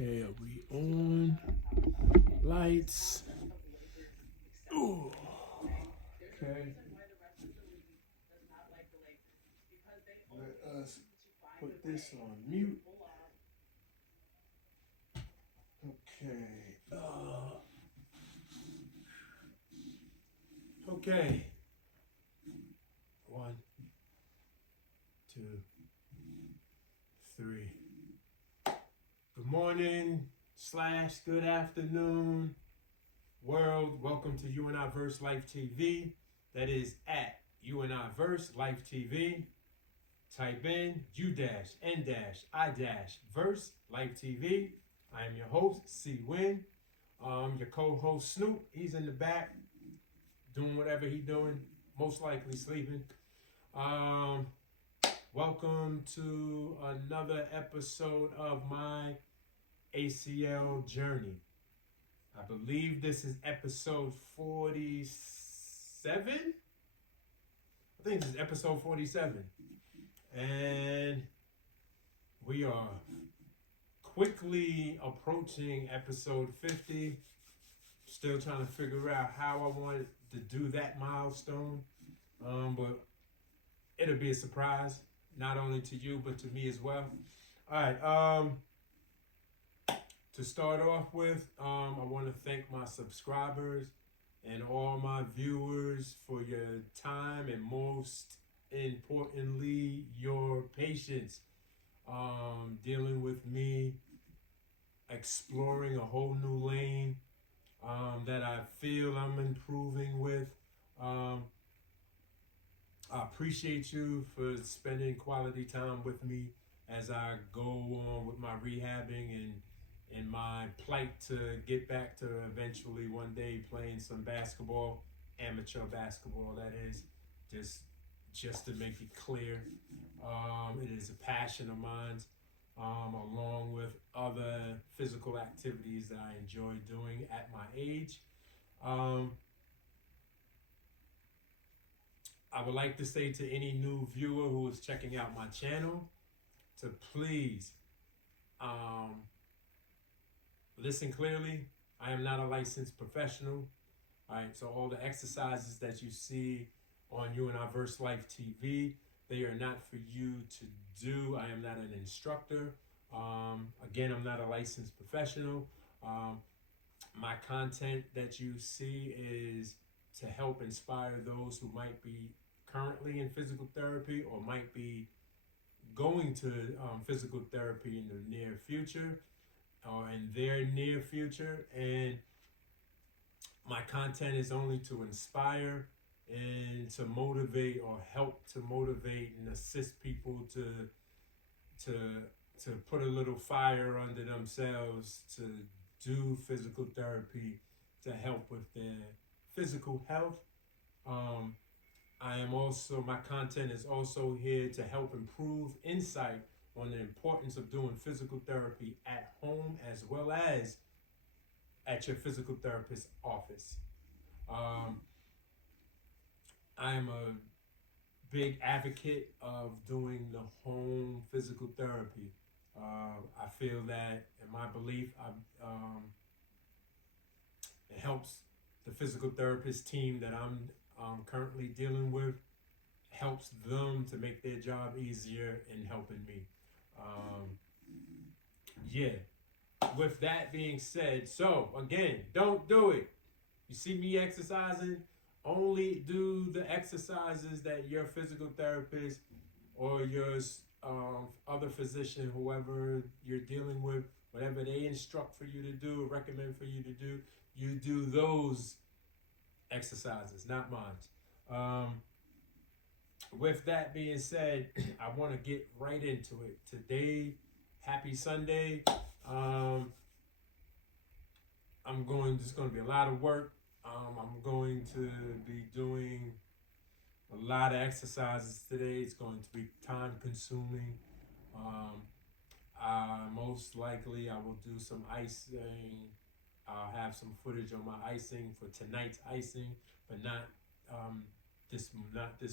Okay, are we on? Lights. Ooh. Okay. Let us put this on mute. Okay. Okay. 1, 2, 3. Good morning / good afternoon, world. Welcome to U-N-I-VERSELIFETV. That is at U-N-I-VERSELIFETV. Type in U-N-I-Verse-Life-TV. I am your host, C. Win. Your co-host, Snoop. He's in the back doing whatever he's doing, most likely sleeping. Welcome to another episode of my ACL Journey. I believe this is episode 47. I think this is episode 47. And we are quickly approaching episode 50. Still trying to figure out how I wanted to do that milestone. But it'll be a surprise, not only to you, but to me as well. All right. To start off with, I want to thank my subscribers and all my viewers for your time and most importantly, your patience dealing with me exploring a whole new lane that I feel I'm improving with. I appreciate you for spending quality time with me as I go on with my rehabbing and my plight to get back to eventually one day playing some basketball, amateur basketball, that is, just to make it clear. It is a passion of mine, along with other physical activities that I enjoy doing at my age. I would like to say to any new viewer who is checking out my channel to please listen clearly. I am not a licensed professional. All right, so all the exercises that you see on U-N-I-VERSELIFETV, they are not for you to do. I am not an instructor. Again, I'm not a licensed professional. My content that you see is to help inspire those who might be currently in physical therapy or might be going to physical therapy in the near future or in their near future. And my content is only to inspire and to motivate or help to motivate and assist people to put a little fire under themselves to do physical therapy to help with their physical health. My content is also here to help improve insight on the importance of doing physical therapy at home as well as at your physical therapist's office. I am a big advocate of doing the home physical therapy. I feel that, in my belief, it helps the physical therapist team that I'm currently dealing with, helps them to make their job easier in helping me. With that being said, so again, don't do it. You see me exercising, only do the exercises that your physical therapist or your other physician, whoever you're dealing with, whatever they instruct for you to do, recommend for you to do, you do those exercises, not mine. With that being said, I want to get right into it. Today, happy Sunday. There's going to be a lot of work. I'm going to be doing a lot of exercises today. It's going to be time consuming. Most likely I will do some icing. I'll have some footage on my icing for tonight's icing, but not this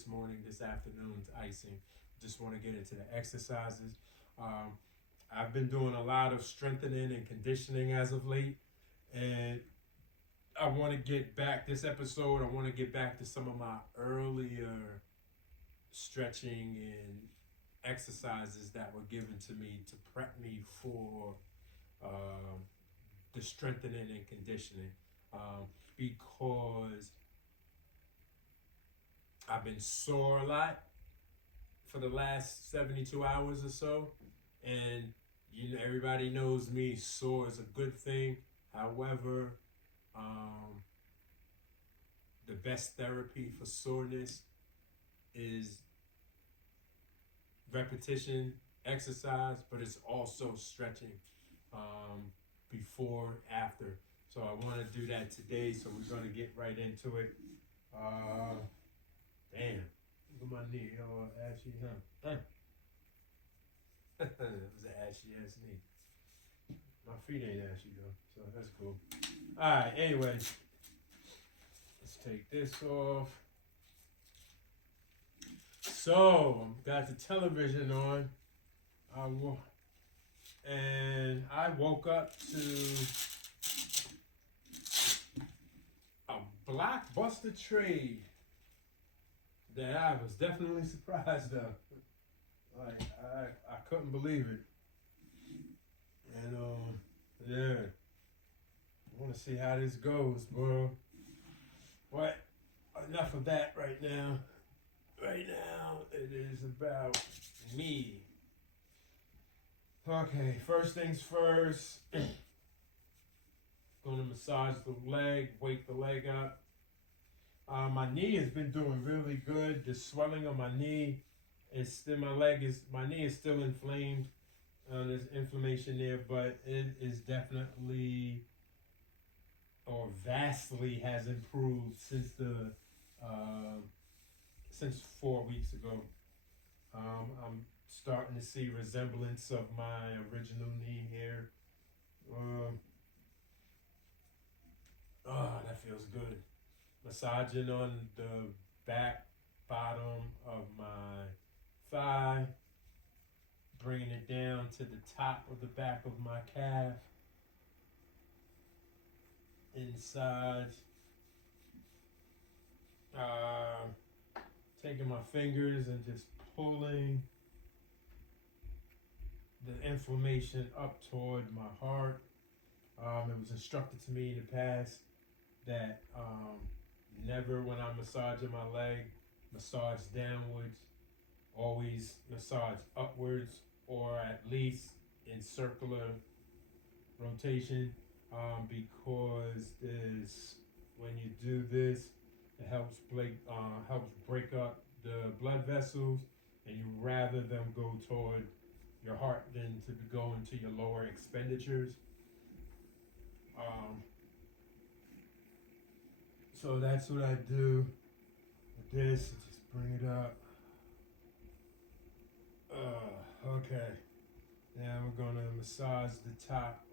morning, this afternoon's icing. Just want to get into the exercises. I've been doing a lot of strengthening and conditioning as of late, and I want to get back this episode. I want to get back to some of my earlier stretching and exercises that were given to me to prep me for um, the strengthening and conditioning, because I've been sore a lot for the last 72 hours or so, and everybody knows me. Sore is a good thing. However, the best therapy for soreness is repetition, exercise, but it's also stretching before, after. So I want to do that today, so we're going to get right into it. Damn, look at my knee, ashy, huh? It was an ashy ass knee. My feet ain't ashy though, so that's cool. Alright, anyway, let's take this off. So, got the television on. And I woke up to a blockbuster trade that I was definitely surprised of. Like, I couldn't believe it. And yeah, I want to see how this goes, bro. But enough of that right now. Right now, it is about me. Okay, first things first. Gonna massage the leg, wake the leg up. My knee has been doing really good. The swelling on my knee is still, my knee is still inflamed. There's inflammation there, but it is definitely, or vastly, has improved since since 4 weeks ago. I'm starting to see resemblance of my original knee here. That feels good. Massaging on the back, bottom of my thigh, bringing it down to the top of the back of my calf, inside, taking my fingers and just pulling the inflammation up toward my heart. It was instructed to me in the past that never, when I'm massaging my leg, massage downwards, always massage upwards, or at least in circular rotation, because when you do this, it helps break up the blood vessels, and you rather them go toward your heart than to go into your lower expenditures. So that's what I do with this. Just bring it up. Okay. Now we're gonna massage the top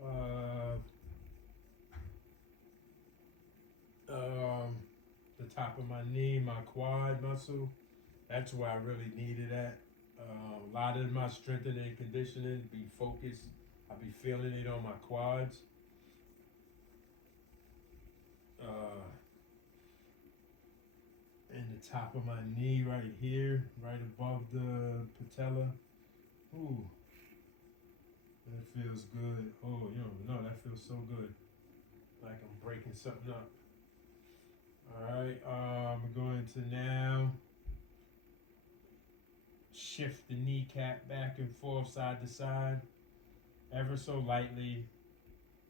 of my knee, my quad muscle. That's where I really need it at. A lot of my strengthening and conditioning be focused. I be feeling it on my quads. And the top of my knee right here, right above the patella. Ooh, that feels good. Oh, you don't know, that feels so good. Like I'm breaking something up. Alright, we're going to now shift the kneecap back and forth, side to side, ever so lightly.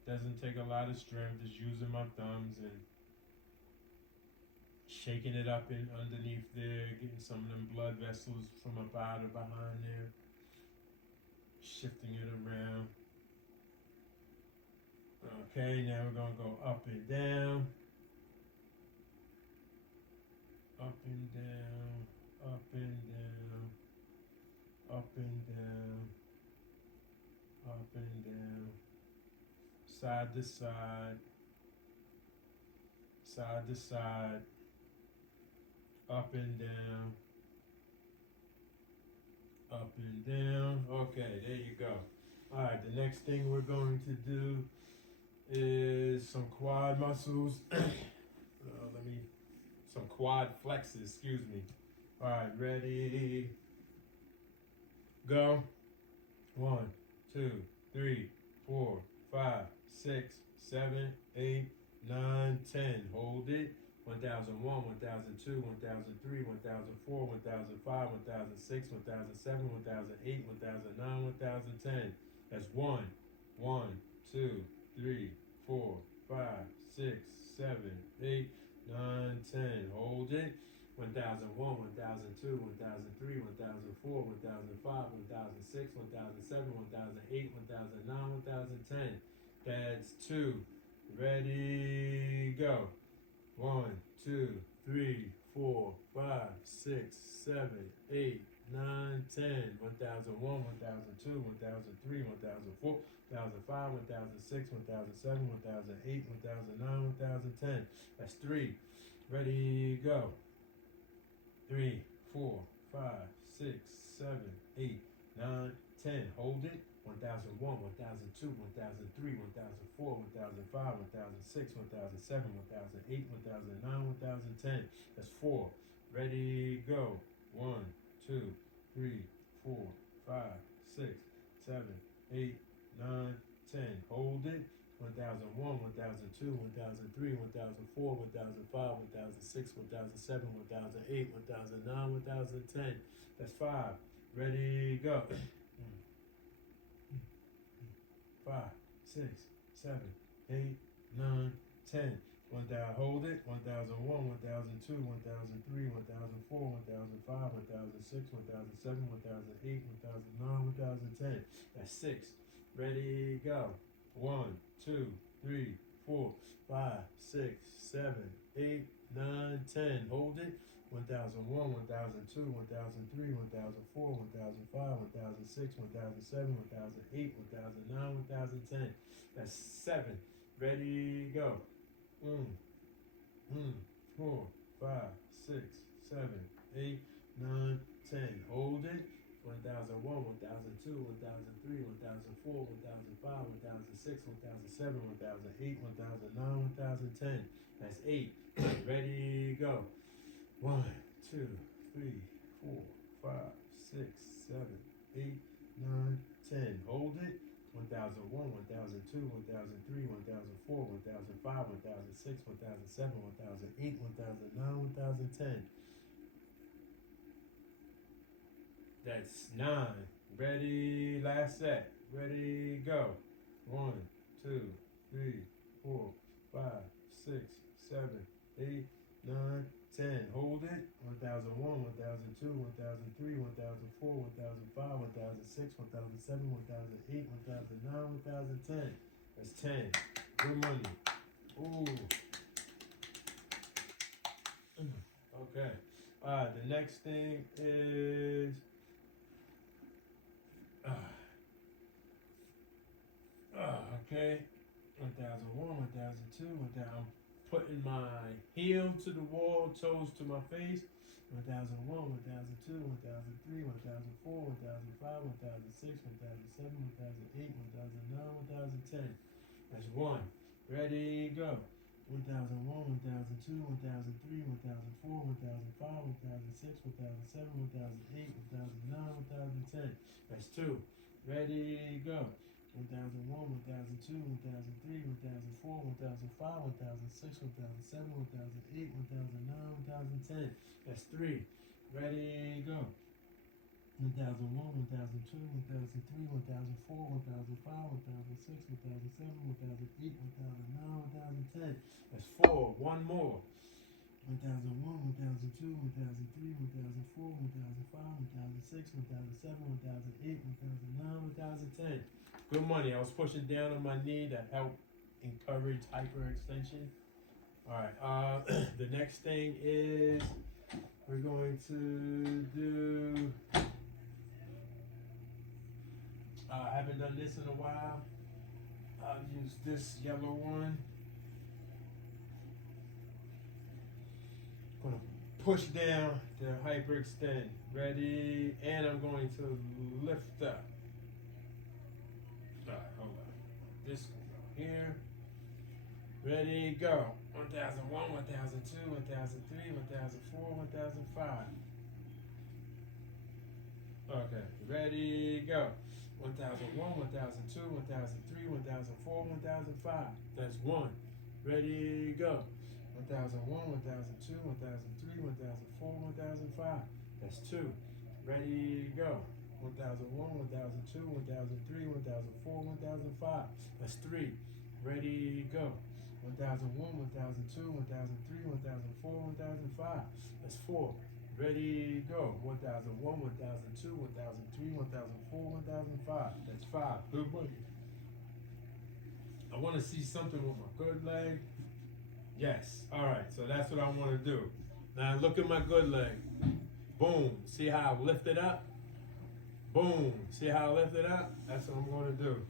Doesn't take a lot of strength, just using my thumbs and shaking it up in underneath there, getting some of them blood vessels from up out of behind there, shifting it around. Okay, now we're gonna go up and down, up and down, up and down, up and down, up and down, side to side, side to side, up and down, up and down. Okay, there you go. All right, the next thing we're going to do is some quad muscles. Some quad flexes, excuse me. All right, ready, go. 1, 2, 3, 4, 5, 6, 7, 8, 9, 10. Hold it. 1001, 1002, 1003, 1004, 1005, 1006, 1007, 1008, 1009, 1010. That's 1, 2, 3, 4, 5, 6, 7, 8, 9, 10. Hold it. 1001, 1002, 1003, 1004, 1005, 1006, 1007, 1008, 1009, 1010. That's 2. Ready, go. 1, 2, 3, 4, 5, 6, 7, 8, 9, 10. 1001, 1002, 1003, 1004, 1005, 1006, 1007, 1008, 1009, 1010. That's 3. Ready, go. 3, 4, 5, 6, 7, 8, 9, 10. Hold it. 1001, 1002, 1003, 1004, 1005, 1006, 1007, 1008, 1009, 1010. That's 4. Ready, go. 1, 2, 3, 4, 5, 6, 7, 8, 9, 10. Hold it. 1001, 1002, 1003, 1004, 1005, 1006, 1007, 1008, 1009, 1010. That's 5. Ready, go. 5, 6, 7, 8, 9, 10. 1000, hold it. 1001, 1002, 1003, 1004, 1005, 1006, 1007, 1008, 1009, 1010. That's 6. Ready, go. 1, 2, 3, 4, 5, 6, 7, 8, 9, 10. Hold it. 1001, 1002, 1003, 1004, 1005, 1006, 1007, 1008, 1009, 1010. That's 7. Ready, go. 4, 5, 6, 7, 8, 9, 10. Hold it. 1001, 1002, 1003, 1004, 1005, 1006, 1007, 1008, 1009, 1010. That's 8. Ready, go. 1, 2, 3, 4, 5, 6, 7, 8, 9, 10. Hold it. 1001, 1002, 1003, 1004, 1005, 1006, 1007, 1008, 1009, 1010. That's 9. Ready, last set. Ready, go. 1, 2, 3, 4, 5, 6, 7, 8, 9, 10. Hold it. 1001, 1002, 1003, 1004, 1005, 1006, 1007, 1008, 1009, 1010. That's 10. Good money. Ooh. Okay. The next thing is okay. 1001, 1002, 1000. I'm putting my heel to the wall, toes to my face. 1001, 1002, 1003, 1004, 1005, 1006, 1007, 1008, 1009, 1010. That's 1. Ready, go. 1001, 1002, 1003, 1004, 1005, 1006, 1007, 1008, 1009, 1010. That's 2. Ready, go. 1001, 1002, 1003, 1004, 1005, 1006, 1007, 1008, 1009, 1010. That's 3. Ready, go. 1001, 1002, 1003, 1004, 1005, 1006, 1007, 1008, 1009, 1010. That's 4. One more. 1001, 1002, 1003, 1004, 1005, 1006, 1007, 1008, 1009, 1010. Good money. I was pushing down on my knee to help encourage hyperextension. All right. The next thing is we're going to do. I haven't done this in a while. I'll use this yellow one. Gonna push down to hyperextend. Ready? And I'm going to lift up. this here. Ready, go. 1001, 1002, 1003, 1004, 1005. Okay, ready, go. 1001, 1002, 1003, 1004, 1005. That's one. Ready, go. 1001, 1002, 1003, 1004, 1005. That's two. Ready, go. 1001, 1002, 1003, 1004, 1005. That's three. Ready, go. 1001, 1002, 1003, 1004, 1005. That's four. Ready, go. 1001, 1002, 1003, 1004, 1005. That's five. Good money. I want to see something with my good leg. Yes. All right. So that's what I want to do. Now look at my good leg. Boom. See how I lift it up? Boom. See how I lift it up? That's what I'm going to do.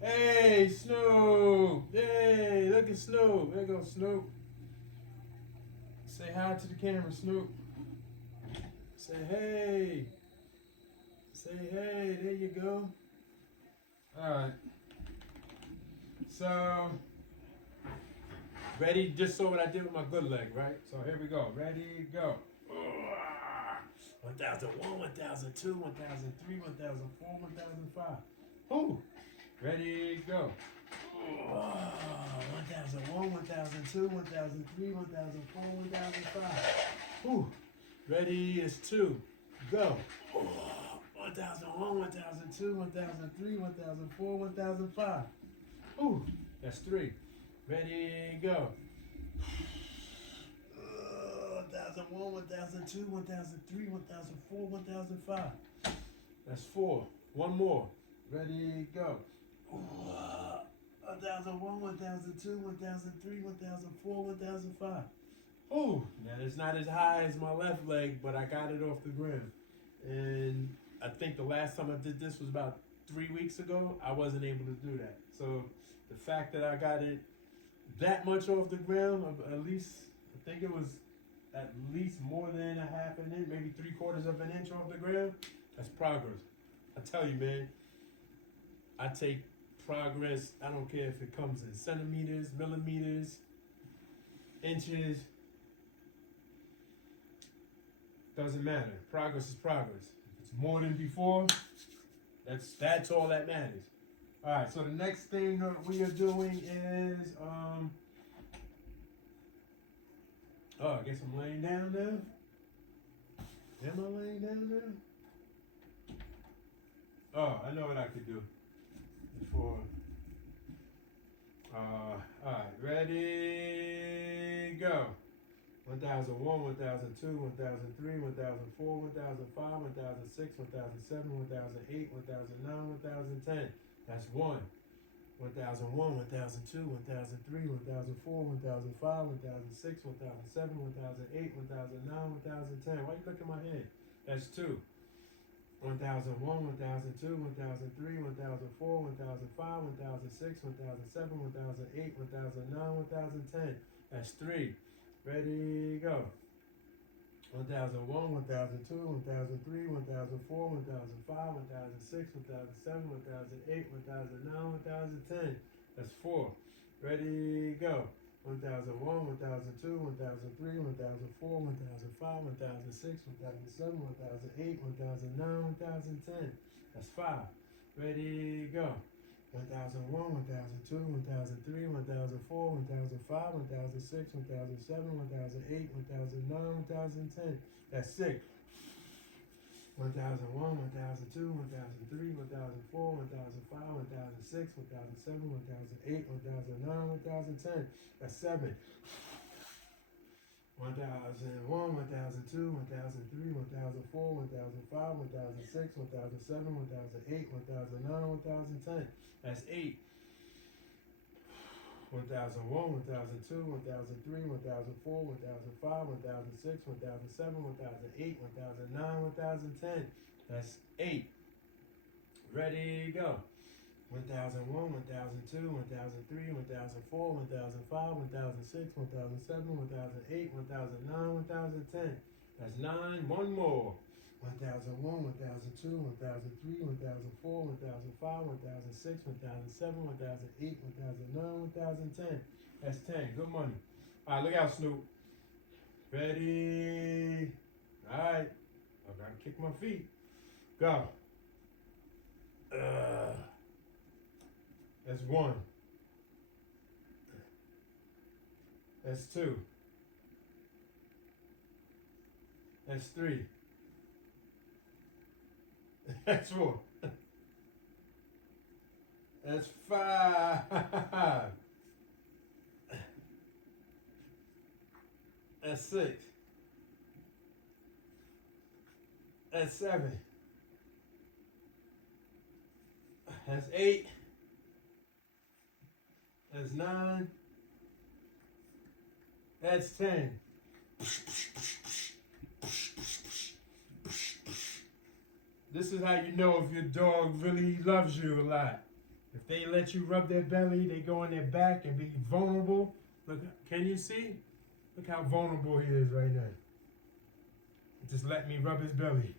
Hey, Snoop. Hey, look at Snoop. There goes Snoop. Say hi to the camera, Snoop. Say hey. Say hey. There you go. All right. So, ready? Just saw what I did with my good leg, right? So here we go. Ready, go. 1001, 1002, 1003, 1004, 1005. Ooh. Ready, go. 1001, 1002, 1003, 1004, 1005. Ooh. Ready is two. Go. 1001, 1002, 1003, 1004, 1005. Ooh. That's three. Ready, go. 1001, 1002, 1003, 1004, 1005. That's four. One more. Ready, go. 1001, 1002, 1003, 1004, 1005. Ooh, now it's not as high as my left leg, but I got it off the ground. And I think the last time I did this was about 3 weeks ago. I wasn't able to do that. So the fact that I got it that much off the ground, at least, I think it was at least more than a half an inch, maybe 3/4 of an inch off the ground, that's progress. I tell you, man, I take progress. I don't care if it comes in centimeters, millimeters, inches. Doesn't matter. Progress is progress. If it's more than before, that's all that matters. All right. So the next thing that we are doing is oh, I guess I'm laying down now. Am I laying down now? Oh, I know what I could do. Before. All right, ready, go. 1001, 1002, 1003, 1004, 1005, 1006, 1007, 1008, 1009, 1010. That's one. 1001, 1002, 1003, 1004, 1005, 1006, 1007, 1008, 1009, 1010. Why you looking at my hand? That's two. 1001, 1002, 1003, 1004, 1005, 1006, 1007, 1008, 1009, 1010. That's three. Ready, go. 1001, 1002, 1003, 1004, 1005, 1006, 1007, 1008, 1009, 1010. That's four. Ready, go. 1001, 1002, 1003, 1004, 1005, 1006, 1007, 1008, 1009, 1010. That's five. Ready, go. 1001, 1002, 1003, 1004, 1005, 1006, 1007, 1008, 1009, 1010. That's six. 1001, 1002, 1003, 1004, 1005, 1006, 1007, 1008, 1009, 1010. That's seven. 1001, 1002, 1003, 1004, 1005, 1006, 1007, 1008, 1009, 1010. That's eight. 1001, 1002, 1003, 1004, 1005, 1006, 1007, 1008, 1009, 1010. That's eight. Ready, go. 1001, 1002, 1003, 1004, 1005, 1006, 1007, 1008, 1009, 1010. That's nine. One more. 1001, 1002, 1003, 1004, 1005, 1006, 1007, 1008, 1009, 1010. That's 10. Good money. All right, look out, Snoop. Ready? All right. I gotta kick my feet. Go. That's 1. That's 2. That's 3. That's 4. That's 5. That's 6. That's 7. That's 8. That's 9. That's 10. This is how you know if your dog really loves you a lot. If they let you rub their belly, they go on their back and be vulnerable. Look, can you see? Look how vulnerable he is right now. Just let me rub his belly.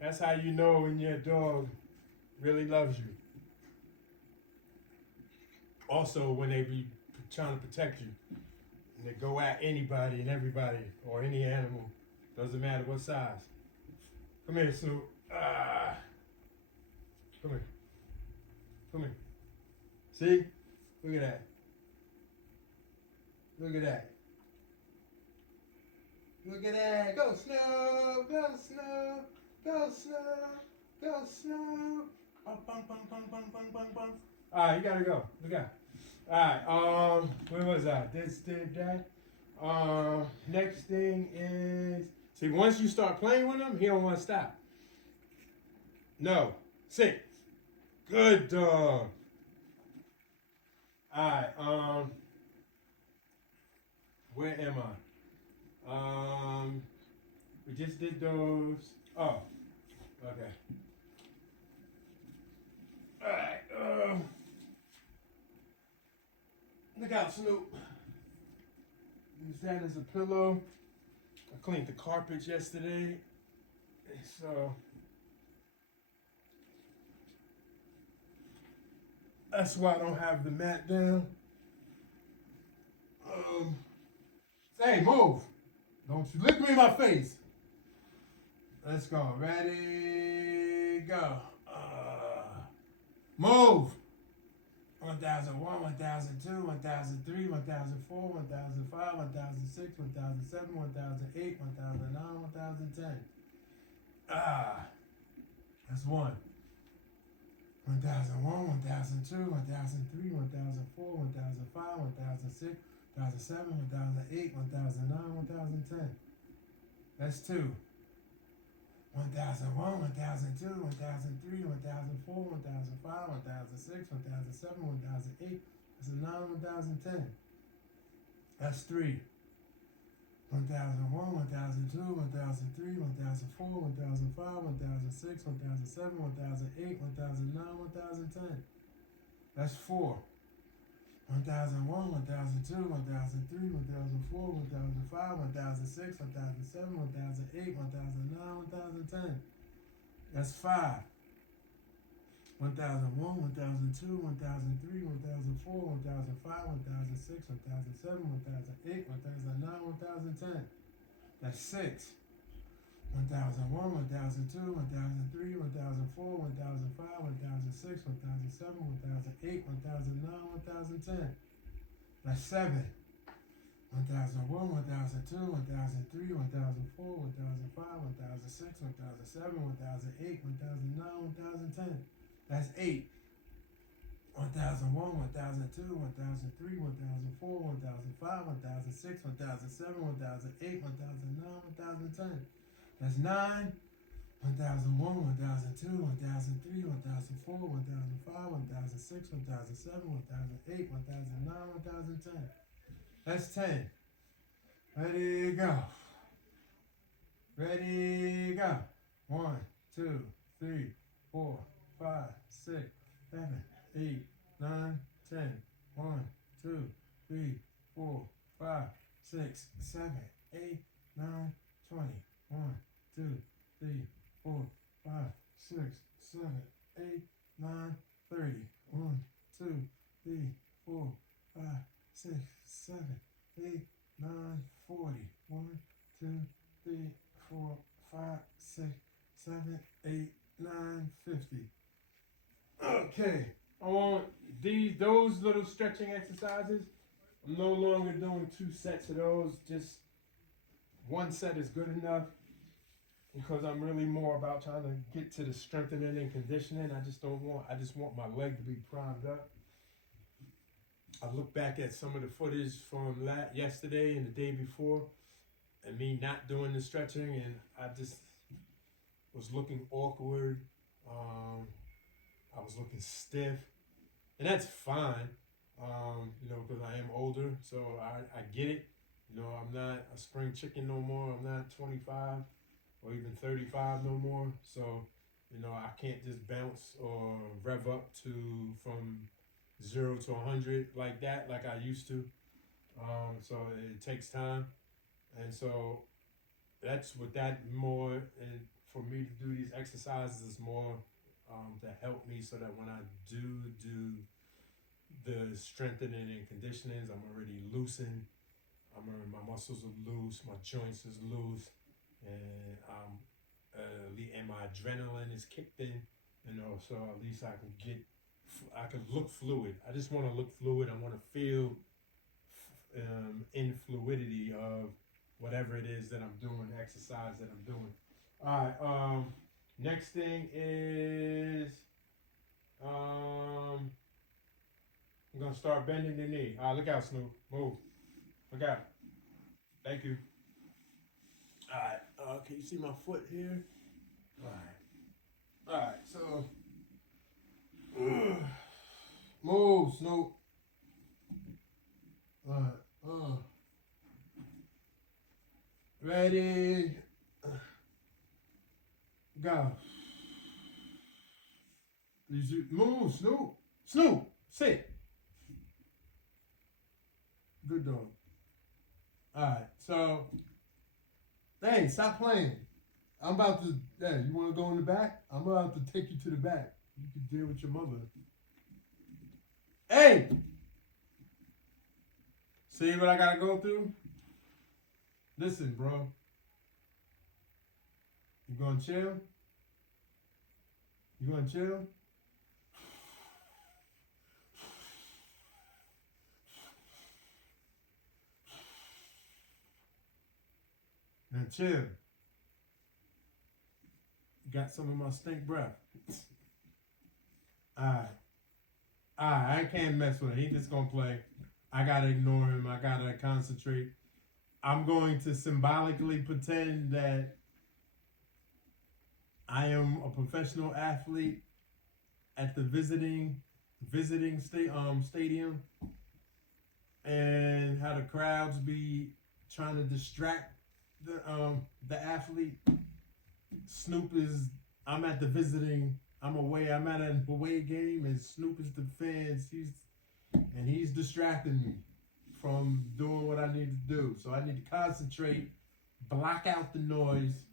That's how you know when your dog really loves you. Also, when they be trying to protect you, and they go at anybody and everybody or any animal, doesn't matter what size. Come here, Snoop. Come here. Come here. See? Look at that. Look at that. Look at that. Go, Snoop. Go, Snoop. Go, Snoop. Go, Snoop. Bum, bum, bum, bum, bum, bum, bum, bum. All right, you gotta go. Look out. All right. Where was I? This did that. Next thing is, see, once you start playing with him, he don't want to stop. No. Sit. Good dog. All right. Where am I? We just did those. Oh. Okay. All right. Look out, Snoop. Use that as a pillow. I cleaned the carpets yesterday, so that's why I don't have the mat down. Hey, move! Don't you look me in my face. Let's go. Ready, go. Move. 1001, 1002, 1003, 1004, 1005, 1006, 1007, 1008, 1009, 1010. That's 1. 1001, 1002, 1003, 1004, 1005, 1006, 1007, 1008, 1009, 1010. That's 2. 1001, 1002, 1003, 1004, 1005, 1006, 1007, 1008, 1009, 1010. That's 3. 1001, 1002, 1003, 1004, 1005, 1006, 1007, 1008, 1009, 1010. That's 4. 1001, 1002, 1003, 1004, 1005, 1006, 1007, 1008, 1009, 1010. That's 5. 1001, 1002, 1003, 1004, 1005, 1006, 1007, 1008, 1009, 1010. That's 6. 1001, 1002, 1003, 1004, 1005, 1006, 1007, 1008, 1009, 1010. That's 7. 1001, 1002, 1003, 1004, 1005, 1006, 1007, 1008, 1009, 1010. That's 8. 1001, 1002, 1003, 1004, 1005, 1006, 1007, 1008, 1009, 1010. That's 9. 1001, 1002, 1003, 1004, 1005, 1006, 1007, 1008, 1009, 1010. That's 10. Ready, go. Ready, go. 1, 2, 3, 4, 5, 6, 7, 8, 9, 10. 1, 2, 3, 4, 5, 6, 7, 8, 9, 20. 1, 2, 3, 4, 5, 6, 7, 8, 9, 40. 1, 2, 3, 4, 5, 6, 7, 8, 9, 50. Okay, I want those little stretching exercises. I'm no longer doing 2 sets of those. Just 1 set is good enough because I'm really more about trying to get to the strengthening and conditioning. I just want my leg to be primed up. I look back at some of the footage from yesterday and the day before, and me not doing the stretching, and I just was looking awkward. I was looking stiff, and that's fine, because I am older, so I get it. I'm not a spring chicken no more. I'm not 25 or even 35 no more. So, I can't just bounce or rev up from 0 to 100 like that, like I used to. So it takes time, and so that's what that more. And for me to do these exercises is more to help me so that when I do the strengthening and conditionings, I'm already loosened. My muscles are loose, my joints is loose, and and my adrenaline is kicked in. So at least I can look fluid. I just want to look fluid. I want to feel in fluidity of whatever it is that I'm doing, exercise that I'm doing. All right. Next thing is I'm gonna start bending the knee. All right, look out, Snoop. Move. Look out. Thank you. All right. Can you see my foot here? All right. All right. So move, Snoop. All right. Ready. Go. Move, Snoop. Snoop, sit. Good dog. Alright, so, hey, stop playing. I'm about to, you want to go in the back? I'm about to take you to the back. You can deal with your mother. Hey! See what I gotta go through? Listen, bro. You gonna chill? You gonna chill? Now chill. Got some of my stink breath. Alright. I can't mess with him. He just gonna play. I gotta ignore him. I gotta concentrate. I'm going to symbolically pretend that I am a professional athlete at the visiting stadium, and how the crowds be trying to distract the athlete. Snoop is I'm at the visiting. I'm at an away game, and Snoop is the fans. He's distracting me from doing what I need to do. So I need to concentrate, block out the noise,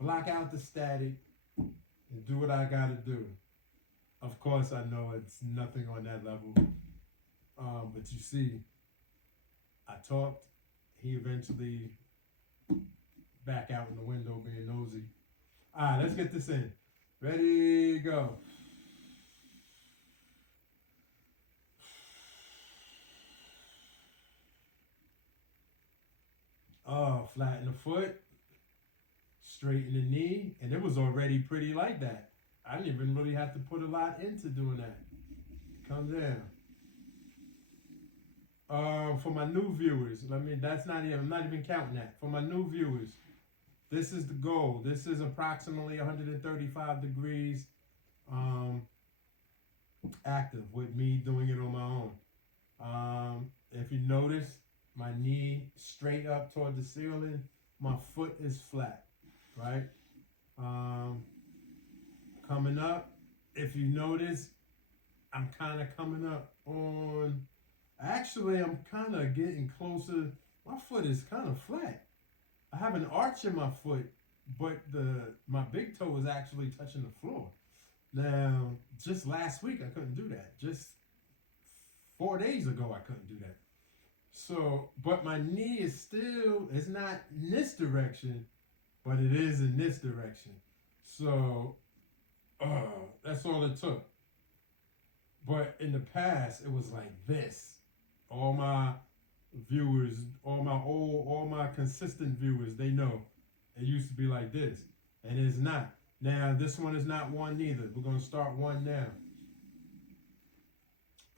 block out the static, and do what I gotta do. Of course, I know it's nothing on that level. But you see, I talked. He eventually back out in the window being nosy. All right, let's get this in. Ready, go. Flatten the foot, straighten the knee, and it was already pretty like that. I didn't even really have to put a lot into doing that. Come down. For my new viewers, I'm not even counting that. For my new viewers, this is the goal. This is approximately 135 degrees active with me doing it on my own. If you notice, my knee straight up toward the ceiling, my foot is flat, right? Coming up, if you notice, I'm kind of coming up on, actually I'm kind of getting closer. My foot is kind of flat. I have an arch in my foot, but my big toe is actually touching the floor. Now, just last week I couldn't do that. Just 4 days ago, I couldn't do that. So, but my knee is still, it's not in this direction, but it is in this direction. So, that's all it took. But in the past, it was like this. All my viewers, all my consistent viewers, they know it used to be like this, and it's not. Now this one is not one neither. We're gonna start one now.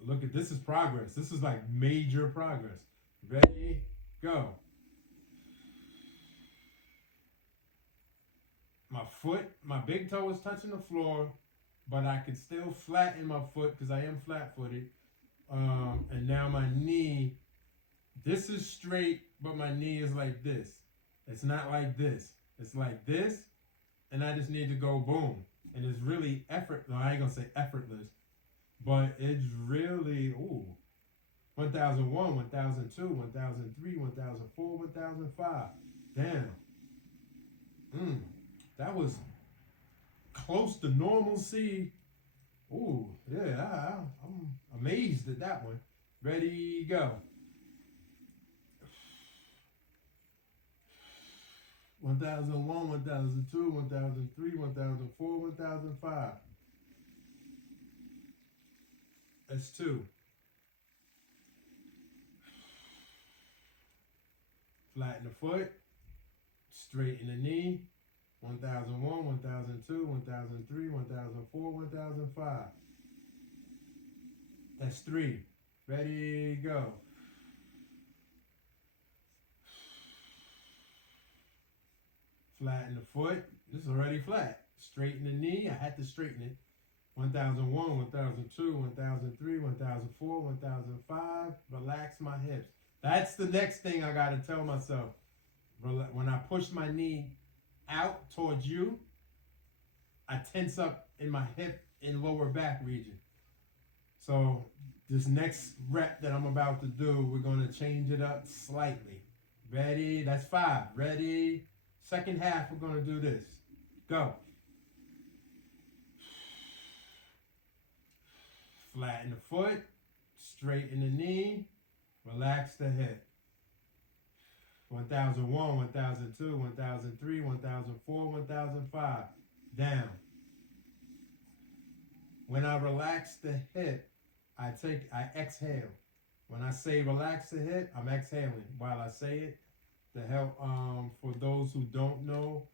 Look at this is progress. This is like major progress. Ready, go. My foot, my big toe is touching the floor, but I can still flatten my foot because I am flat-footed. And now my knee, this is straight, but my knee is like this. It's not like this. It's like this, and I just need to go boom. And it's really I ain't gonna say effortless, but it's really, 1001, 1002, 1003, 1004, 1005. Damn. That was close to normalcy. Ooh, yeah, I'm amazed at that one. Ready, go. 1001, 1002, 1003, 1004, 1005. That's 2. Flatten the foot. Straighten the knee. 1001, 1002, 1003, 1004, 1005. That's 3. Ready, go. Flatten the foot. This is already flat. Straighten the knee. I had to straighten it. 1001, 1002, 1003, 1004, 1005. Relax my hips. That's the next thing I got to tell myself. When I push my knee out towards you, I tense up in my hip and lower back region. So this next rep that I'm about to do, we're going to change it up slightly. Ready? That's 5. Ready? Second half, we're going to do this. Go. Flatten the foot. Straighten the knee. Relax the hip. 1001, 1002, 1003, 1004, 1005. Down. When I relax the hip, I exhale. When I say relax the hip, I'm exhaling while I say it to help. For those who don't know,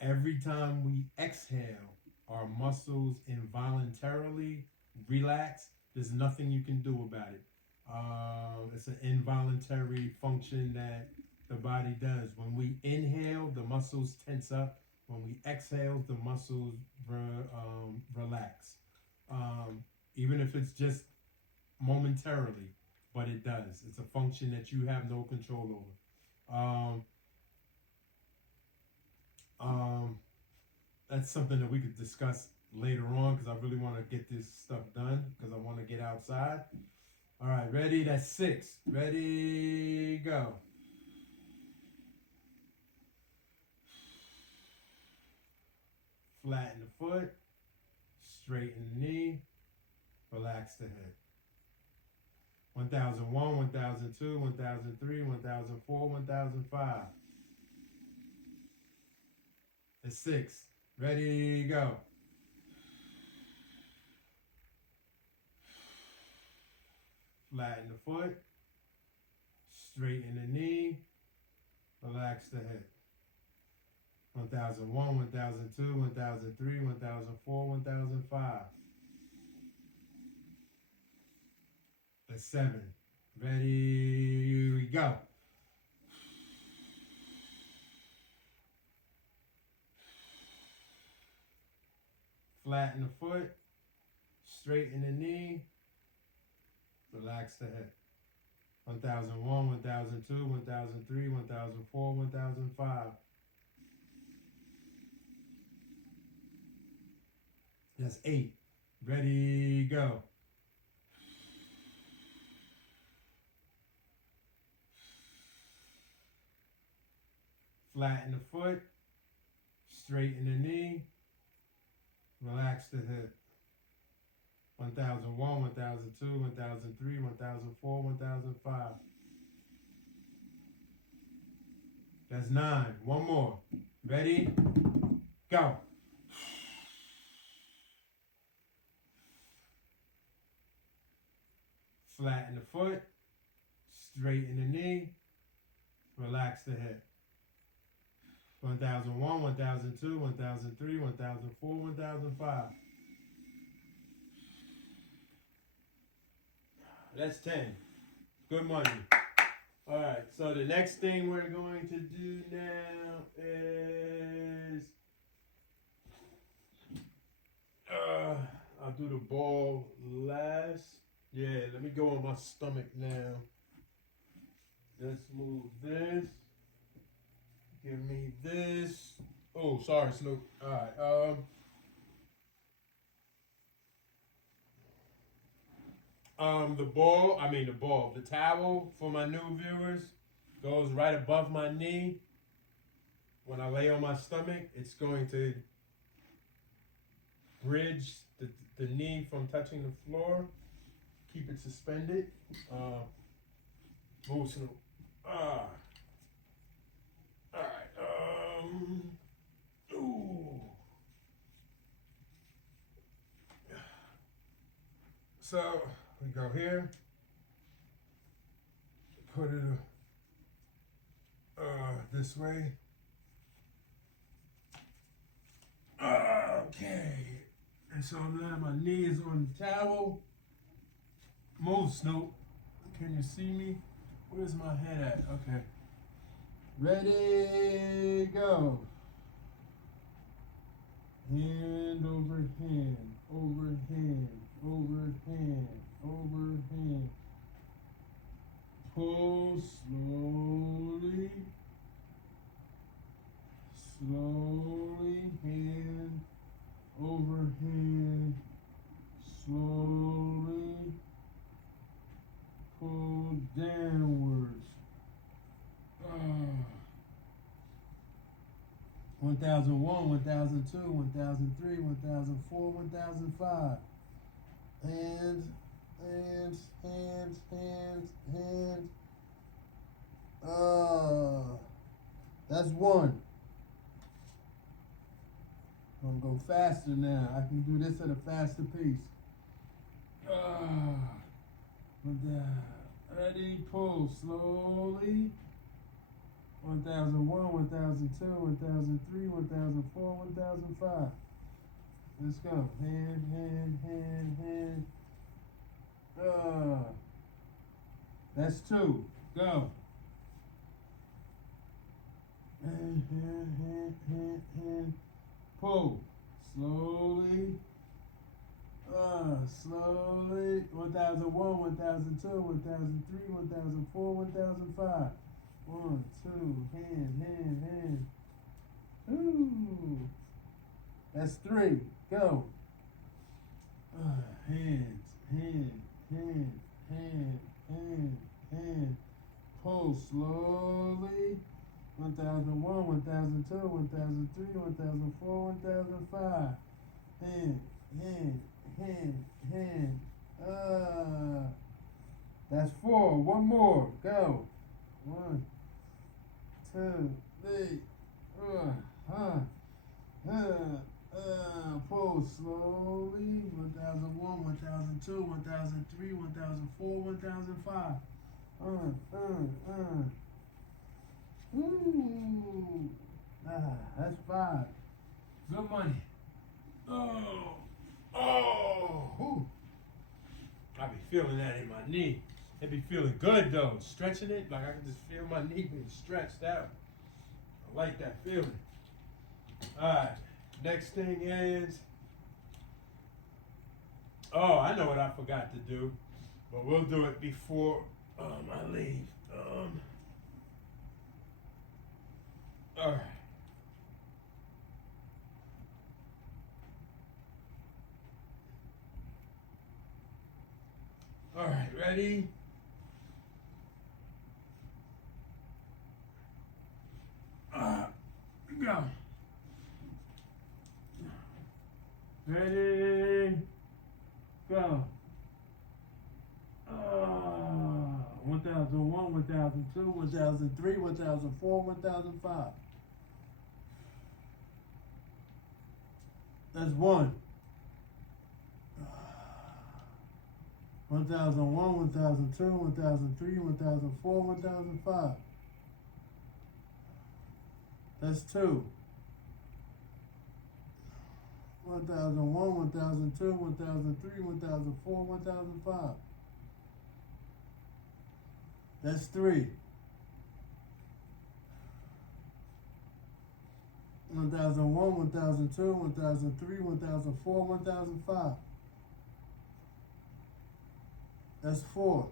every time we exhale, our muscles involuntarily relax. There's nothing you can do about it. It's an involuntary function that the body does. When we inhale, the muscles tense up. When we exhale, the muscles relax. Even if it's just momentarily, but it does. It's a function that you have no control over. That's something that we could discuss later on because I really want to get this stuff done because I want to get outside. All right, ready? That's 6. Ready, go. Flatten the foot. Straighten the knee. Relax the head. 1001, 1002, 1003, 1004, 1005. That's 6. Ready, go. Flatten the foot. Straighten the knee. Relax the head. 1001, 1002, 1003, 1004, 1005. That's 7. Ready, go. Flatten the foot. Straighten the knee. Relax the head. 1001, 1002, 1003, 1004, 1005. That's 8. Ready, go. Flatten the foot. Straighten the knee. Relax the hip. 1001, 1002, 1003, 1004, 1005. That's 9. One more. Ready? Go. Flatten the foot. Straighten the knee. Relax the hip. 1001, 1002, 1003, 1004, 1005. That's 10. Good money. All right, so the next thing we're going to do now is I'll do the ball last. Yeah, let me go on my stomach now. Let's move this. Give me this. Oh, sorry, Snoop. All right. The towel for my new viewers goes right above my knee. When I lay on my stomach, it's going to bridge the knee from touching the floor. Keep it suspended. Move, Snoop. All right. Ooh. So we go here. Put it this way. Okay. And so now my knee is on the towel. Move, Snoop. Can you see me? Where's my head at? Okay. Ready, go. Hand over hand, over hand, over hand, over hand. Pull slowly, slowly, hand over hand, slowly, pull downwards. 1001, 1002, 1003, 1004, 1005. Hands. That's 1. I'm gonna go faster now. I can do this at a faster pace. Ready, pull slowly. 1001, 1002, 1003, 1004, 1005. Let's go. Hand. That's 2. Go. Hand. Pull. Slowly. Slowly. 1001, 1002, 1003, 1004, 1005. 1, 2, hand. Ooh. That's 3. Go. Hands. Hand. Pull slowly. 1001, 1002, 1003, 1004, 1005. Hand. That's 4. One more. Go. 1, 2, 3. Pull slowly. 1001, 1002, 1003, 1004, 1005. Ooh. That's 5. Good money. Ooh. I be feeling that in my knee. It be feeling good though. Stretching it, like I can just feel my knee being stretched out. I like that feeling. Alright, next thing is, I know what I forgot to do, but we'll do it before I leave. Alright. Alright, ready? Go. Ready? Go. 1001, 1002, 1003, 1004, 1005. That's one. 1001, 1002, 1003, 1004, 1005. That's two. 1001, 1002, 1003, 1004, 1005. That's three. 1001, 1002, 1003, 1004, 1005. That's four.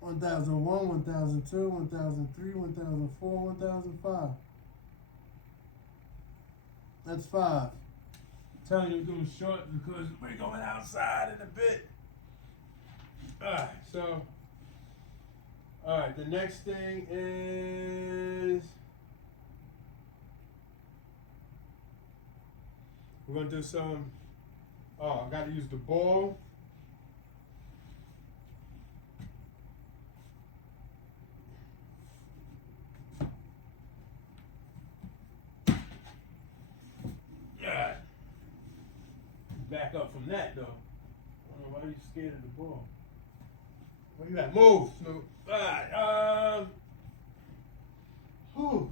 1001, 1002, 1003, 1004, 1005. That's five. I'm telling you, I'm doing short because we're going outside in a bit. Alright, so, alright, the next thing is we're going to do some, I got to use the ball. Yeah. Back up from that, though. I don't know why you scared of the ball. Where you at? Move, Snoop. Alright, whew.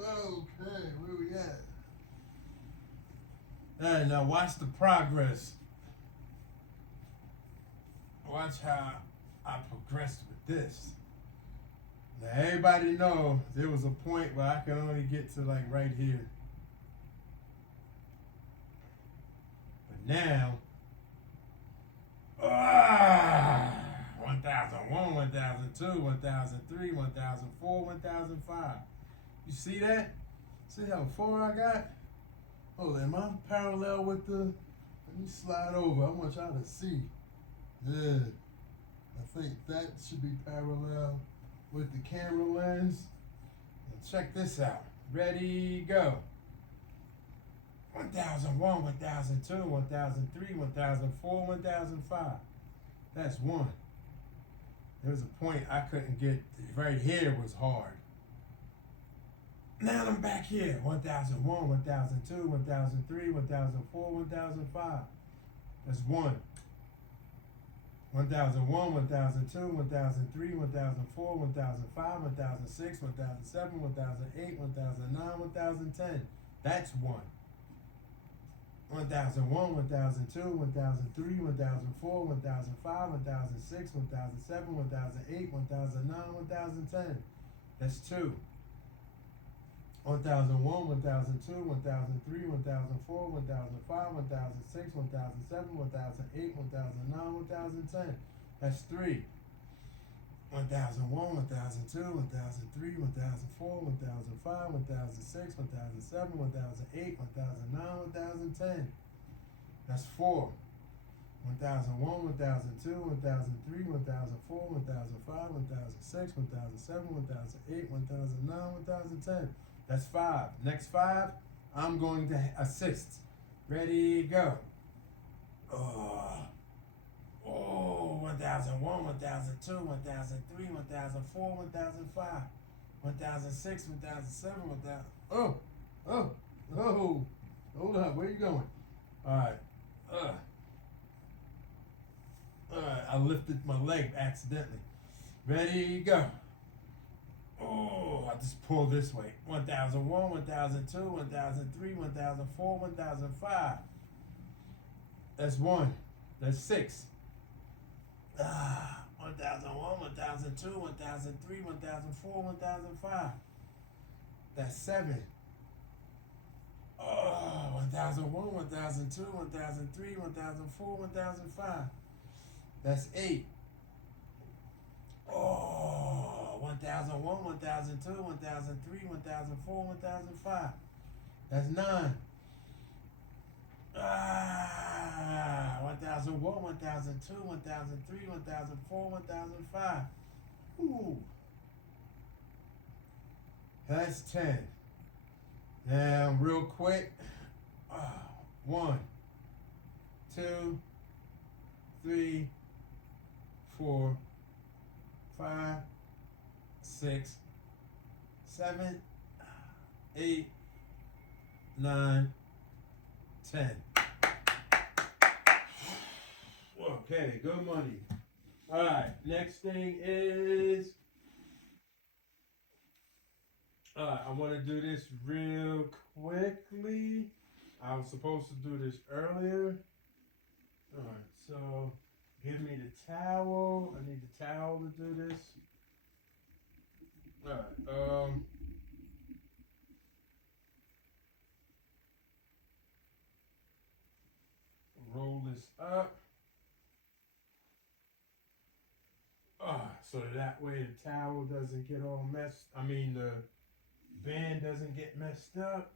Okay, where we at? Alright, now watch the progress. Watch how I progressed with this. Now everybody know there was a point where I could only get to like right here. But now, 1001, 1002, 1003, 1004, 1005. You see that? See how far I got? Oh, am I parallel with the, let me slide over. I want y'all to see. Yeah. I think that should be parallel with the camera lens. And check this out. Ready, go. 1001, 1002, 1003, 1004, 1005. That's one. There was a point I couldn't get, right here was hard. Now I'm back here. 1001, 1002, 1003, 1004, 1005. That's one. 1001, 1002, 1003, 1004, 1005, 1006, 1007, 1008, 1009, 1010. That's one. 1001, 1002, 1003, 1004, 1005, 1006, 1007, 1008, 1009, 1010. That's two. 1001, 1002, 1003, 1004, 1005, 1006, 1007, 1008, 1009, 1010. That's three. 1001, 1002, 1003, 1004, 1005, 1006, 1007, 1008, 1009, 1010. That's four. 1001, 1002, 1003, 1004, 1005, 1006, 1007, 1008, 1009, 1010. That's five. Next five, I'm going to assist. Ready, go. 1001, 1002, 1003, 1004, 1005, 1006, 1007, 1000. Hold up, where you going? Alright. Alright, I lifted my leg accidentally. Ready, go. I just pulled this way. 1001, 1002, 1003, 1004, 1005. That's one. That's six. 1001, 1002, 1003, 1004, 1005. That's seven. 1001, 1002, 1003, 1004, 1005. That's eight. 1001, 1002, 1003, 1004, 1005. That's nine. 1001, 1002, 1003, 1004, 1005. Ooh. That's 10. Now, real quick. 1, 2, 3, 4, 5, 6, 7, 8, 9, 10. Okay, good money. All right, next thing is, I want to do this real quickly. I was supposed to do this earlier. All right, so give me the towel. I need the towel to do this. All right, roll this up. So that way the towel doesn't get all messed. I mean, the band doesn't get messed up.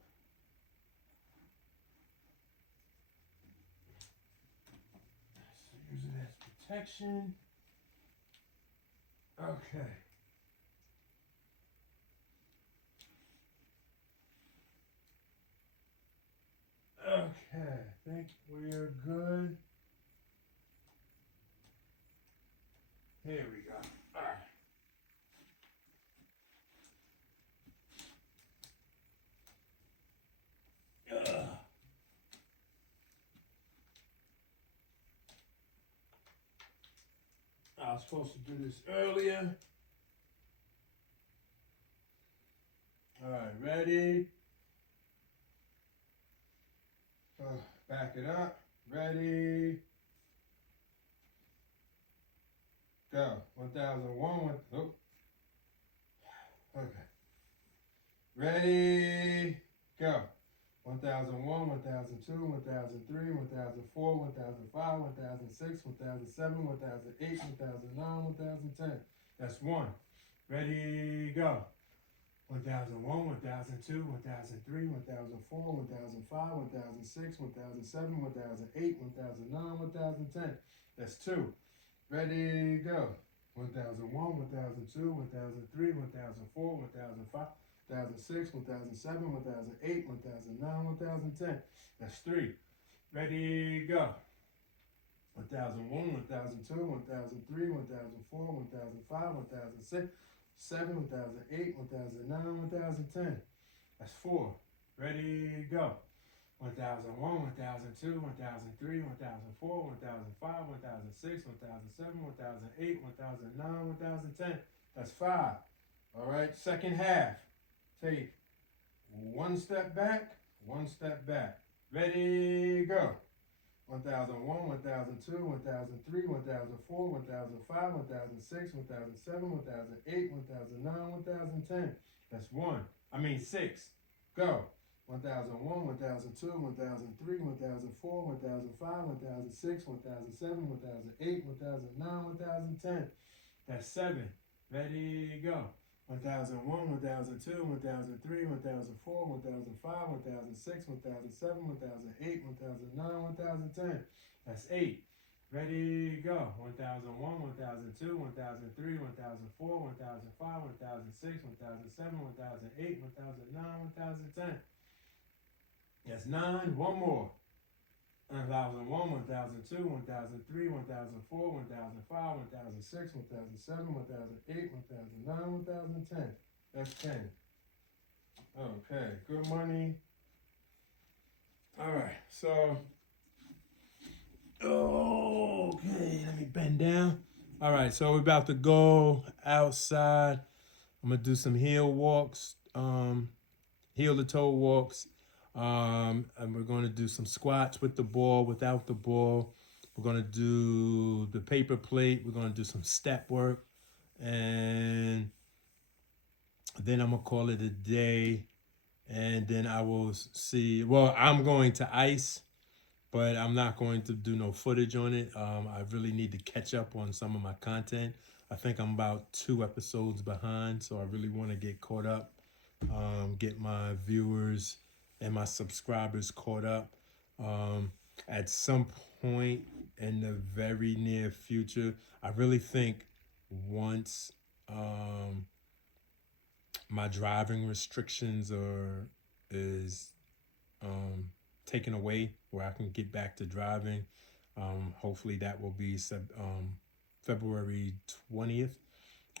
So use it as protection. Okay. Okay, I think we're good. Here we go. All right. I was supposed to do this earlier. All right, ready? Back it up. Ready? Go. 1001. Oh. Okay. Ready? Go. 1001, 1002, 1003, 1004, 1005, 1006, 1007, 1008, 1009, 1010. That's one. Ready? Go. 1001, 1002, 1003, 1004, 1005, 1006, 1007, 1008, 1009, 1010. That's two. Ready, go. 1001, 1002, 1003, 1004, 1005, 1006, 1007, 1008, 1009, 1010. That's three. Ready, go. 1001, 1002, 1003, 1004, 1005, 1006, 7, 1008, 1009, 1010. That's four. Ready, go. 1001, 1002, 1003, 1004, 1005, 1006, 1007, 1008, 1009, 1010. That's five. All right, second half. Take one step back, one step back. Ready, go. 1001, 1002, 1003, 1004, 1005, 1006, 1007, 1008, 1009, 1010. That's one. Six. Go. 1001, 1002, 1003, 1004, 1005, 1006, 1007, 1008, 1009, 1010. That's seven. Ready, go. 1001, 1002, 1003, 1004, 1005, 1006, 1007, 1008, 1009, 1010. That's eight. Ready, go. 1001, 1002, 1003, 1004, 1005, 1006, 1007, 1008, 1009, 1010. That's nine. One more. 1001, 1002, 1003, 1004, 1005, 1006, 1007, 1008, 1009, 1010. That's 10. Okay, good money. All right, so, okay, let me bend down. All right, so we're about to go outside. I'm gonna do some heel walks, heel to toe walks. And we're going to do some squats with the ball, without the ball. We're going to do the paper plate. We're going to do some step work. And then I'm going to call it a day. And then I will see. Well, I'm going to ice, but I'm not going to do no footage on it. I really need to catch up on some of my content. I think I'm about 2 episodes behind, so I really want to get caught up, get my viewers and my subscribers caught up. At some point in the very near future, I really think once my driving restrictions is taken away, where I can get back to driving. Hopefully that will be February 20th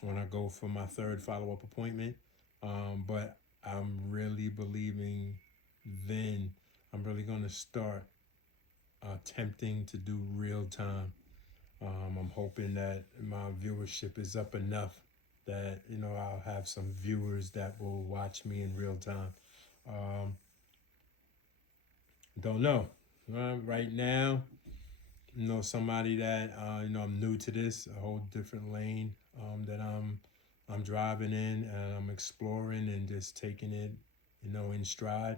when I go for my third follow-up appointment. But I'm really believing then I'm really going to start attempting to do real time. I'm hoping that my viewership is up enough that, you know, I'll have some viewers that will watch me in real time. Don't know. Right now, you know, somebody that, you know, I'm new to this, a whole different lane that I'm driving in, and I'm exploring and just taking it, you know, in stride.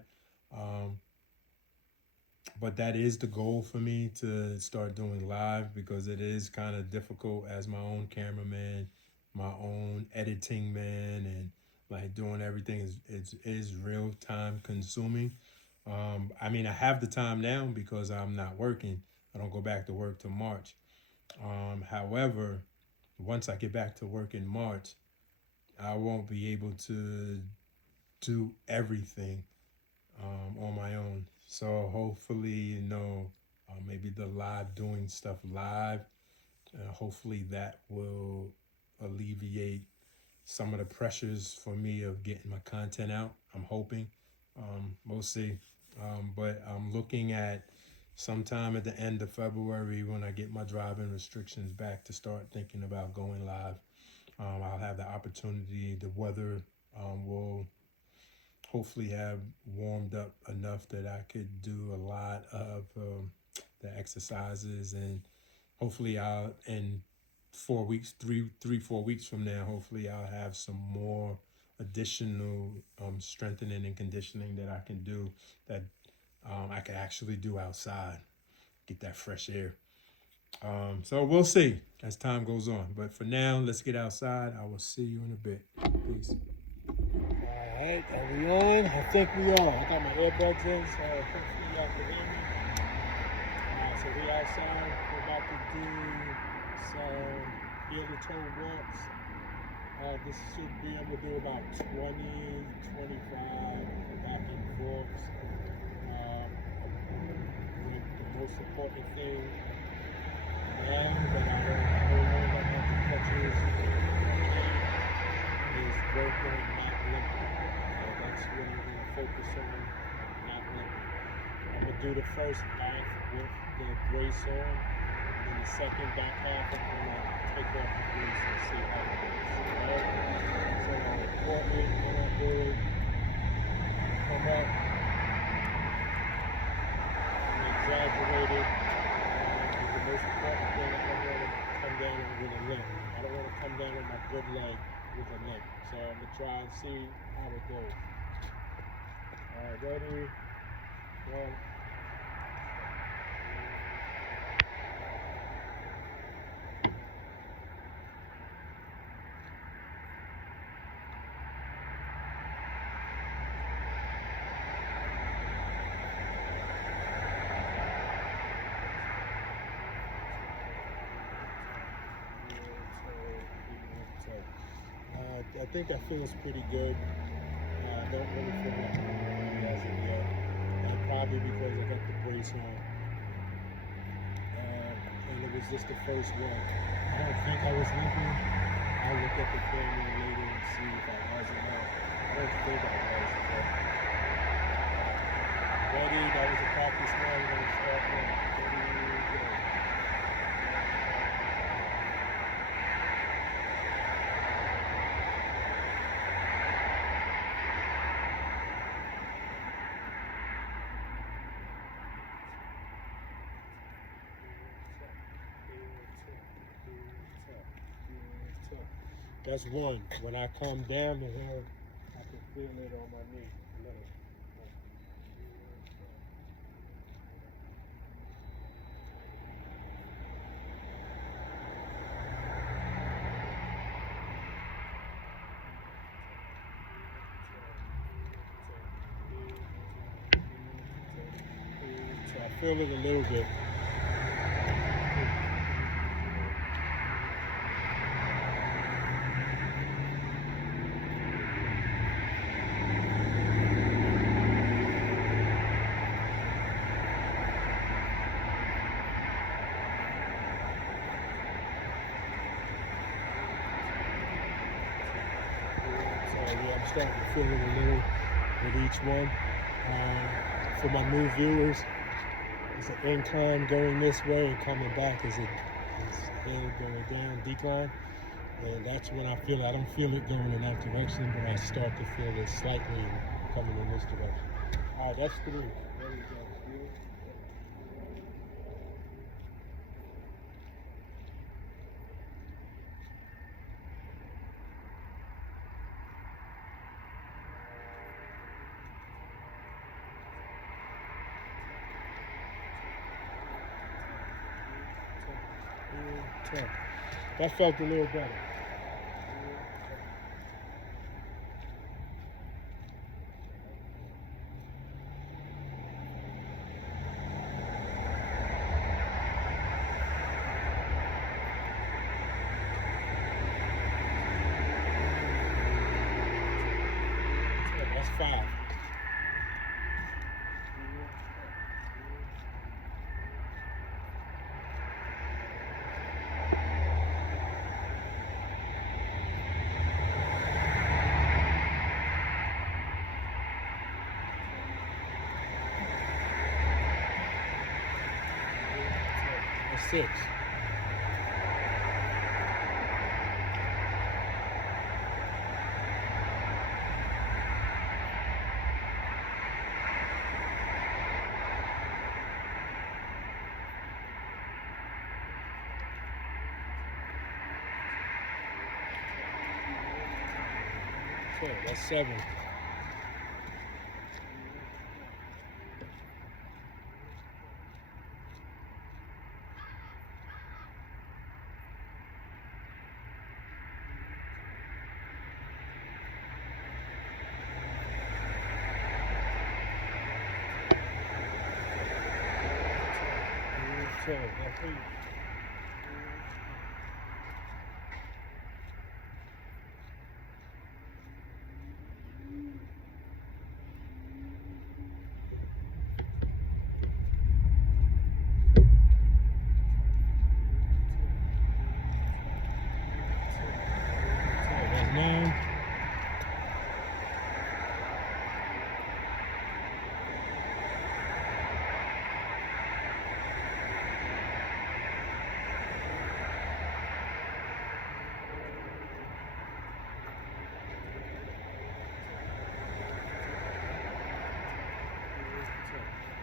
But that is the goal for me, to start doing live, because it is kind of difficult as my own cameraman, my own editing man, and like doing everything is real time consuming. I mean, I have the time now because I'm not working. I don't go back to work till March. However, once I get back to work in March, I won't be able to do everything on my own. So hopefully, you know, maybe the live, doing stuff live, hopefully that will alleviate some of the pressures for me of getting my content out. I'm hoping. We'll see. But I'm looking at sometime at the end of February, when I get my driving restrictions back, to start thinking about going live. I'll have the opportunity. The weather will hopefully have warmed up enough that I could do a lot of the exercises, and hopefully I'll, in 4 weeks, 4 weeks from now, hopefully I'll have some more additional strengthening and conditioning that I can do, that I can actually do outside, get that fresh air. So we'll see as time goes on. But for now, let's get outside. I will see you in a bit. Peace. All right, are we on? I think we are. I got my earbuds in, so hopefully y'all can hear me. So we outside. We're about to do some heel-to-toe walks. This should be able to do about 20, 25 back and forth. The most important thing now that I don't know about the crutches is work on not limping. That's what I'm going to focus on, not limping. I'm going to do the first half with the brace on, and then the second back half I'm going to take off the brace and see how it goes. So important when I do it, come up, I'm exaggerated. The most important thing, I don't want to come down with a limp. I don't want to come down on my good leg with a limp. So I'm going to try and see how it goes. Alright, ready? One. I think that feels pretty good. I don't really feel like I'm as of yet. And probably because I got the brace on. And it was just the first one. I don't think I was limping. I'll look at the camera later and see if I was or not. I don't think I was. But ready? That was a practice one. We're going to start now. Ready, go. That's one. When I come down the hill, I can feel it on my knee. So I feel it a little bit. starting to feel it a little with each one. For my new viewers, it's an incline going this way and coming back as it is hill going down, decline. And that's when I feel it. I don't feel it going in that direction, but I start to feel it slightly coming in this direction. All right, that's 3. There we go. That felt a little better. That's 5. That's 6. Okay, that's 7. Okay, that's 8. That's 9.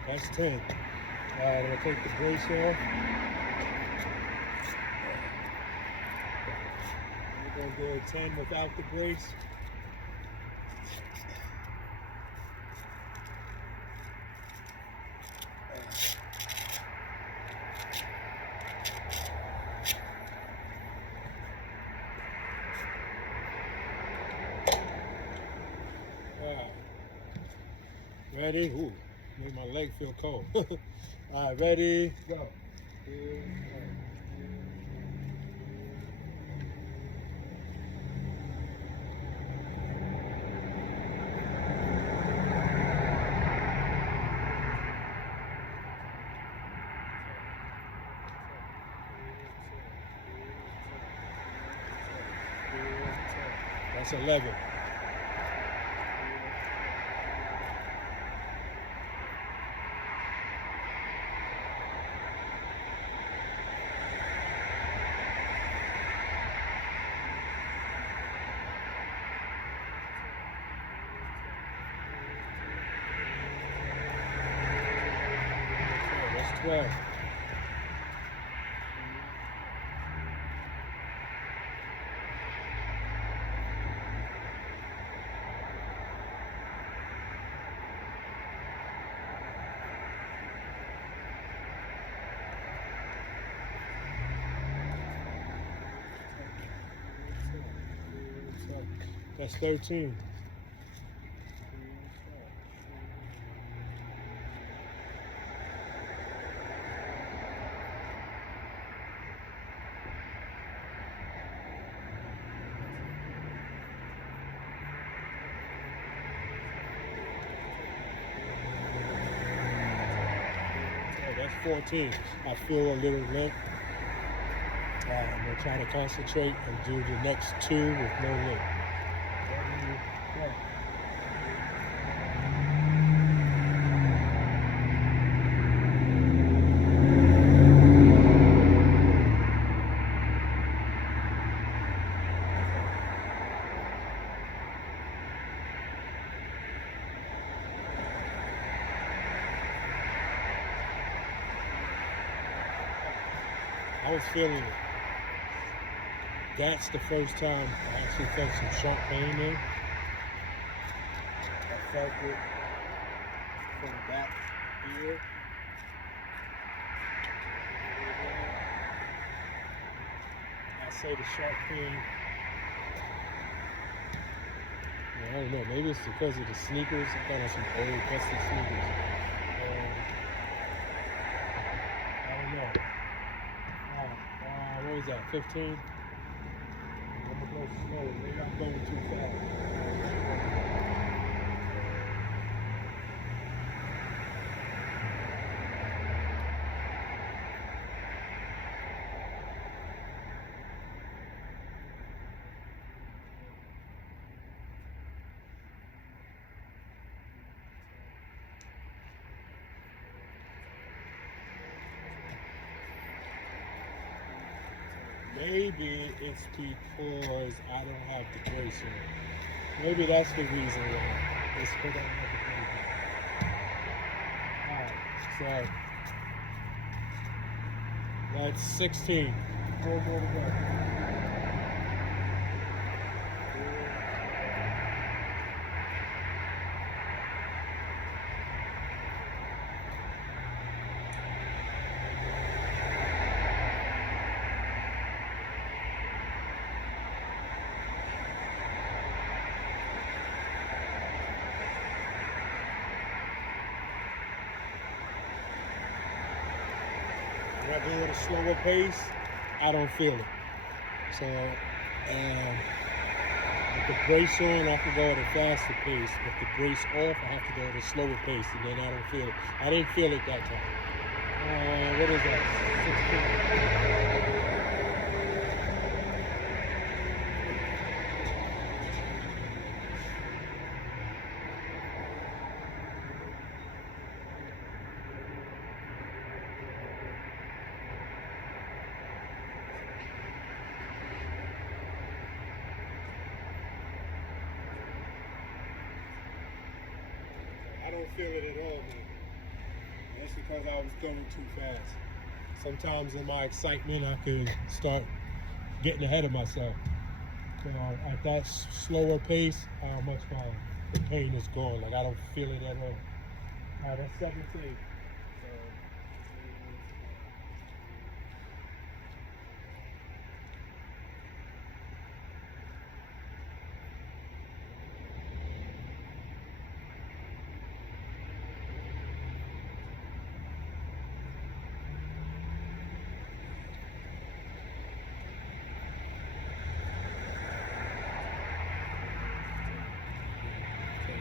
That's 10. All right, I'm gonna take the brace off. We're gonna do a 10 without the brace. All right. Ready? Ooh, made my leg feel cold. All right, ready? Go. That's 11. That's 12. That's 13. That's 14. I feel a little limp. I'm going to try to concentrate and do the next 2 with no limp. Go. I was feeling it. That's the first time I actually felt some sharp pain there. I felt it from the back here. I say the sharp pain. I don't know, maybe it's because of the sneakers. I got on some old custom sneakers. I don't know. What was that, 15? I'm gonna go slow, maybe I'm going too fast. Maybe it's because I don't have the brace on. Maybe that's the reason why. It's because I don't have the brace on. Alright, so that's 16. 4 more to go. When I go at a slower pace, I don't feel it. So, with the brace on, I can go at a faster pace. With the brace off, I have to go at a slower pace, and then I don't feel it. I didn't feel it that time. What is that? 16. I don't feel it at all, man. That's because I was going too fast. Sometimes in my excitement, I could start getting ahead of myself. So at that slower pace, the pain is gone. Like I don't feel it at all. All right, that's 17.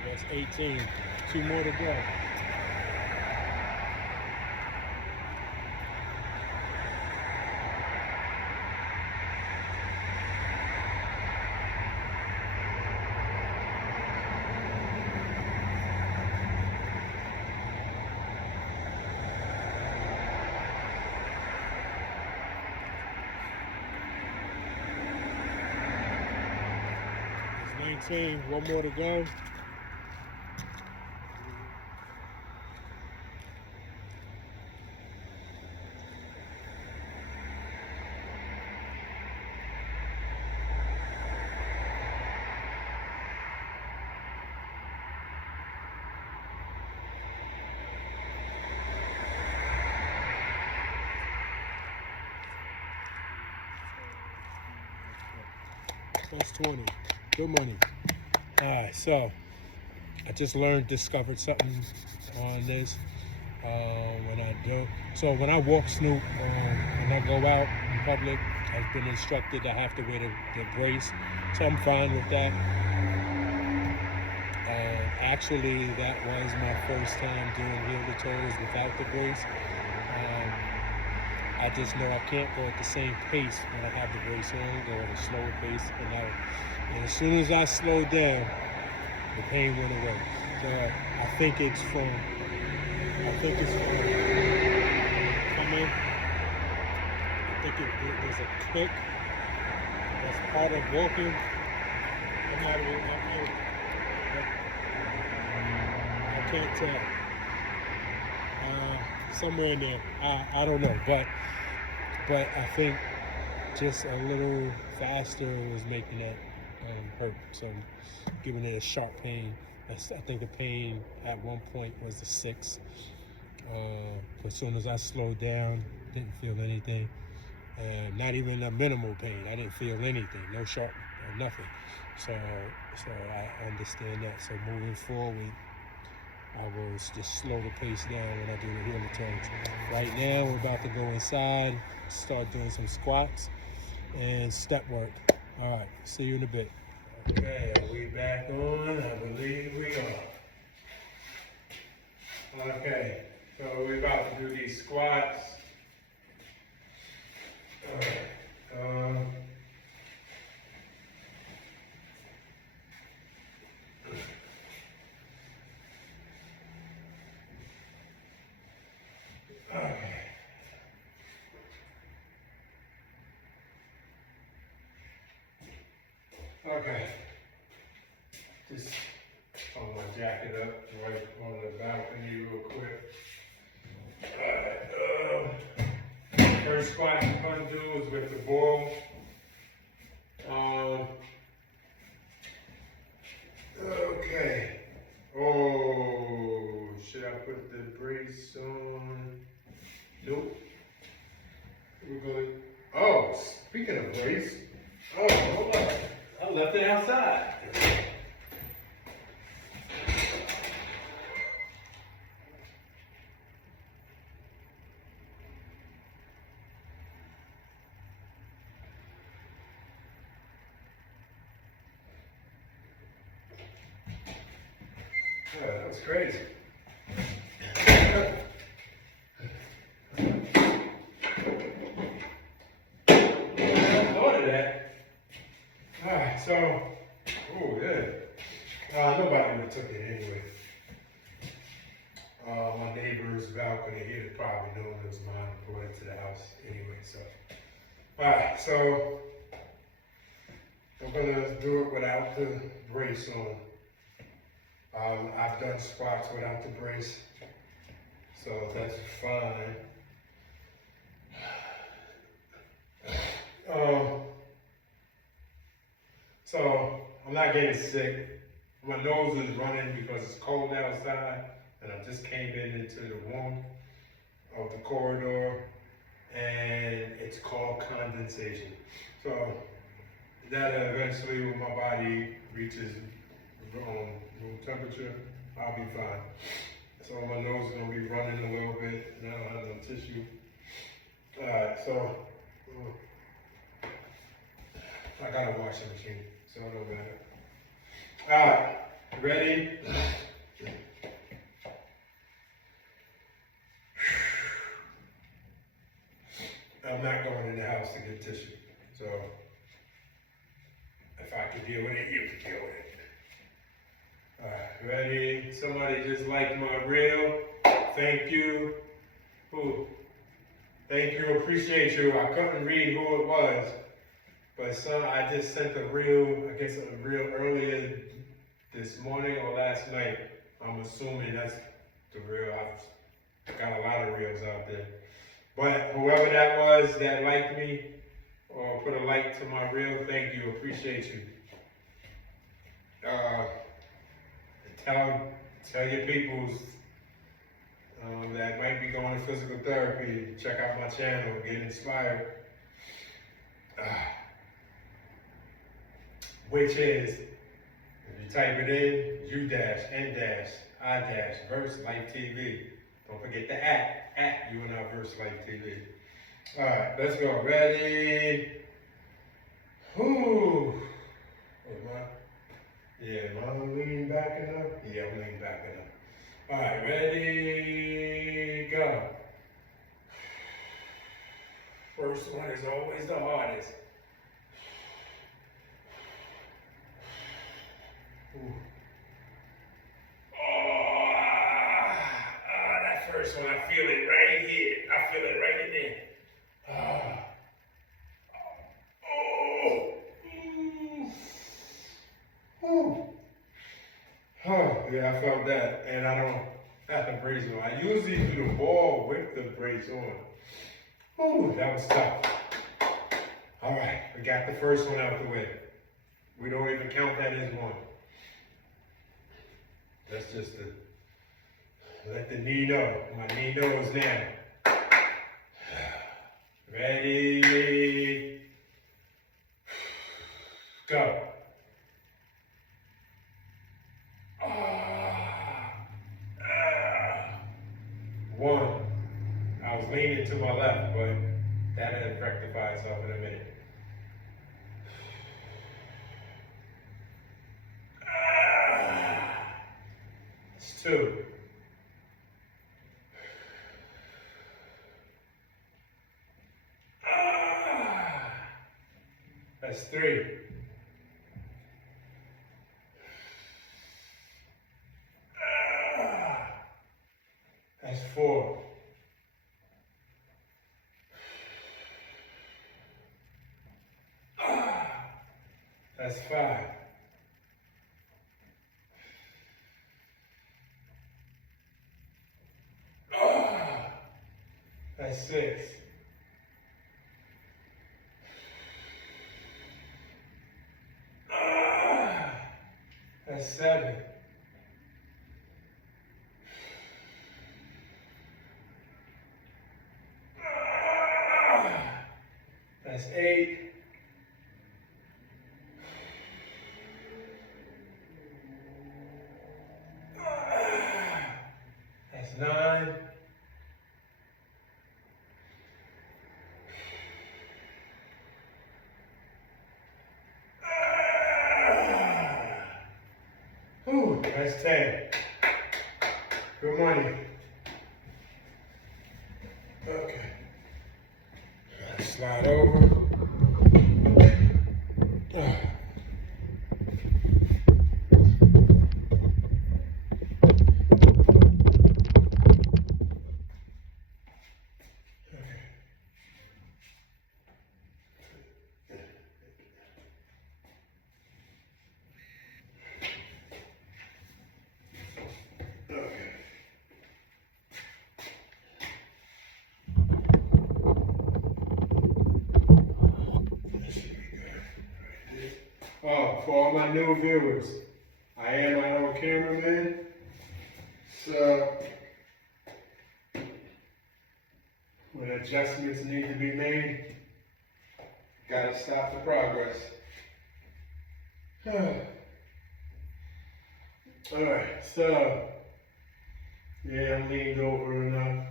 That's 18. 2 more to go. It's 19. 1 more to go. That's 20. Good money. All right, so I just discovered something on this. When I walk Snoop, when I go out in public, I've been instructed I have to wear the brace, so I'm fine with that. Actually, that was my first time doing heel to toes without the brace. I just know I can't go at the same pace when I have the brace on, go at a slower pace. And as soon as I slow down, The pain went away. So I think it's from coming. I think there's a click that's part of walking. I can't tell. Somewhere in there, I don't know, but I think just a little faster was making that hurt. So giving it a sharp pain. I think the pain at one point was a 6. As soon as I slowed down, didn't feel anything. Not even a minimal pain. I didn't feel anything, no sharp or nothing. So I understand that. So moving forward, I will just slow the pace down when I do the heel turns. Right now, we're about to go inside, start doing some squats and step work. All right, see you in a bit. Okay, are we back on? I believe we are. Okay, so we're about to do these squats. All right. Okay. Just pull my jacket up right on the balcony real quick. Alright, first squat I'm gonna do is with the ball. Okay. Oh, should I put the brace on? Nope. We're going. Oh, speaking of brace. Oh, hold on. I left it outside. Yeah, that was crazy. I thought of that. Alright, so, oh yeah. Nobody would have took it anyway. My neighbor's balcony, he'd have probably known it was mine and brought it to the house anyway, so. Alright, so, I'm gonna do it without the brace on. I've done squats without the brace, so that's fine. So I'm not getting sick. My nose is running because it's cold outside, and I just came into the warmth of the corridor, and it's called condensation. So that eventually, when my body reaches room temperature, I'll be fine. So my nose is gonna be running a little bit, and I don't have no tissue. Alright, so I gotta wash the machine, so it don't matter. Alright, ready? I'm not going in the house to get tissue, so if I can deal with it, you can deal with it. Alright, ready? Somebody just liked my reel. Thank you. Who? Thank you, appreciate you. I couldn't read who it was, but I just sent a reel, I guess a reel earlier this morning or last night. I'm assuming that's the reel. I've got a lot of reels out there. But whoever that was that liked me or put a like to my reel, thank you, appreciate you. Tell your peoples that might be going to physical therapy, check out my channel, get inspired. Which is, if you type it in, U-N-I-VERSELIFETV. Don't forget the at U-N-I-VERSELIFETV. Alright, let's go. Ready? Whoo! Am I leaning back enough? Yeah, I'm leaning back enough. Alright, ready, go. First one is always the hardest. Ooh. brace on. Ooh, that was tough. All right, we got the first one out the way. We don't even count that as one. That's just to let the knee know. My knee knows now. Ready? Go. One. I was leaning to my left, but that'll rectify itself in a minute. It's two. That's three. That's four. That's five. That's six. That's seven. That's eight. That's nine. Ooh, that's 10. Good morning. Okay. Slide over. Oh, for all my new viewers, I am my own cameraman, so when adjustments need to be made, gotta stop the progress. Alright, so, yeah, I'm leaned over enough.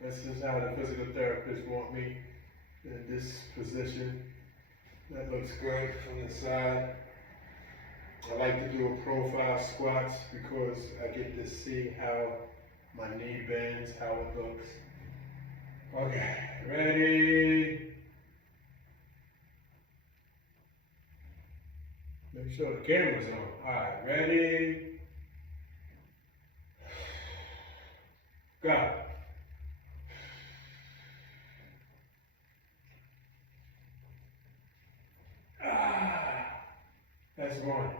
That's just how the physical therapist want me in this position. That looks good from the side. I like to do a profile squats because I get to see how my knee bends, how it looks. Okay, ready? Make sure the camera's on. Alright, ready? Go. That's one.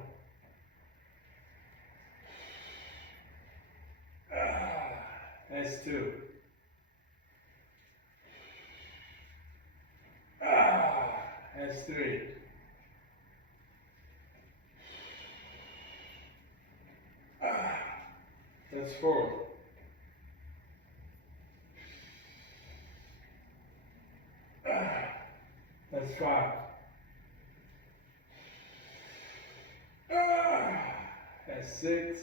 That's two. That's three. That's four. That's five. That's six.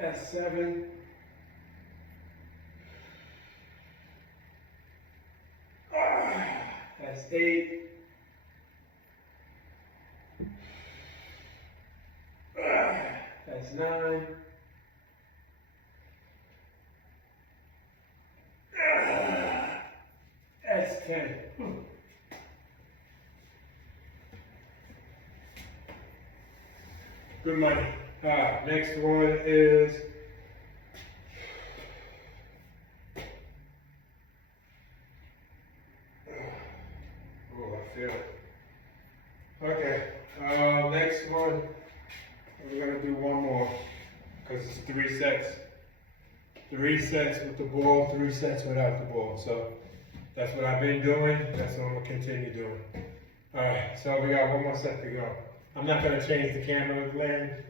That's seven. That's eight. That's nine. That's 10. Good money. Next one is I feel it. Okay. Next one, we're gonna do one more because it's 3 sets. 3 sets with the ball, 3 sets without the ball. So that's what I've been doing. That's what I'm gonna continue doing. All right, so we got 1 more set to go. I'm not gonna change the camera lens,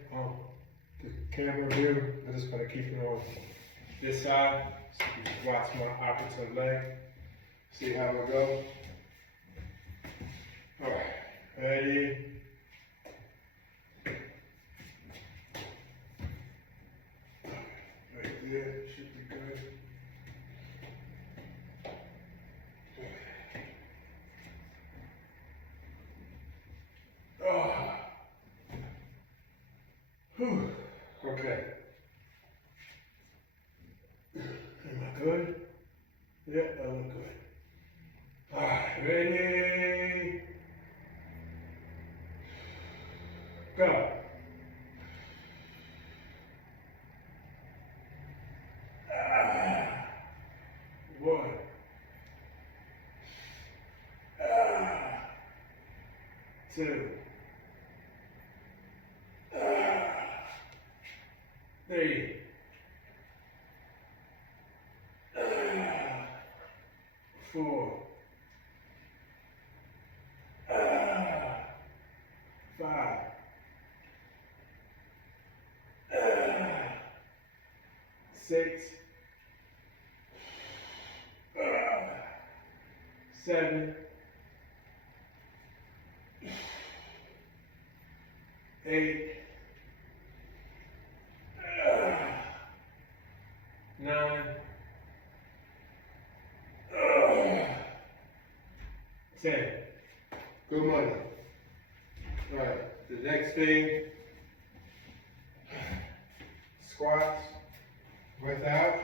the camera view. I'm just gonna keep it on this side. So you can watch my opposite leg. See how it goes. All right, ready? Right there, should be good. Oh. Whew. Okay. Am I good? Yeah, I look good. All right, ready? Go. Ah. 1. Ah. 2. Ah. 3. Ah. 4. Ah. 5. Ah. 6. Ah. 7. 8. 9. 10. Good morning. All right, the next thing, squats without.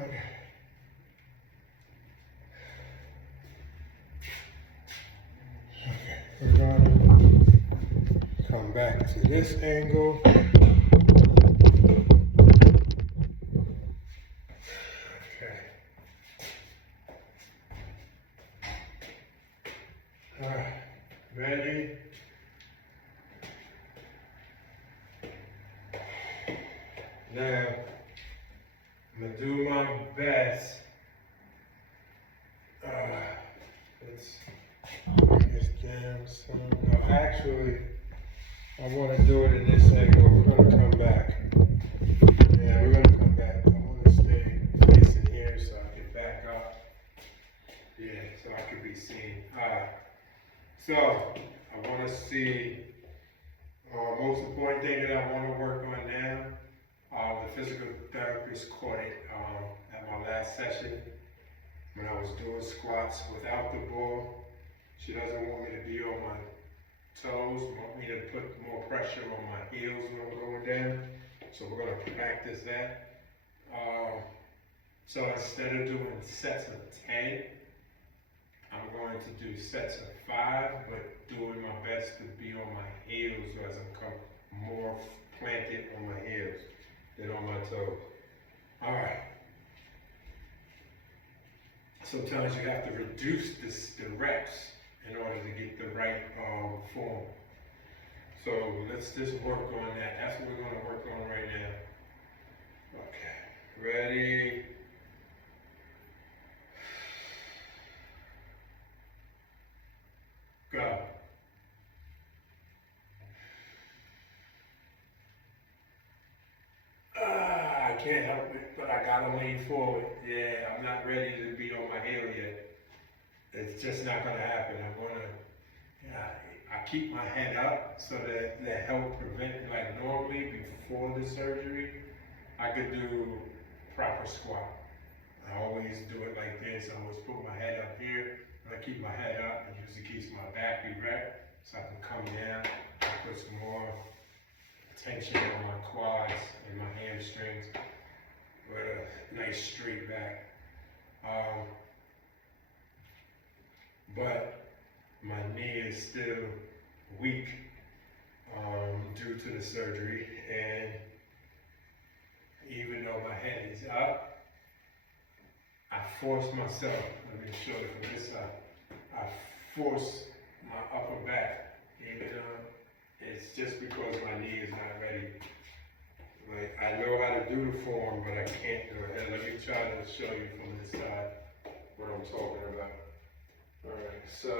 Okay. Okay, we're gonna come back to this angle. All right, ready? Now, I'm gonna do my best. Let's bring this down some. No, actually, I want to do it in this angle. We're gonna come back. Yeah, we're gonna come back. I want to stay facing here so I can back up. Yeah, so I can be seen. All right. So, I want to see, most important thing that I want to work on now, the physical therapist caught it at my last session when I was doing squats without the ball. She doesn't want me to be on my toes, want me to put more pressure on my heels when I'm going down. So we're going to practice that. So instead of doing sets of 10, I'm going to do sets of 5, but doing my best to be on my heels as I come more planted on my heels than on my toes. All right. Sometimes you have to reduce the reps in order to get the right form. So let's just work on that. That's what we're going to work on right now. Okay. Ready? Go. I can't help it, but I gotta lean forward. Yeah, I'm not ready to be on my heel yet. It's just not gonna happen. I keep my head up so that help prevent, like normally before the surgery, I could do proper squat. I always do it like this. I always put my head up here. When I keep my head up, it usually keeps my back erect so I can come down and put some more tension on my quads and my hamstrings with a nice straight back. But my knee is still weak due to the surgery, and even though my head is up, I force myself, let me show you from this side, I force my upper back Even it's just because my knee is not ready. Like, I know how to do the form, but I can't do it. And let me try to show you from this side what I'm talking about. Alright, so,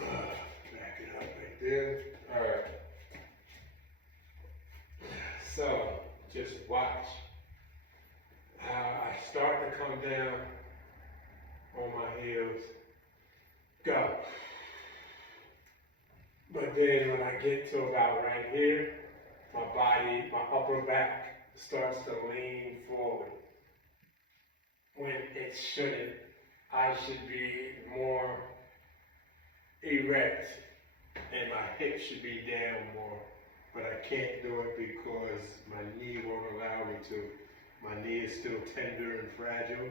back it up right there. Alright. So, just watch how I start to come down on my heels. Go. But then when I get to about right here, my body, my upper back starts to lean forward. When it shouldn't. I should be more erect and my hips should be down more. But I can't do it because my knee won't allow me to. My knee is still tender and fragile.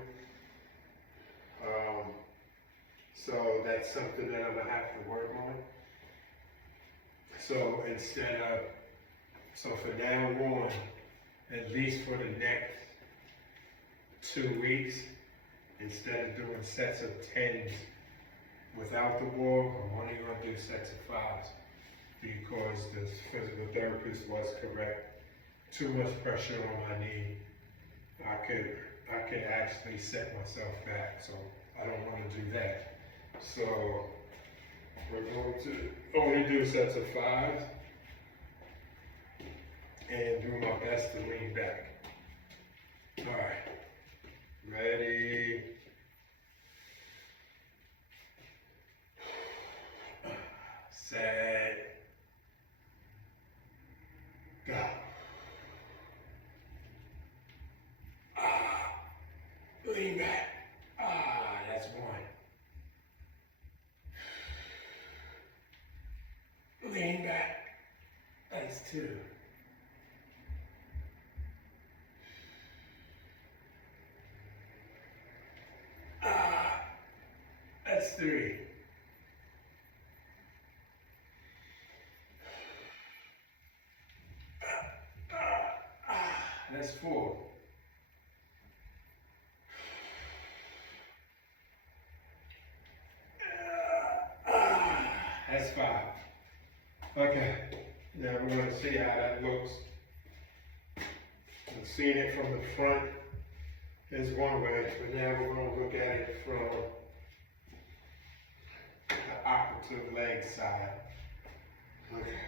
So that's something that I'm gonna have to work on. So so for now on, at least for the next 2 weeks, instead of doing sets of 10s without the ball, I'm only gonna do sets of 5s because the physical therapist was correct. Too much pressure on my knee. I could actually set myself back, so I don't want to do that. So we're going to only do sets of 5s and do my best to lean back. All right, ready? Set. Go. Lean back. That's 1. Lean back. That's 2. That's 3. That's 4. That's 5. Okay, now we're going to see how that looks. And seeing it from the front is one way, but now we're going to look at it from the operative leg side. Okay.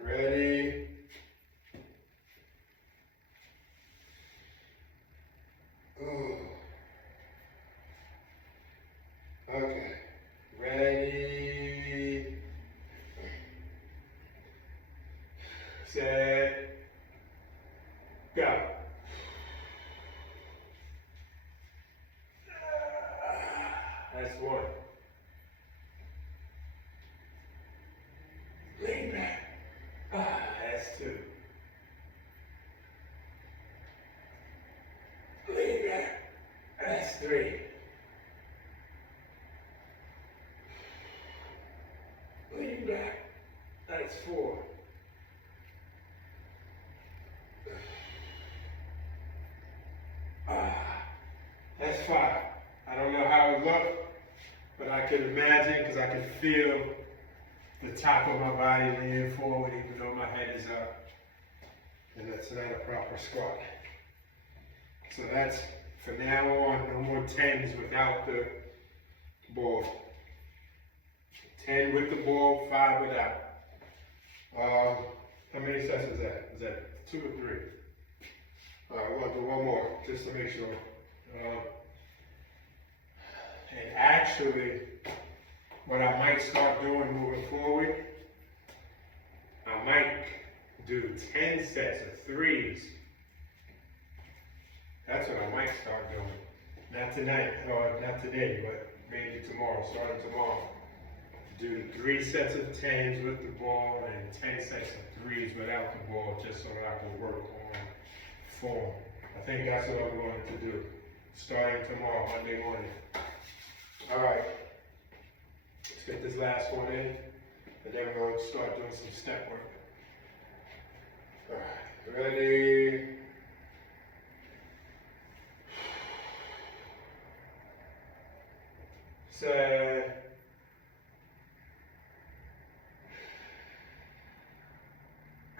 Ready? Ooh. Okay. Ready? Set. Go. That's 1. Lean back. That's 2. Lean back. That's 3. Lean back. That's 4. That's 5. I don't know how it looked, but I can imagine because I can feel the top of my body leaning forward even though my head is up. And that's not a proper squat. So that's, from now on, no more 10s without the ball. 10 with the ball, 5 without. How many sets is that? Is that 2 or 3? All right, we'll do one more, just to make sure. And actually, what I might start doing moving forward, I might do 10 sets of 3s. That's what I might start doing. Not tonight, or not today, but maybe tomorrow, starting tomorrow. Do 3 sets of 10s with the ball and 10 sets of 3s without the ball, just so that I can work on form. I think that's what I'm going to do, starting tomorrow, Monday morning. All right, let's get this last one in, and then we're going to start doing some step work. All right, ready? set,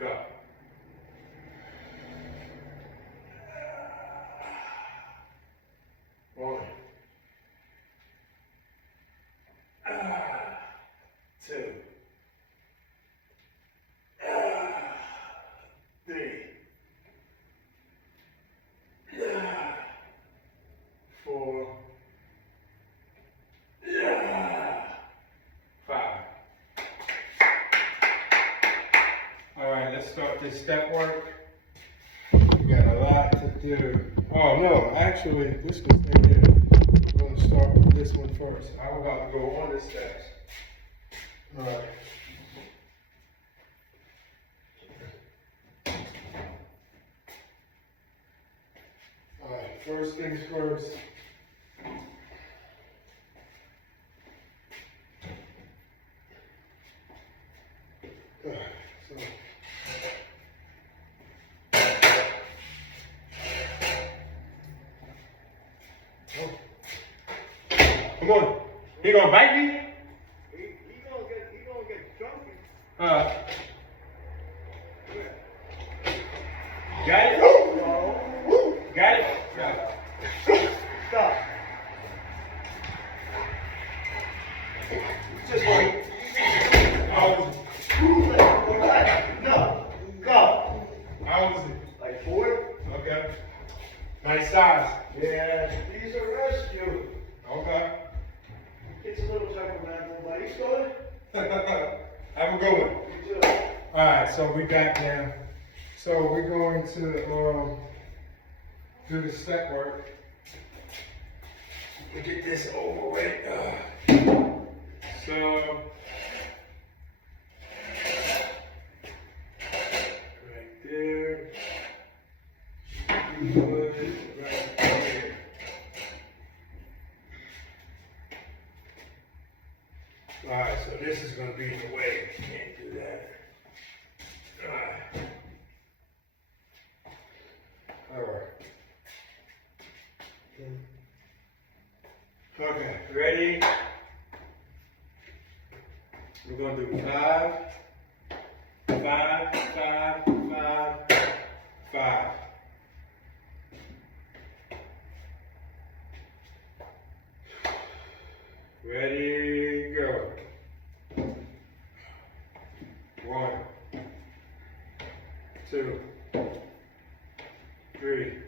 go. One, two, three, 4, 5. All right, let's start this step work. We got a lot to do. Oh no, actually, this was in here. We're going to start with this one first. I'm about to go on the steps. All right. All right, first things first. Come on. He gonna bite me? He gonna get chunky. Got it? Got it? Stop. Just wait. No. Go. How was it? Like 4? Okay. Nice size. Yeah, these are rescue. Okay. It's a little temperamental, but he's good. Have a good one. You too. Alright, so we got now. So we're going to do the step work to get this over with. So right there. Good, right there. Alright, so this is going to be the way. Can't do that. Alright. Okay, ready? We're going to do 5, 5, 5, 5, 5. Ready, go. 1, 2, 3,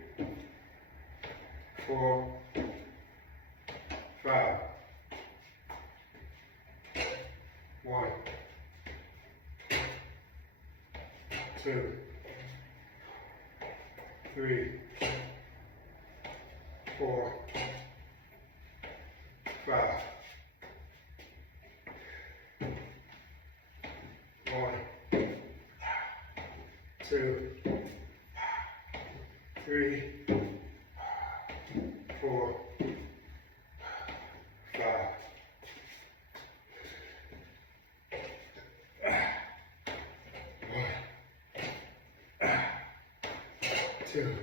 4, 5. 1, 2, 3, 4, 5. 1, 2, 3, 4, 5. 2,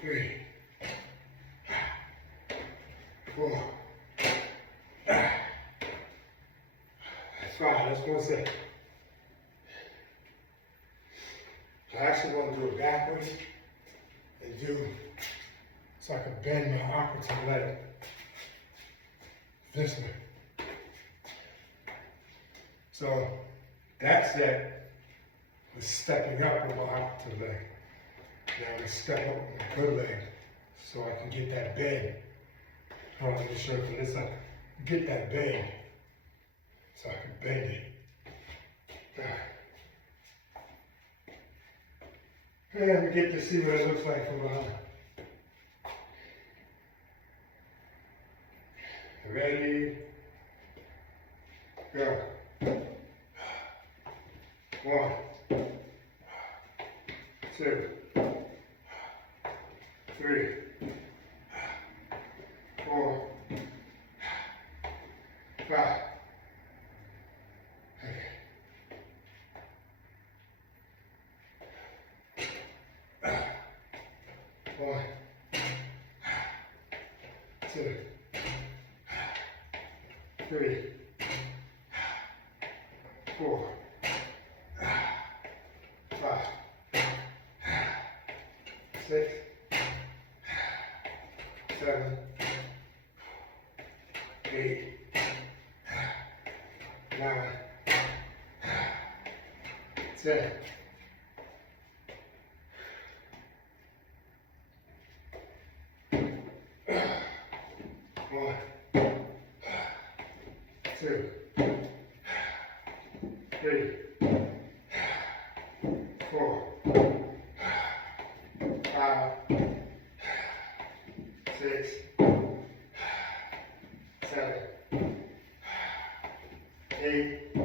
3, 4. That's fine. That's 1 set. I actually want to do it backwards and do so I can bend my operative leg this way. So that set was stepping up with my operative leg. Now we step up with my good leg so I can get that bend. I want to show for this side. Get that bend so I can bend it. And we get to see what it looks like from behind. Ready? Go. 1, 2, 3, 4, 5. Okay. 1, 2, 3, 4, 5, 6, 7, 8, 9, 10. One, 2, 3, 4, 5, 6, 7, 8,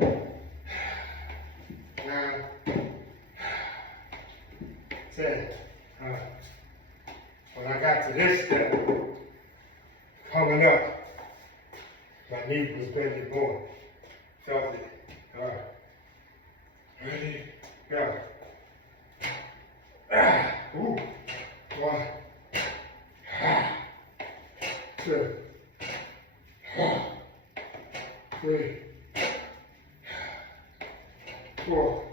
9, 10. When I got to this step, coming up, my knee was bending more. Felt it. All right. Ready? Go. Ooh. 1, 2, 3, 4,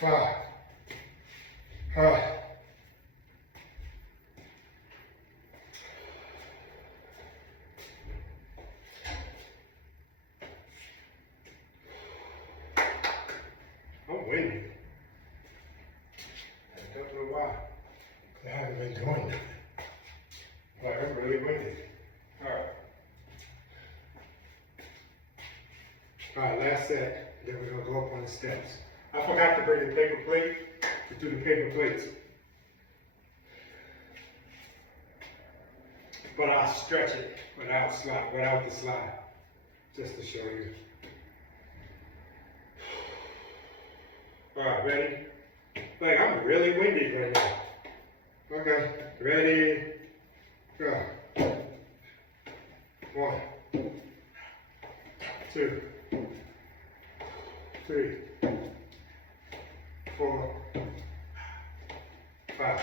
5. I'm winning. I don't know why. I haven't been doing nothing. But I'm really winning. Alright. Alright, last set. Then we're going to go up on the steps. I forgot to bring the paper plate to do the paper plates. But I'll stretch it without the slide. Just to show you. Alright, ready? Like, I'm really windy right now. Okay, ready, go. 1, 2, 3, 4, 5.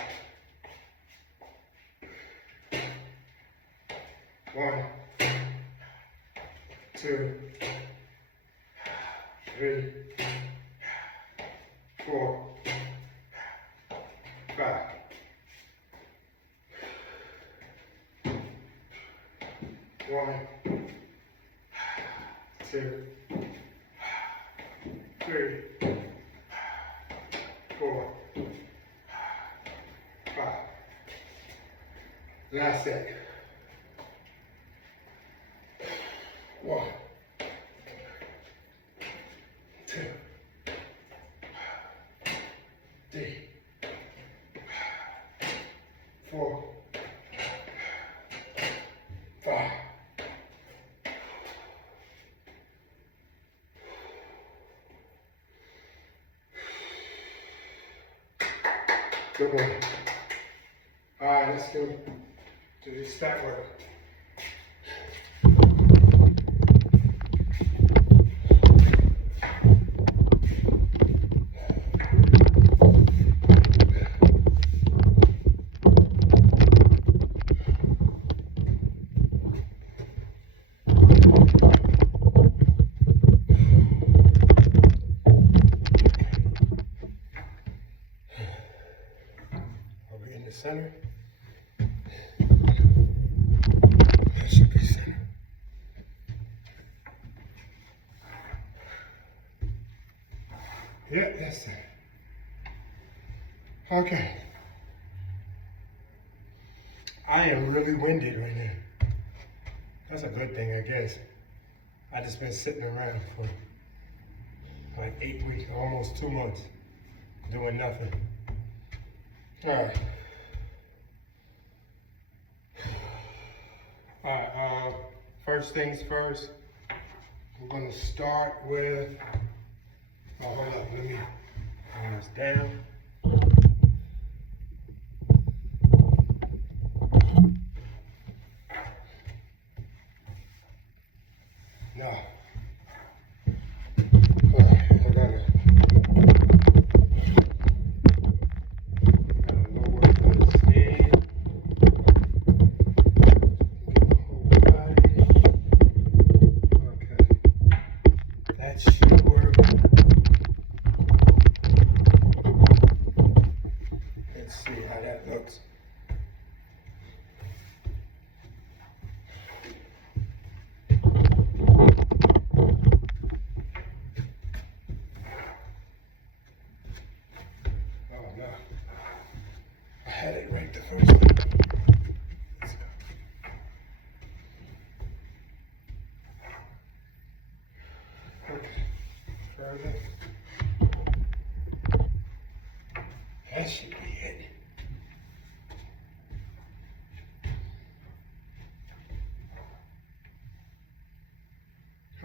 1, 2, 3, 4, 5. 1, 2, 3, 4, 5. Last set. 1, 2, 3, 4, 5. Good one. All right, let's do this stat work. Center. That should be center. Yeah, that's center. Okay. I am really winded right now. That's a good thing, I guess. I just been sitting around for like 8 weeks, almost 2 months, doing nothing. All right. Alright, first things first, we're going to start with, hold up, let me bring this down. Now, I gotta lower this in.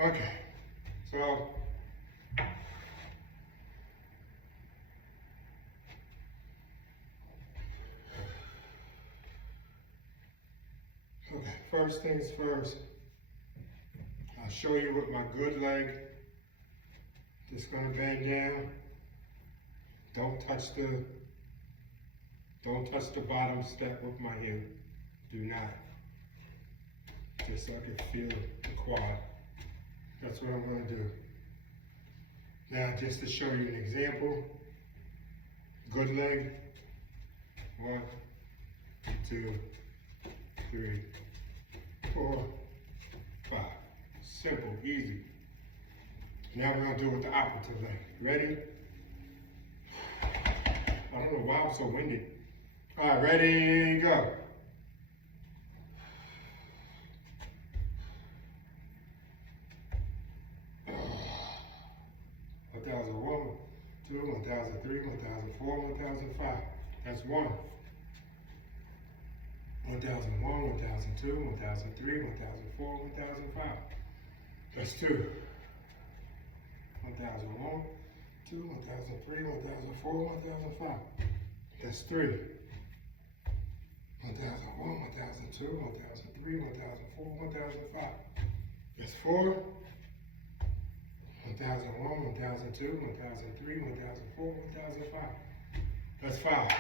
Okay, so okay, first things first, I'll show you with my good leg. Just gonna bend down. Don't touch the bottom step with my heel. Do not. Just so I can feel the quad. That's what I'm gonna do. Now, just to show you an example, good leg. 1, 2, 3, 4, 5. Simple, easy. Now we're gonna do it with the opposite leg. Ready? I don't know why I'm so winded. All right, ready, go. 1,001, 2, 1,003, 1,004, 1,005. That's 1. 1,001, 1,002, 1,003, 1,004, 1,005. That's 2. 1,001, 2, 1,003, 1,004, 1,005. That's 3. 1,001, 1,002, 1,003, 1,004, 1,005. That's 4. 1,001, 1,002, 1,003, 1,004, 1,005. That's 5.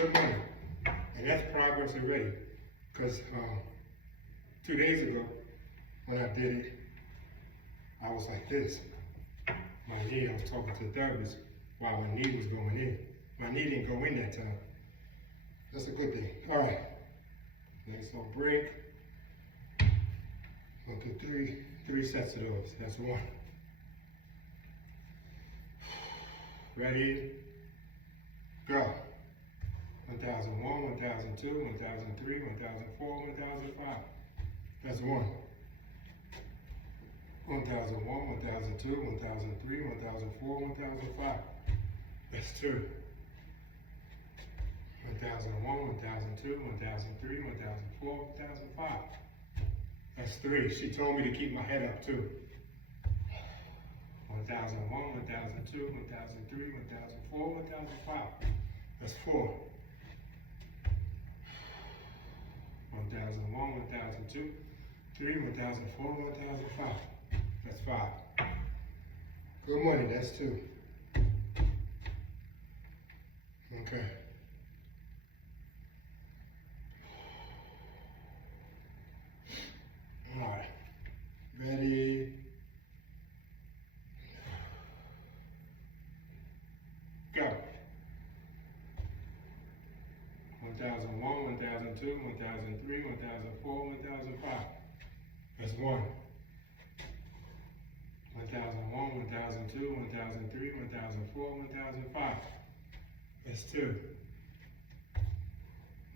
Good money. And that's progress already. Because 2 days ago, when I did it, I was like this. My knee, I was talking to the therapist while my knee was going in. My knee didn't go in that time. That's a good thing. All right. Next little break. Look at three sets of those. That's 1. Ready? Go. 1,001, 1,002, 1,003, 1,004, 1,005. That's 1. 1,001, 1,002, 1,003, 1,004, 1,005. That's 2. 1,001, 1,002, 1,003, 1,004, 1,005. That's 3. She told me to keep my head up too. 1,001, 1,002, 1,003, 1,004, 1,005. That's 4. 1,001, 1,002, 3, 1,004, 1,005. That's 5. Good money, that's 2. Okay. All right. Ready? Go. 1,001, 1,002, 1,003, 1,004, 1,005. That's 1. 1,001, 1,002, 1,003, 1,004, 1,005. That's 2.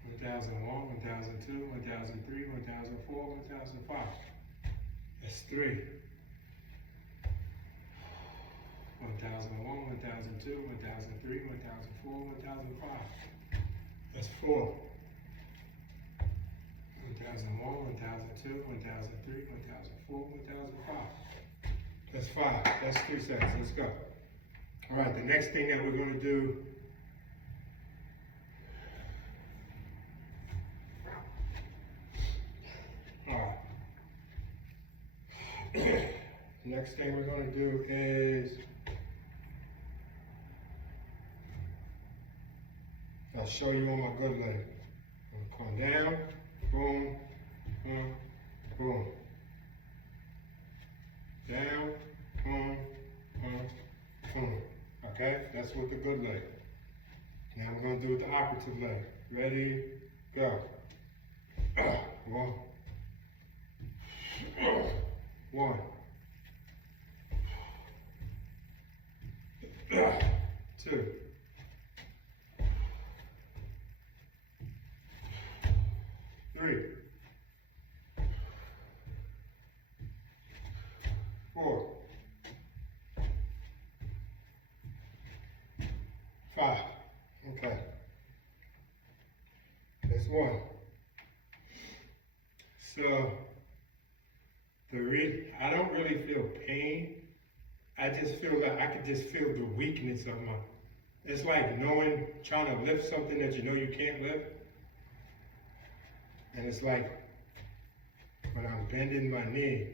1,001, 1,002, 1,003, 1,004, 1,005. That's 3. 1,001, 1,002, 1,003, 1,004, 1,005. That's 4. 1,001, 1,002, 1,003, 1,004, 1,005. That's 5. That's 3 sets. Let's go. All right, the next thing that we're going to do . All right. Next thing we're going to do is I'll show you on my good leg. I'm going to come down, boom, boom, boom. Down, boom, boom, boom. Okay, that's with the good leg. Now we're going to do it with the operative leg. Ready, go. 1. 1. 2. 3. 4. 5. Okay. That's 1. So I don't really feel pain. I just feel like I could just feel the weakness of my, it's like knowing, trying to lift something that you know you can't lift. And it's like, when I'm bending my knee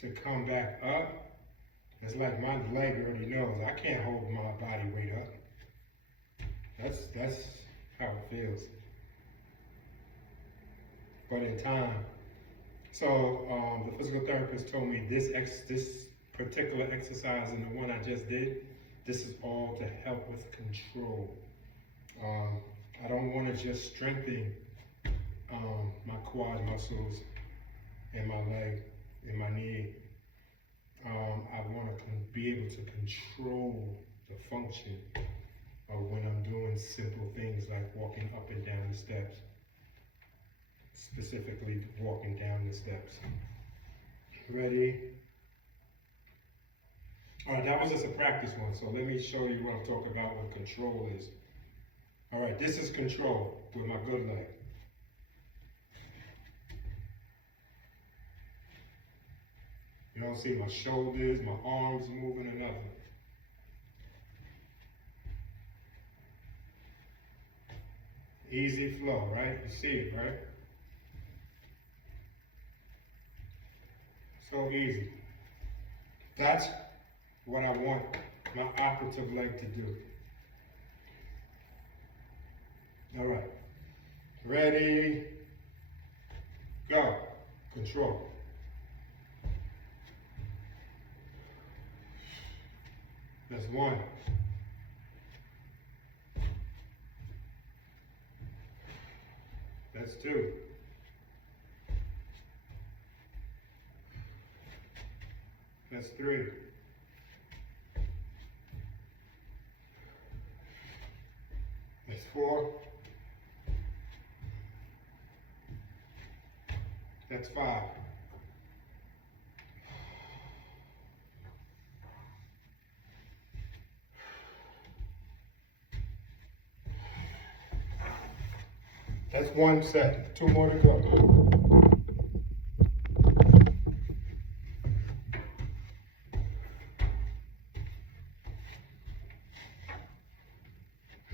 to come back up, it's like my leg already knows I can't hold my body weight up. That's how it feels. But in time, so the physical therapist told me this particular exercise and the one I just did, this is all to help with control. I don't want to just strengthen my quad muscles and my leg and my knee. I want to be able to control the function of when I'm doing simple things like walking up and down the steps. Specifically walking down the steps. Ready? All right, that was just a practice one, so let me show you what I'm talking about what control is. All right, this is control with my good leg. You don't see my shoulders, my arms moving or nothing. Easy flow, right? You see it, right? So easy. That's what I want my operative leg to do. All right. Ready, go. Control. That's one. That's two. That's three. That's four. That's five. That's one set. Two more to go.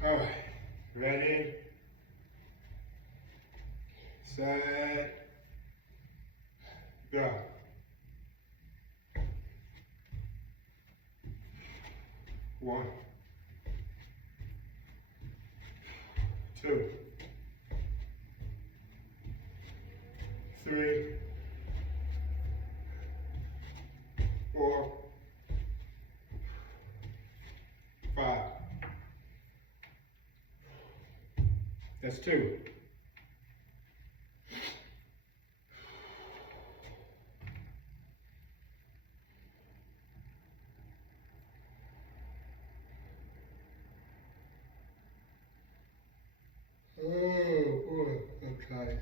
All right, ready, set, go. One, two, three, four, five. That's two. Oh boy, I'm tired.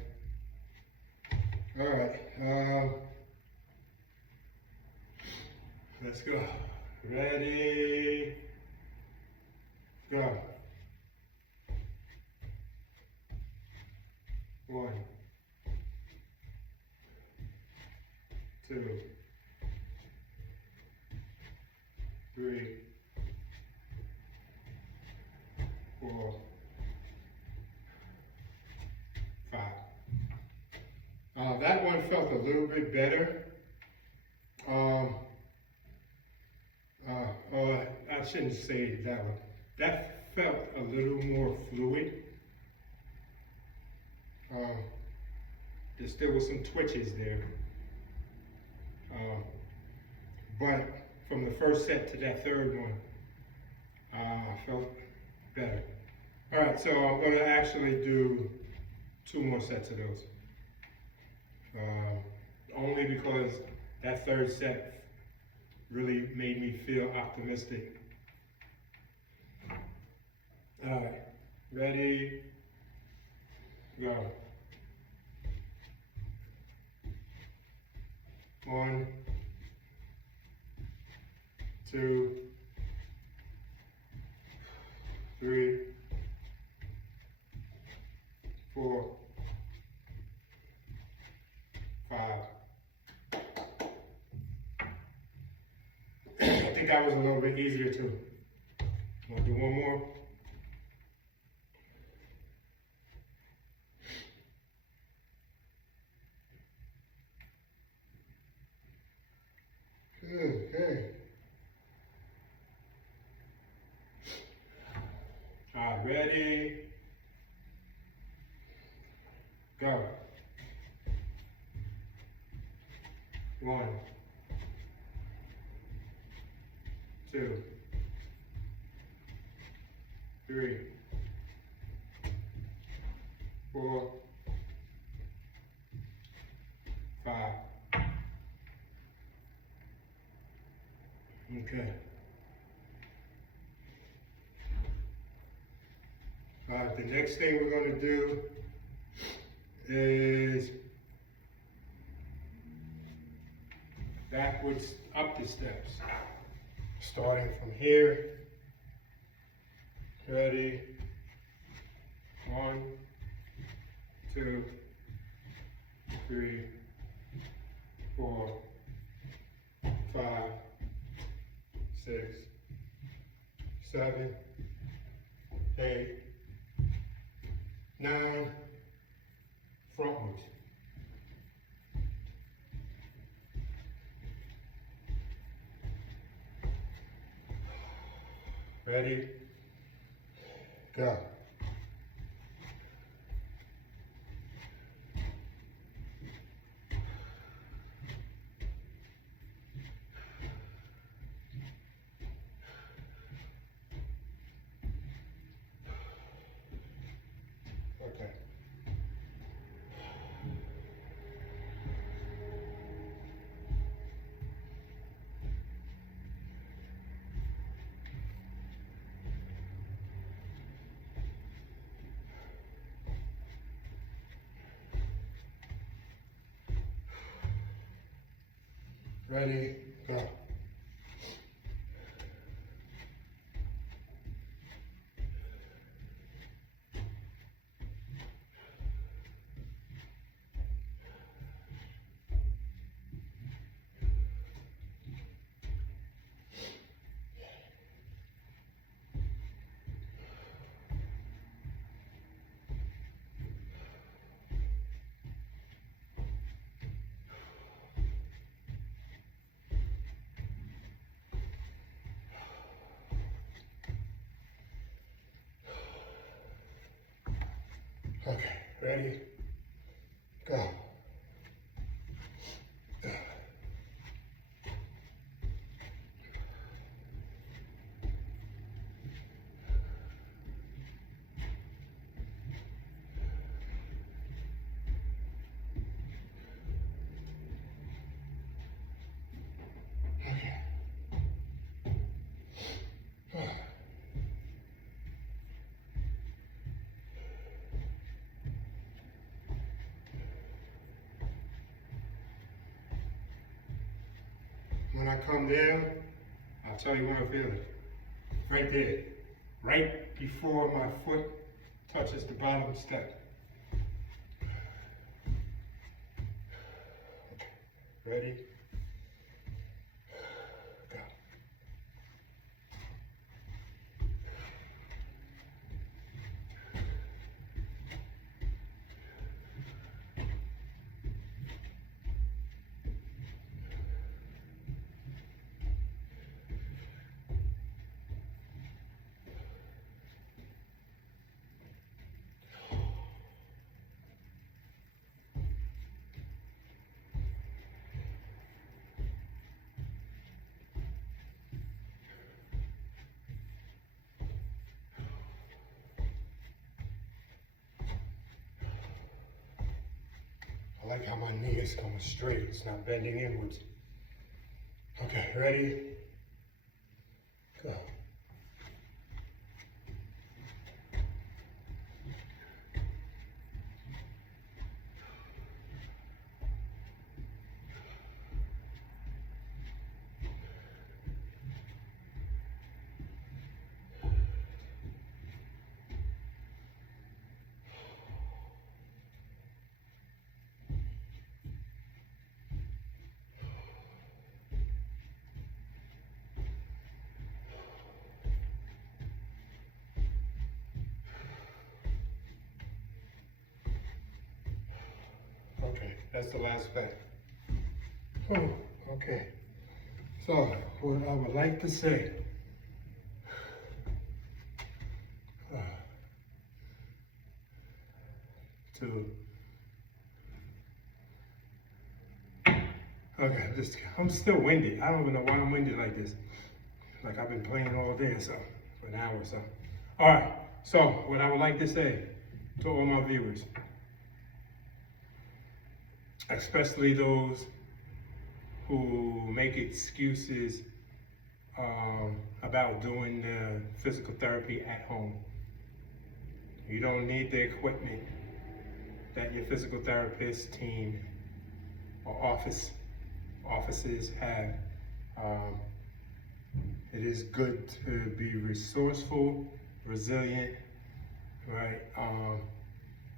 All right, let's go. Ready, go. One, two, three, four, five. That one felt a little bit better. I shouldn't say that one. That felt a little more fluid. There still was some twitches there. But from the first set to that third one, I felt better. All right, so I'm going to actually do 2 more sets of those. Only because that third set really made me feel optimistic. All right, ready, go. 1, 2, 3, 4, 5. that was a little bit easier too. Wanna do one more? Okay. All right, ready? Go. 1, 2, 3, 4, 5. Okay. All right, the next thing we're going to do is backwards up the steps. Starting from here. Ready? 1, 2, 3, 4, 5, 6, 7, 8, 9, frontwards. Ready? Go. Okay. Ready, go. Okay, ready, go. When I come down, I'll tell you when I feel it. Right there. Right before my foot touches the bottom step. Ready? Go. I like how my knee is coming straight. It's not bending inwards. Okay, ready? Go. That's the last pack. Oh, okay. So, what I would like to say, I'm still winded. I don't even know why I'm winded like this. Like I've been playing all day or so, for an hour or so. All right, so what I would like to say to all my viewers, especially those who make excuses about doing the physical therapy at home. You don't need the equipment that your physical therapist team or offices have. It is good to be resourceful, resilient, right?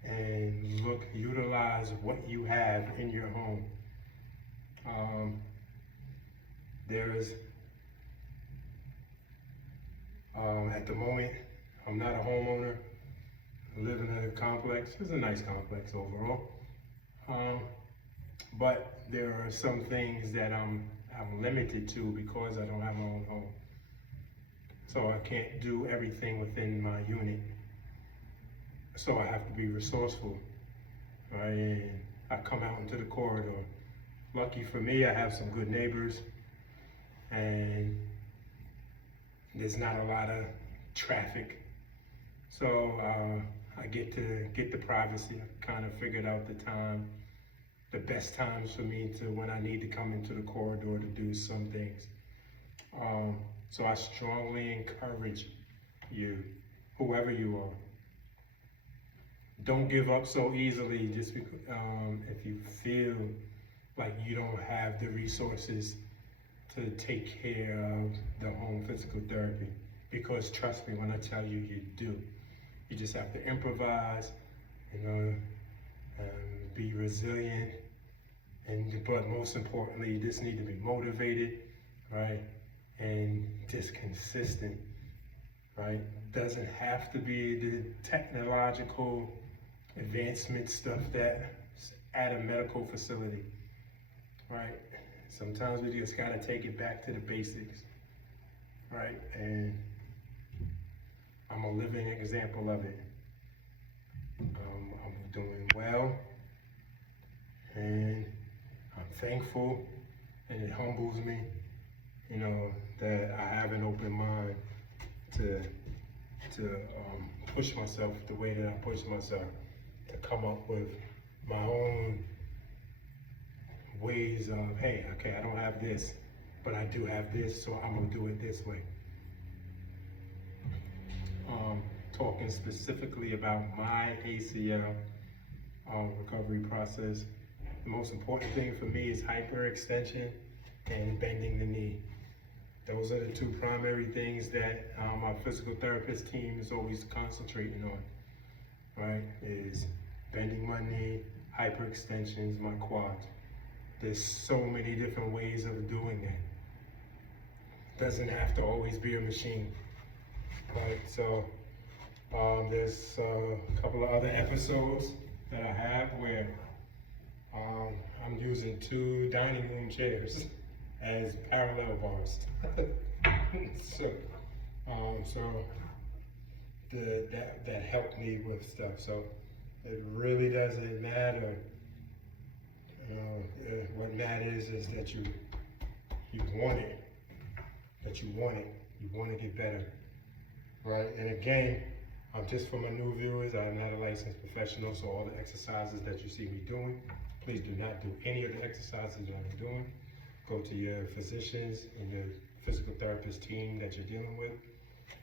And utilize what you have in your home. At the moment, I'm not a homeowner. I live in a complex. It's a nice complex overall. But there are some things that I'm limited to because I don't have my own home. So I can't do everything within my unit. So I have to be resourceful, right? And I come out into the corridor. Lucky for me, I have some good neighbors, and there's not a lot of traffic. So I get to get the privacy. I kind of figured out the best times for me to when I need to come into the corridor to do some things. So I strongly encourage you, whoever you are, don't give up so easily just because, if you feel like you don't have the resources to take care of the home physical therapy. Because trust me when I tell you, you do. You just have to improvise, be resilient, but most importantly, you just need to be motivated, right? And just consistent, right? Doesn't have to be the technological advancement stuff that's at a medical facility, right? Sometimes we just gotta take it back to the basics, right? And I'm a living example of it. I'm doing well, and I'm thankful, and it humbles me, that I have an open mind to push myself the way that I push myself, to come up with my own ways of, hey, okay, I don't have this, but I do have this, so I'm gonna do it this way. Talking specifically about my ACL recovery process, the most important thing for me is hyperextension and bending the knee. Those are the two primary things that my physical therapist team is always concentrating on, right? Is bending my knee, hyperextensions, my quads. There's so many different ways of doing that. Doesn't have to always be a machine, right? So there's a couple of other episodes that I have where I'm using 2 dining room chairs as parallel bars. That helped me with stuff. So it really doesn't matter. What matters is that you want it. You want to get better, right? And again, just for my new viewers, I'm not a licensed professional, so all the exercises that you see me doing, please do not do any of the exercises that I'm doing. Go to your physicians and your physical therapist team that you're dealing with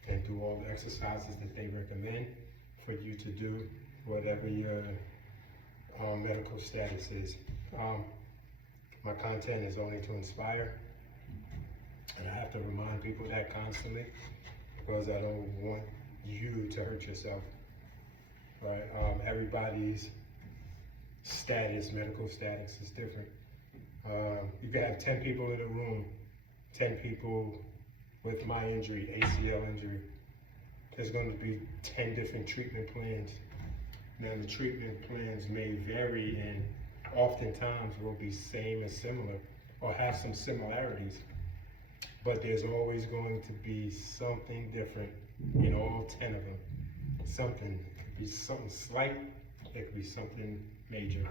and do all the exercises that they recommend for you to do, whatever your medical status is. My content is only to inspire, and I have to remind people that constantly because I don't want you to hurt yourself, right? Everybody's medical status is different. You can have 10 people in a room, 10 people with my injury, ACL injury. There's going to be 10 different treatment plans. Now the treatment plans may vary in oftentimes will be same and similar or have some similarities, but there's always going to be something different in all 10 of them. Something, it could be something slight, it could be something major.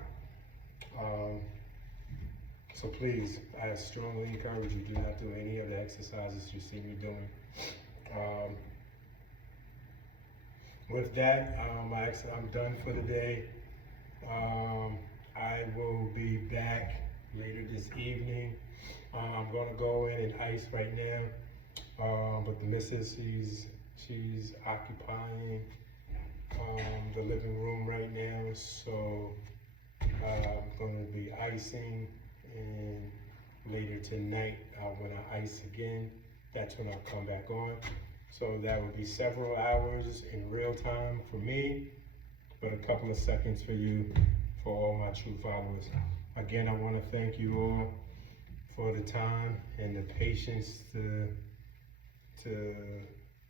So please, I strongly encourage you, do not do any of the exercises you see me doing. With that, I'm done for the day. I will be back later this evening. I'm gonna go in and ice right now, but the missus, she's occupying the living room right now, so I'm gonna be icing, and later tonight, when I ice again, that's when I'll come back on. So that will be several hours in real time for me, but a couple of seconds for you, for all my true followers. Again, I want to thank you all for the time and the patience to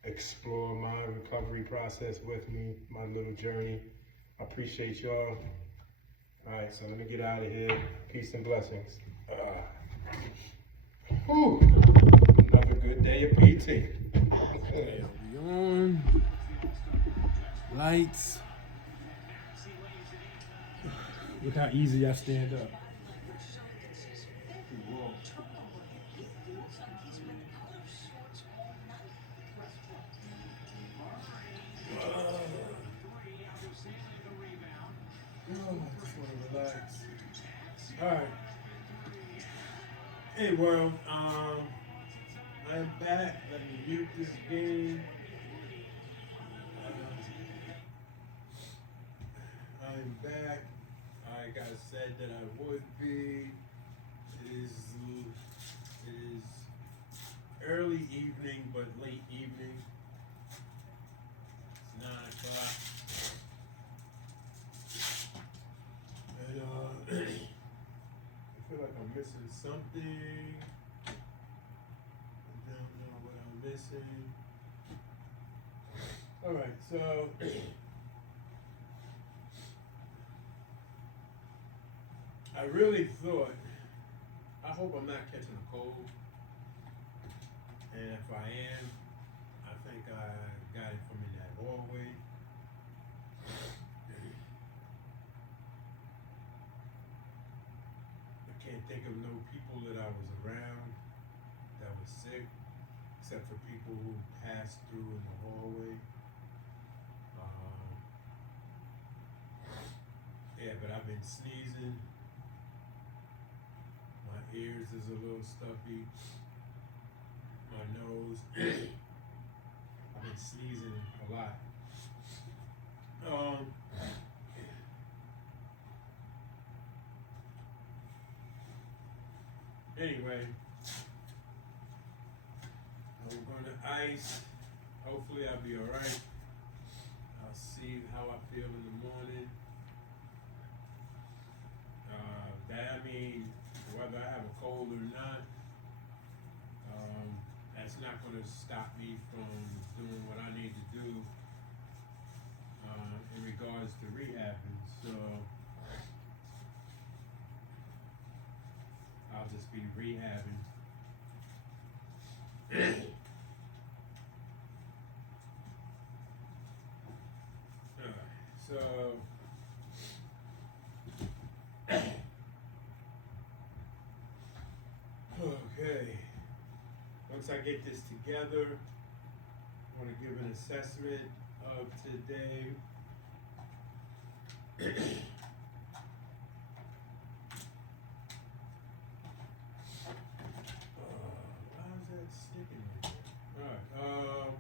explore my recovery process with me, my little journey. I appreciate y'all. All right, so let me get out of here. Peace and blessings. Another good day of PT. Okay, we on. Lights. Look how easy I stand up. Whoa. I just want to relax. All right. Hey world, I am back. Let me mute this game. I am back. Like I said that I would be. It is early evening, but late evening. It's 9 o'clock. And I feel like I'm missing something. I don't know what I'm missing. Alright, so I really thought, I hope I'm not catching a cold. And if I am, I think I got it from in that hallway. I can't think of no people that I was around that was sick, except for people who passed through in the hallway. Yeah, but I've been sneezing. My ears is a little stuffy. My nose. I've been sneezing a lot. Anyway, I'm going to ice. Hopefully I'll be alright. I'll see how I feel in the morning. That I mean, whether I have a cold or not, that's not going to stop me from doing what I need to do in regards to rehabbing. So I'll just be rehabbing. So okay, once I get this together, I want to give an assessment of today. Why is that sticking in there? Alright,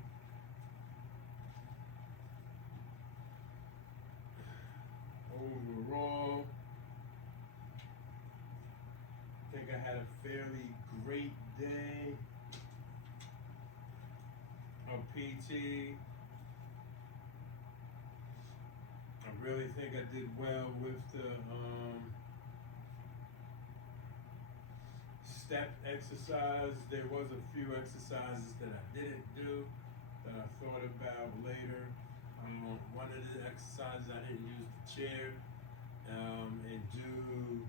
overall, I think I had a fairly great day of PT. I really think I did well with the step exercise. There was a few exercises that I didn't do that I thought about later. One of the exercises I didn't use the chair and do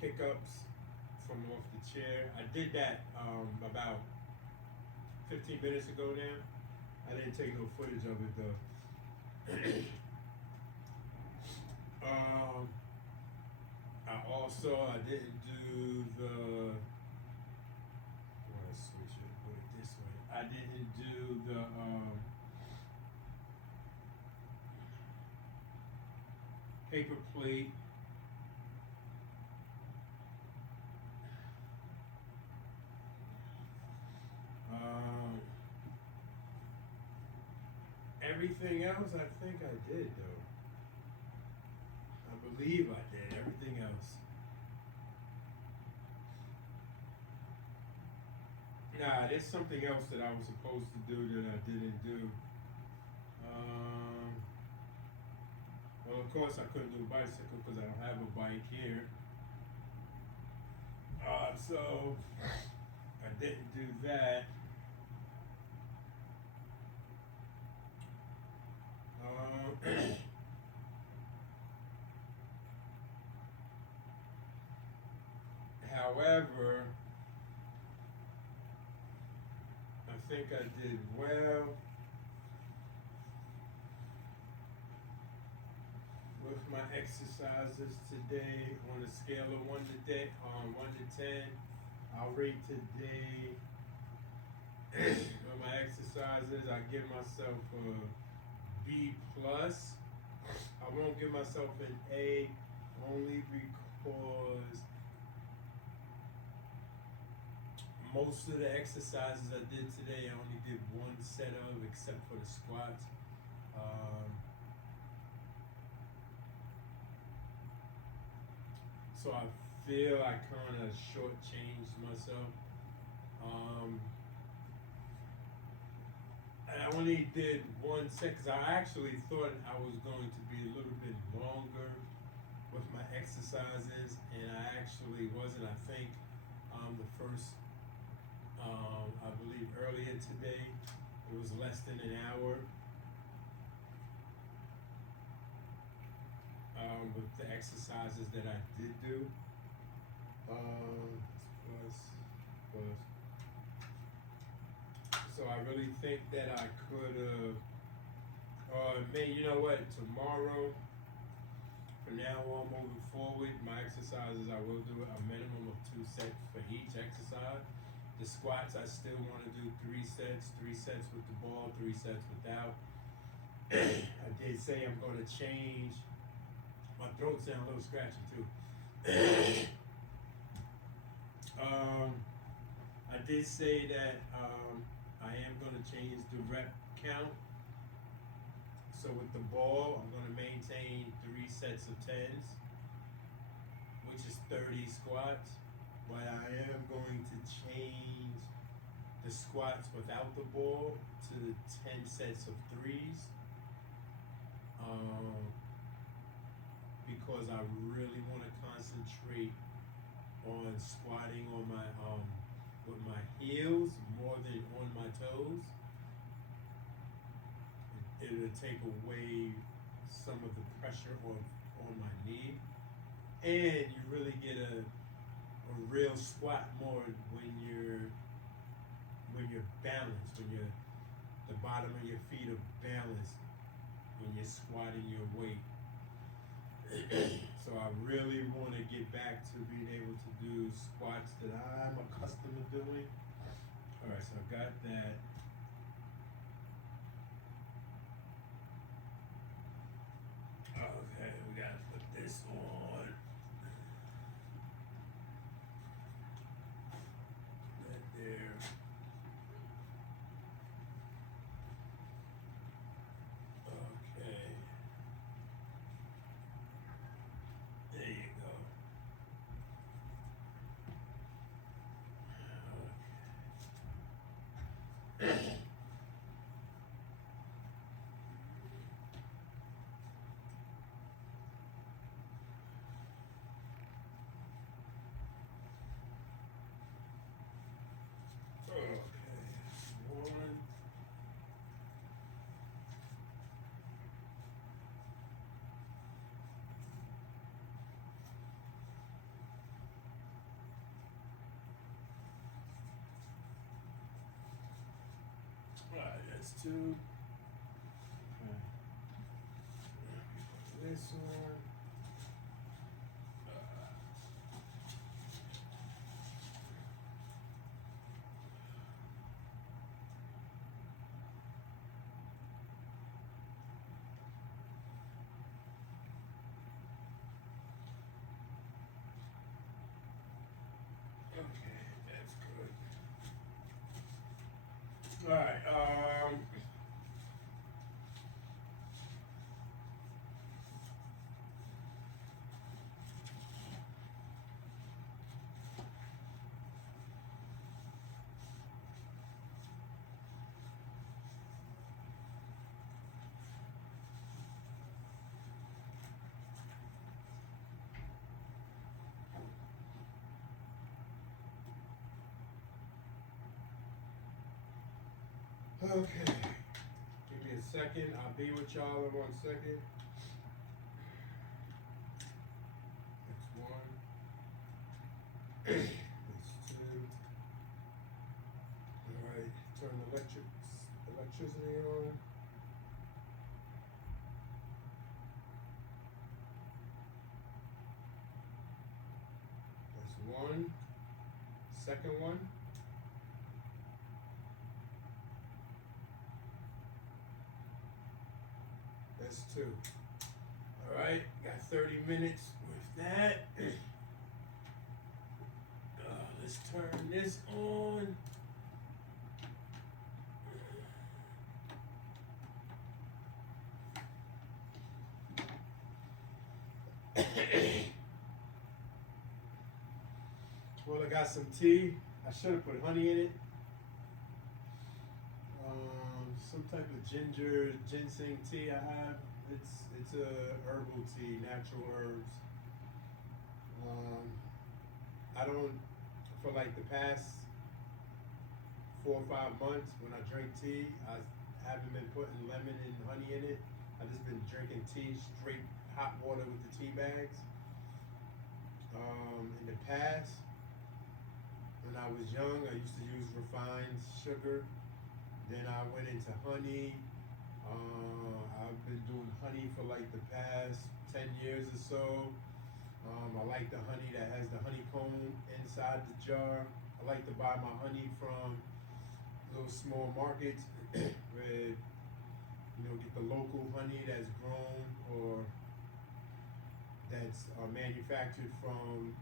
kick-ups from off the chair. I did that about 15 minutes ago now. I didn't take no footage of it though. I didn't do the, let's switch it, put it this way. I didn't do the, paper plate. Everything else I think I did though. I believe I did everything else. Nah, there's something else that I was supposed to do that I didn't do. Well, of course I couldn't do a bicycle because I don't have a bike here. So I didn't do that. However, I think I did well with my exercises today on a scale of 1 to 10. I'll rate today on my exercises. I give myself a B+. I won't give myself an A only because most of the exercises I did today, I only did one set of, except for the squats. So I feel I kind of shortchanged myself. And I only did one set because I actually thought I was going to be a little bit longer with my exercises, and I actually wasn't. I think the first, I believe earlier today, it was less than an hour. With the exercises that I did do. So I really think that I could have, you know what, tomorrow, from now on moving forward, my exercises, I will do a minimum of 2 sets for each exercise. The squats, I still want to do 3 sets with the ball, 3 sets without. I did say I'm going to change. My throat sounds a little scratchy too. I did say that I am going to change the rep count. So with the ball, I'm going to maintain 3 sets of 10s, which is 30 squats. But I am going to change the squats without the ball to 10 sets of 3s. Because I really want to concentrate on squatting on my with my heels more than on my toes. It'll take away some of the pressure on my knee, and you really get a real squat more when you're balanced, when the bottom of your feet are balanced when you're squatting your weight. So I really want to get back to being able to do squats that I'm accustomed to doing. All right, so I got that. Okay, we got to put this on. Right there. Okay. There you go. Okay. One. Alright, that's 2. This one. Okay, that's good. Alright, okay. Give me a second. I'll be with y'all in 1 second. That's 1. That's 2. Alright, turn the electricity on. That's 1. Second one. That's 2. Alright, got 30 minutes with that. Let's turn this on. Well, I got some tea. I should have put honey in it. Some type of ginseng tea I have. It's a herbal tea, natural herbs. I don't, for like the past 4 or 5 months when I drink tea, I haven't been putting lemon and honey in it. I've just been drinking tea, straight hot water with the tea bags. In the past, when I was young, I used to use refined sugar. Then I went into honey. I've been doing honey for like the past 10 years or so. I like the honey that has the honeycomb inside the jar. I like to buy my honey from little small markets where, get the local honey that's grown or that's manufactured from,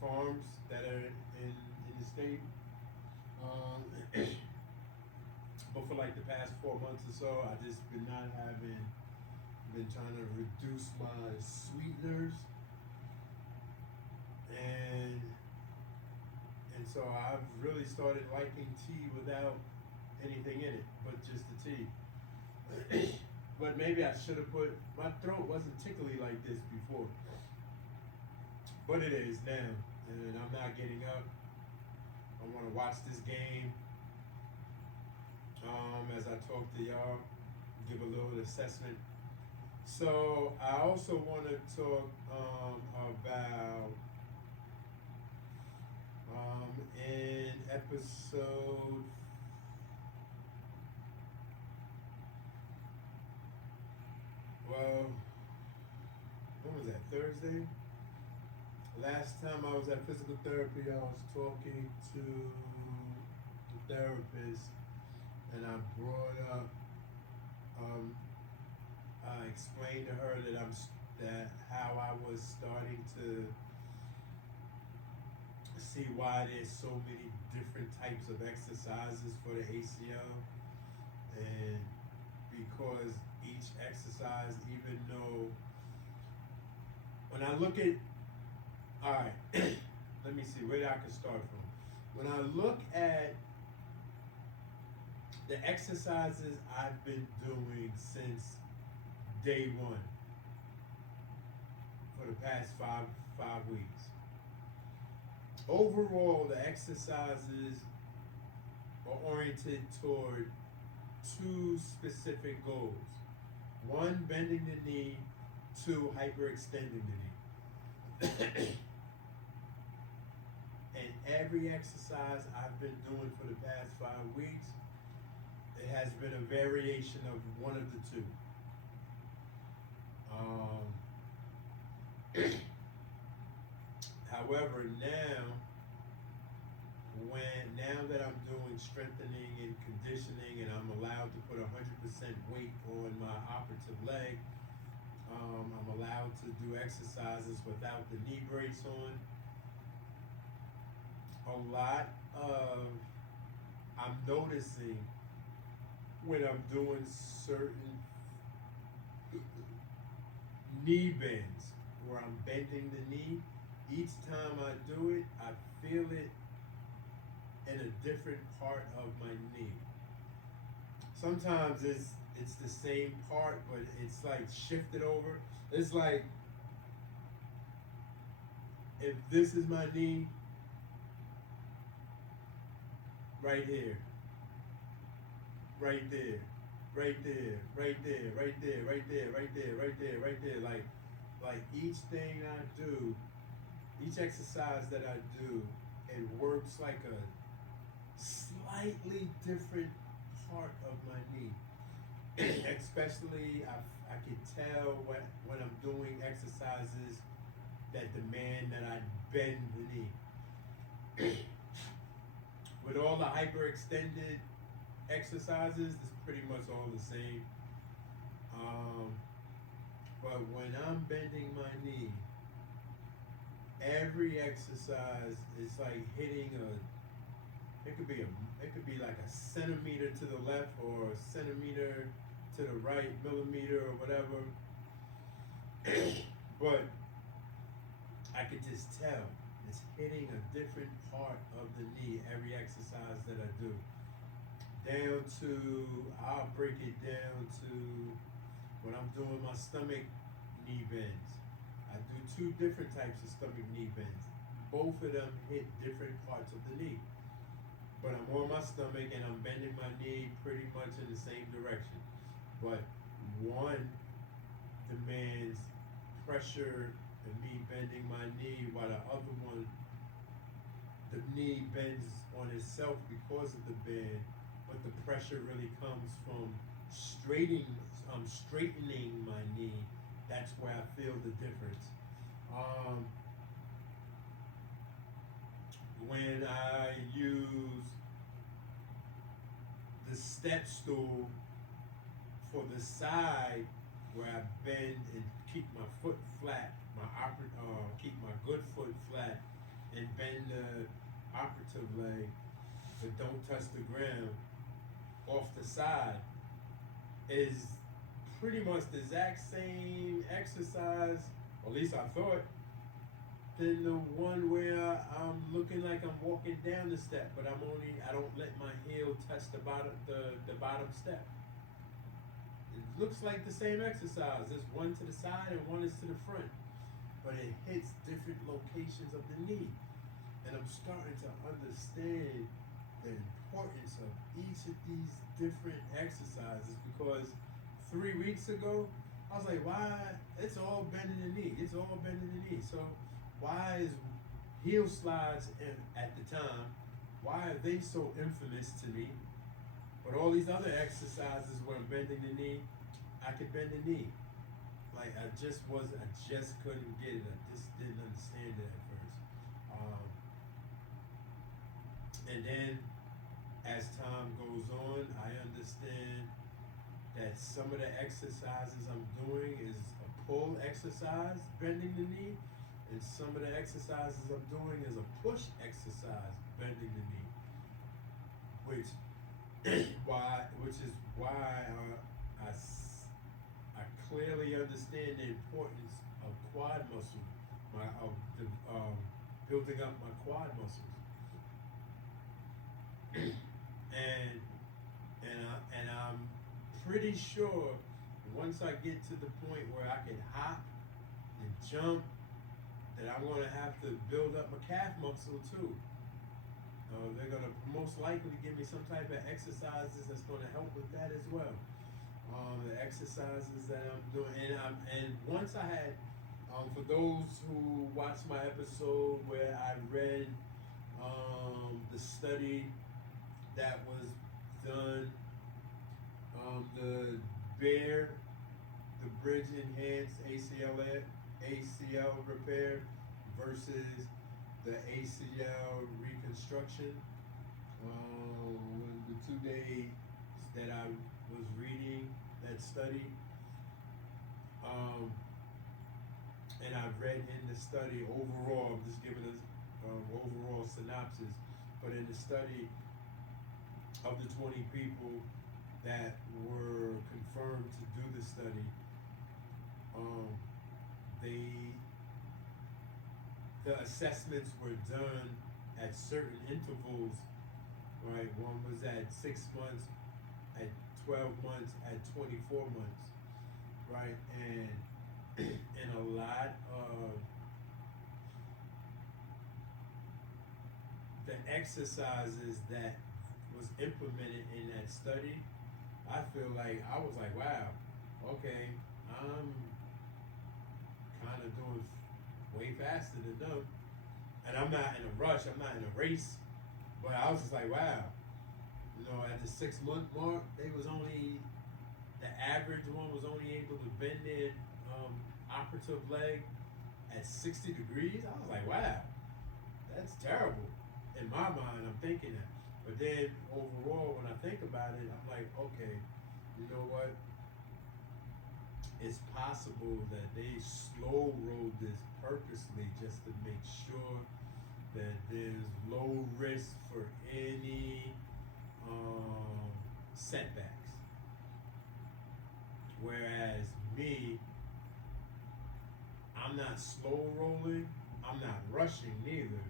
farms that are in the state. But for like the past 4 months or so, I just been trying to reduce my sweeteners, and so I've really started liking tea without anything in it, but just the tea. But maybe I should have my throat wasn't tickly like this before, but it is now, and I'm not getting up. I want to watch this game. As I talk to y'all, give a little assessment. So I also want to talk about in episode when was that, Thursday? Last time I was at physical therapy, I was talking to the therapist, and I brought up, I explained to her that how I was starting to see why there's so many different types of exercises for the ACL, and because each exercise, even though when I look at, all right, let me see where I can start from. When I look at the exercises I've been doing since day 1 for the past five weeks, overall the exercises are oriented toward 2 specific goals. 1, bending the knee. 2, hyperextending the knee. And every exercise I've been doing for the past 5 weeks, it has been a variation of one of the two. However, now that I'm doing strengthening and conditioning, and I'm allowed to put 100% weight on my operative leg, I'm allowed to do exercises without the knee brace on. I'm noticing when I'm doing certain knee bends where I'm bending the knee, each time I do it, I feel it in a different part of my knee. Sometimes it's the same part, but it's like shifted over. It's like if this is my knee, right here, right there, right there, right there, right there, right there, right there, right there, right there. Like each thing I do, each exercise that I do, it works like a slightly different part of my knee. Especially, I can tell when I'm doing exercises that demand that I bend the knee. With all the hyperextended exercises, it's pretty much all the same. But when I'm bending my knee, every exercise is like hitting it could be like a centimeter to the left or a centimeter to the right, millimeter or whatever. But I could just tell it's hitting a different part of the knee every exercise that I do. I'll break it down to when I'm doing my stomach knee bends. I do 2 different types of stomach knee bends. Both of them hit different parts of the knee. But I'm on my stomach and I'm bending my knee pretty much in the same direction. But one demands pressure and me bending my knee, while the other one, the knee bends on itself because of the bend, but the pressure really comes from straightening my knee. That's where I feel the difference. When I use the step stool for the side where I bend and keep my foot flat, keep my good foot flat, and bend the operative leg, but don't touch the ground off the side, is pretty much the exact same exercise, or at least I thought, than the one where I'm looking like I'm walking down the step, but I don't let my heel touch the bottom step. It looks like the same exercise. There's one to the side and one is to the front, but it hits different locations of the knee. And I'm starting to understand the importance of each of these different exercises, because 3 weeks ago, I was like, why? It's all bending the knee. It's all bending the knee. So why is heel slides at the time, why are they so infamous to me? But all these other exercises where I'm bending the knee, I could bend the knee. Like I just couldn't get it. I just didn't understand it at first. And then as time goes on, I understand that some of the exercises I'm doing is a pull exercise, bending the knee, and some of the exercises I'm doing is a push exercise, bending the knee. Which is why I clearly understand the importance of quad muscle, building up my quad muscles. and I'm pretty sure once I get to the point where I can hop and jump, that I'm going to have to build up my calf muscle too. They're going to most likely give me some type of exercises that's going to help with that as well. The exercises that I'm doing, and once I had, for those who watched my episode where I read the study that was done, the B.E.A.R, the Bridge Enhanced ACL repair versus the ACL reconstruction. The 2 days that I was reading that study, and I've read in the study overall, I'm just giving us overall synopsis, but in the study of the 20 people that were confirmed to do the study, the assessments were done at certain intervals, right? One was at 6 months, at 12 months, at 24 months, right? And a lot of the exercises that was implemented in that study, I feel like I was like, wow, okay, I'm kind of doing way faster than them, and I'm not in a rush, I'm not in a race, but I was just like, wow, at the 6 month mark, the average one was only able to bend their operative leg at 60 degrees. I was like, wow, that's terrible. In my mind, I'm thinking that. But then overall, when I think about it, I'm like, okay, you know what? It's possible that they slow rolled this purposely just to make sure that there's low risk for any setbacks. Whereas me, I'm not slow rolling, I'm not rushing neither.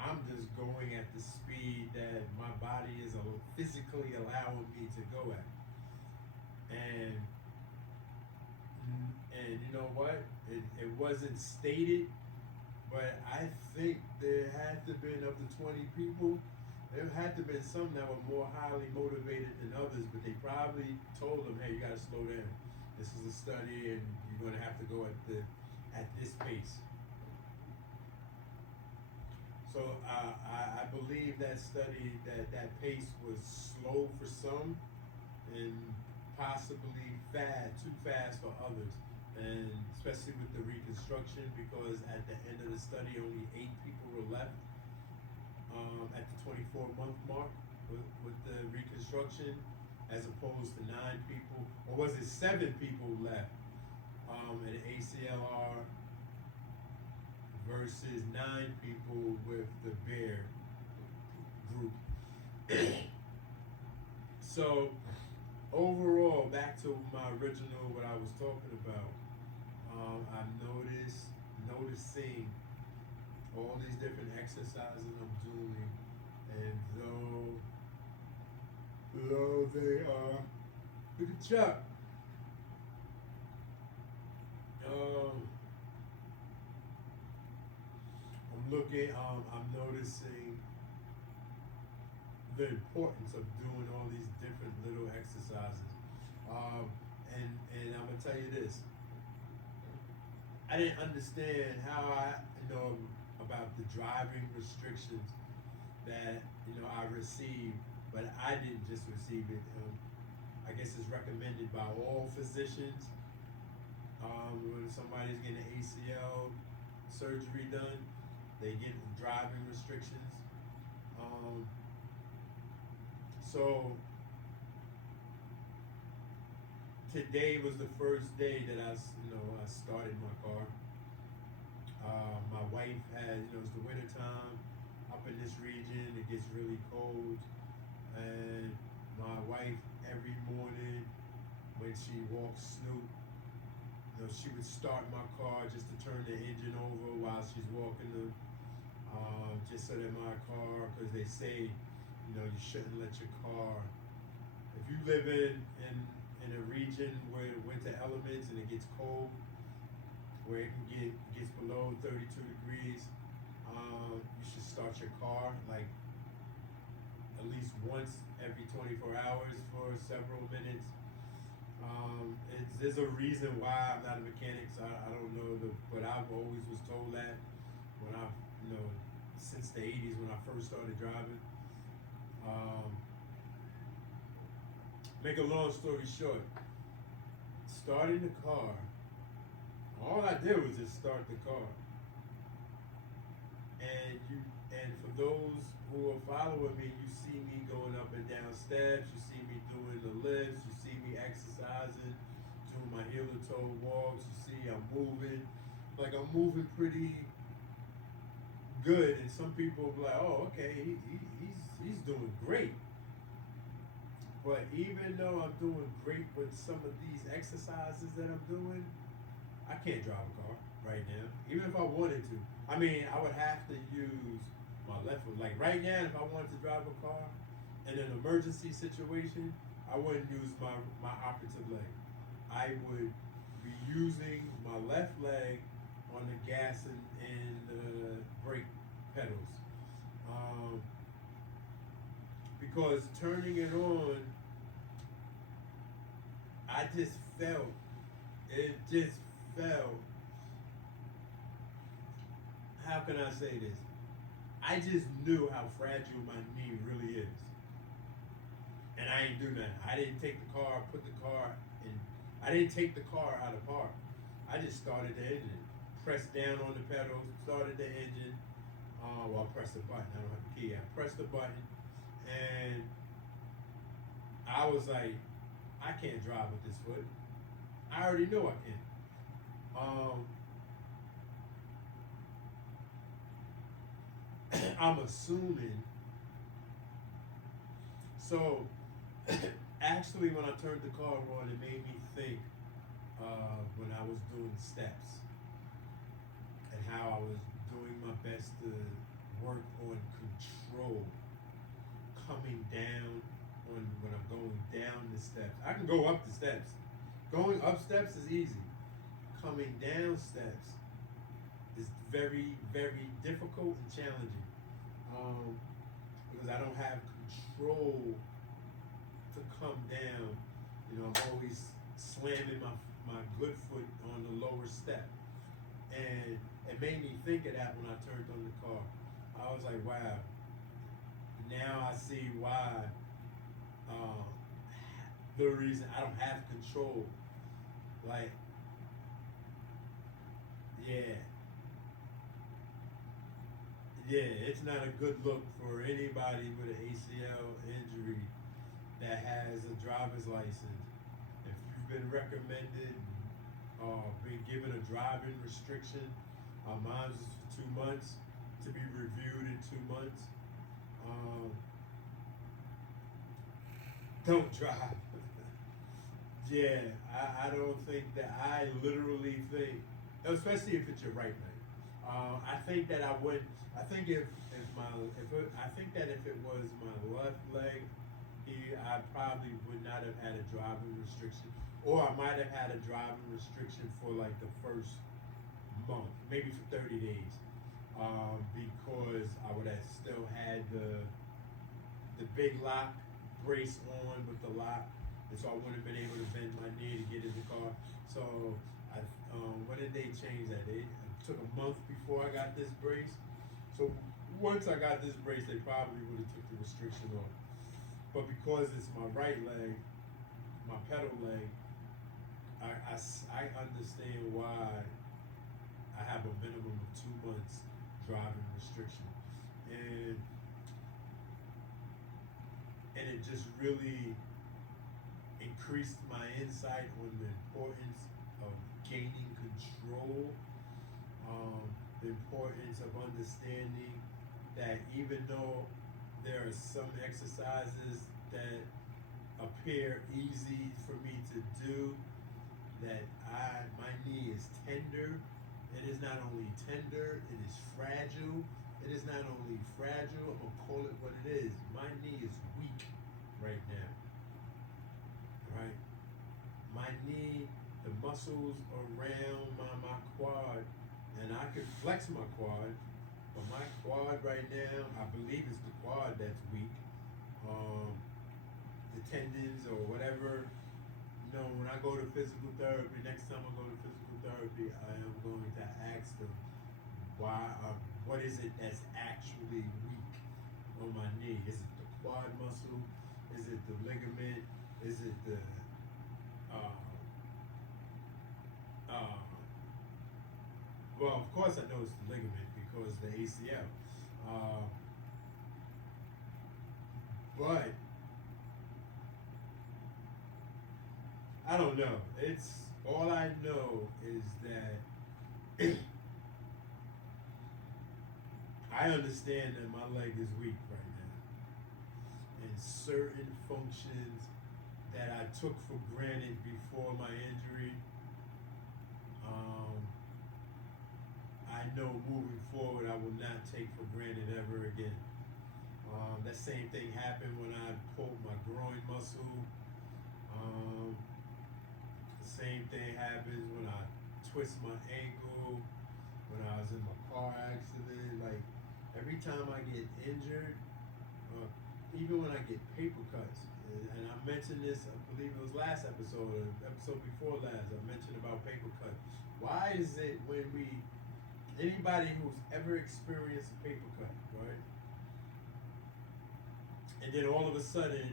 I'm just going at the speed that my body is physically allowing me to go at. And you know what? It wasn't stated, but I think there had to have been, of the 20 people, there had to have been some that were more highly motivated than others, but they probably told them, hey, you gotta slow down. This is a study and you're gonna have to go at this pace. So I believe that study, that pace was slow for some and possibly too fast for others. And especially with the reconstruction, because at the end of the study, only 8 people were left at the 24-month mark with the reconstruction, as opposed to 9 people, or was it 7 people left at ACLR versus 9 people with the B.E.A.R group. So overall, back to my original, what I was talking about, I'm noticing all these different exercises I'm doing, and though they are, look at Chuck. I'm noticing the importance of doing all these different little exercises. And I'm gonna tell you this. I didn't understand how I know about the driving restrictions that I received, but I didn't just receive it. I guess it's recommended by all physicians. When somebody's getting an ACL surgery done, they get driving restrictions. So today was the first day that I started my car. My wife had, it's the winter time up in this region. It gets really cold, and my wife every morning when she walks Snoop, she would start my car just to turn the engine over while she's walking them, just so that my car, because they say, you shouldn't let your car, if you live in a region where the winter elements and it gets cold, where it gets below 32 degrees, you should start your car like at least once every 24 hours for several minutes. There's a reason why I'm not a mechanic, so I don't know, but I've always was told that when I've since the 80s when I first started driving. Make a long story short, starting the car, all I did was just start the car. And for those who are following me, you see me going up and down steps, you see me doing the lifts, you see me exercising, doing my heel-to-toe walks, you see I'm moving. Like I'm moving pretty good, and some people be like, oh, okay, he's doing great. But even though I'm doing great with some of these exercises that I'm doing, I can't drive a car right now. Even if I wanted to. I mean, I would have to use my left foot. Like right now, if I wanted to drive a car in an emergency situation, I wouldn't use my operative leg. I would be using my left leg on the gas and the brake pedals. Because turning it on, I just felt, how can I say this? I just knew how fragile my knee really is. And I ain't do nothing. I didn't take the car, I didn't take the car out of park. I just started the engine. Pressed down on the pedals, started the engine. Well, I pressed the button. I don't have the key. I pressed the button, and I was like, I can't drive with this foot. I already know I can't. I'm assuming. So, actually, when I turned the car on, it made me think when I was doing steps and how I was doing my best to work on control, coming down when I'm going down the steps. I can go up the steps. Going up steps is easy. Coming down steps is very, very difficult and challenging because I don't have control to come down. You know, I'm always slamming my good foot on the lower step. And it made me think of that when I turned on the car. I was like, wow, now I see why the reason I don't have control. Like, yeah, it's not a good look for anybody with an ACL injury that has a driver's license. If you've been recommended been given a driving restriction, mine is for 2 months, to be reviewed in 2 months. Don't drive. Yeah, I don't think that, I literally think, especially if it's your right leg. I think that I would. I think if it was my left leg, I probably would not have had a driving restriction, or I might have had a driving restriction for like the first month, maybe for 30 days, because I would have still had the big lock brace on with the lock, and so I wouldn't have been able to bend my knee to get in the car. So when did they change that? It took a month before I got this brace. So once I got this brace, they probably would have took the restriction off. But because it's my right leg, my pedal leg, I understand why I have a minimum of 2 months driving restriction. And it just really increased my insight on the importance of gaining control, the importance of understanding that even though there are some exercises that appear easy for me to do, that my knee is tender. It is not only tender, it is fragile. It is not only fragile, I'm gonna call it what it is. My knee is weak right now. Right? My knee, the muscles around my quad, and I could flex my quad, but my quad right now, I believe it's the quad that's weak. The tendons or whatever. You know, when I go to physical therapy, next time I go to physical therapy, I am going to ask them why what is it that's actually weak on my knee? Is it the quad muscle? Is it the ligament? Is it the well, of course I know it's the ligament because the ACL. But I don't know. It's all I know is that I understand that my leg is weak right now, and certain functions that I took for granted before my injury, I know moving forward I will not take for granted ever again. That same thing happened when I pulled my groin muscle. The same thing happens when I twist my ankle, when I was in my car accident. Like, every time I get injured, even when I get paper cuts, and I mentioned this, I believe it was last episode, or episode before last, I mentioned about paper cut. Why is it when anybody who's ever experienced a paper cut, right? And then all of a sudden,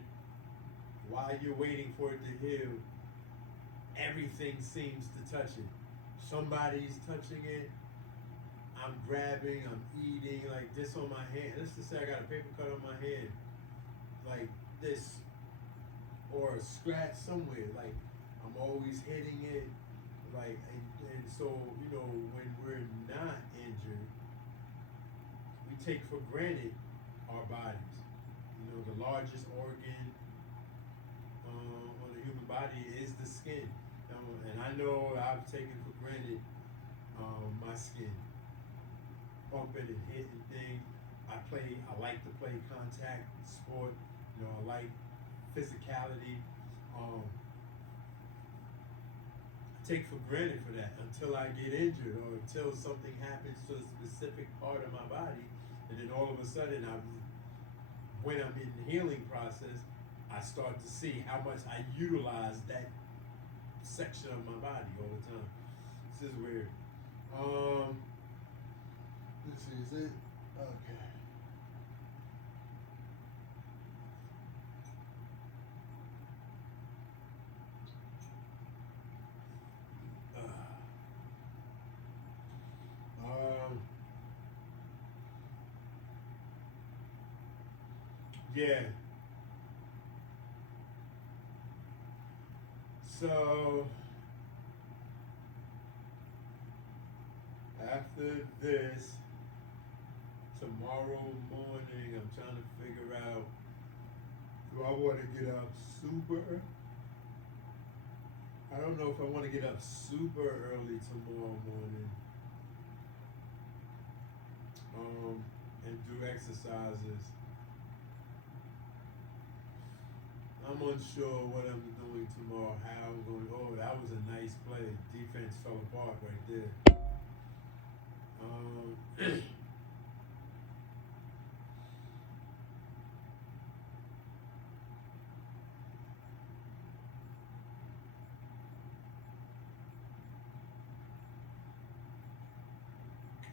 while you're waiting for it to heal, everything seems to touch it. Somebody's touching it. I'm grabbing, I'm eating, like this on my hand. Let's just say I got a paper cut on my hand, like this, or a scratch somewhere. Like, I'm always hitting it. Like, and so, you know, when we're not injured, we take for granted our bodies. You know, the largest organ on the human body is the skin. And I know I've taken for granted my skin. Bumping and hitting things. I like to play contact sport. You know, I like physicality. Take for granted for that until I get injured or until something happens to a specific part of my body, and then all of a sudden when I'm in the healing process, I start to see how much I utilize that section of my body all the time. This is weird. Let's see, is it? Okay. Yeah. So after this, tomorrow morning, I'm trying to figure out, do I want to get up super? I don't know if I want to get up super early tomorrow morning. And do exercises. I'm unsure what I'm doing tomorrow, how I'm going. Oh, that was a nice play. Defense fell apart right there.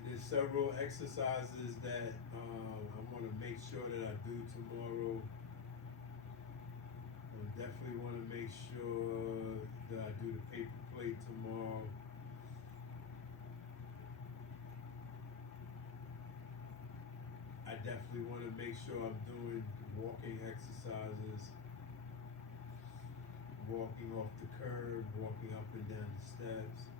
There's several exercises that I want to make sure that I do tomorrow. I definitely want to make sure that I do the paper plate tomorrow. I definitely want to make sure I'm doing walking exercises, walking off the curb, walking up and down the steps.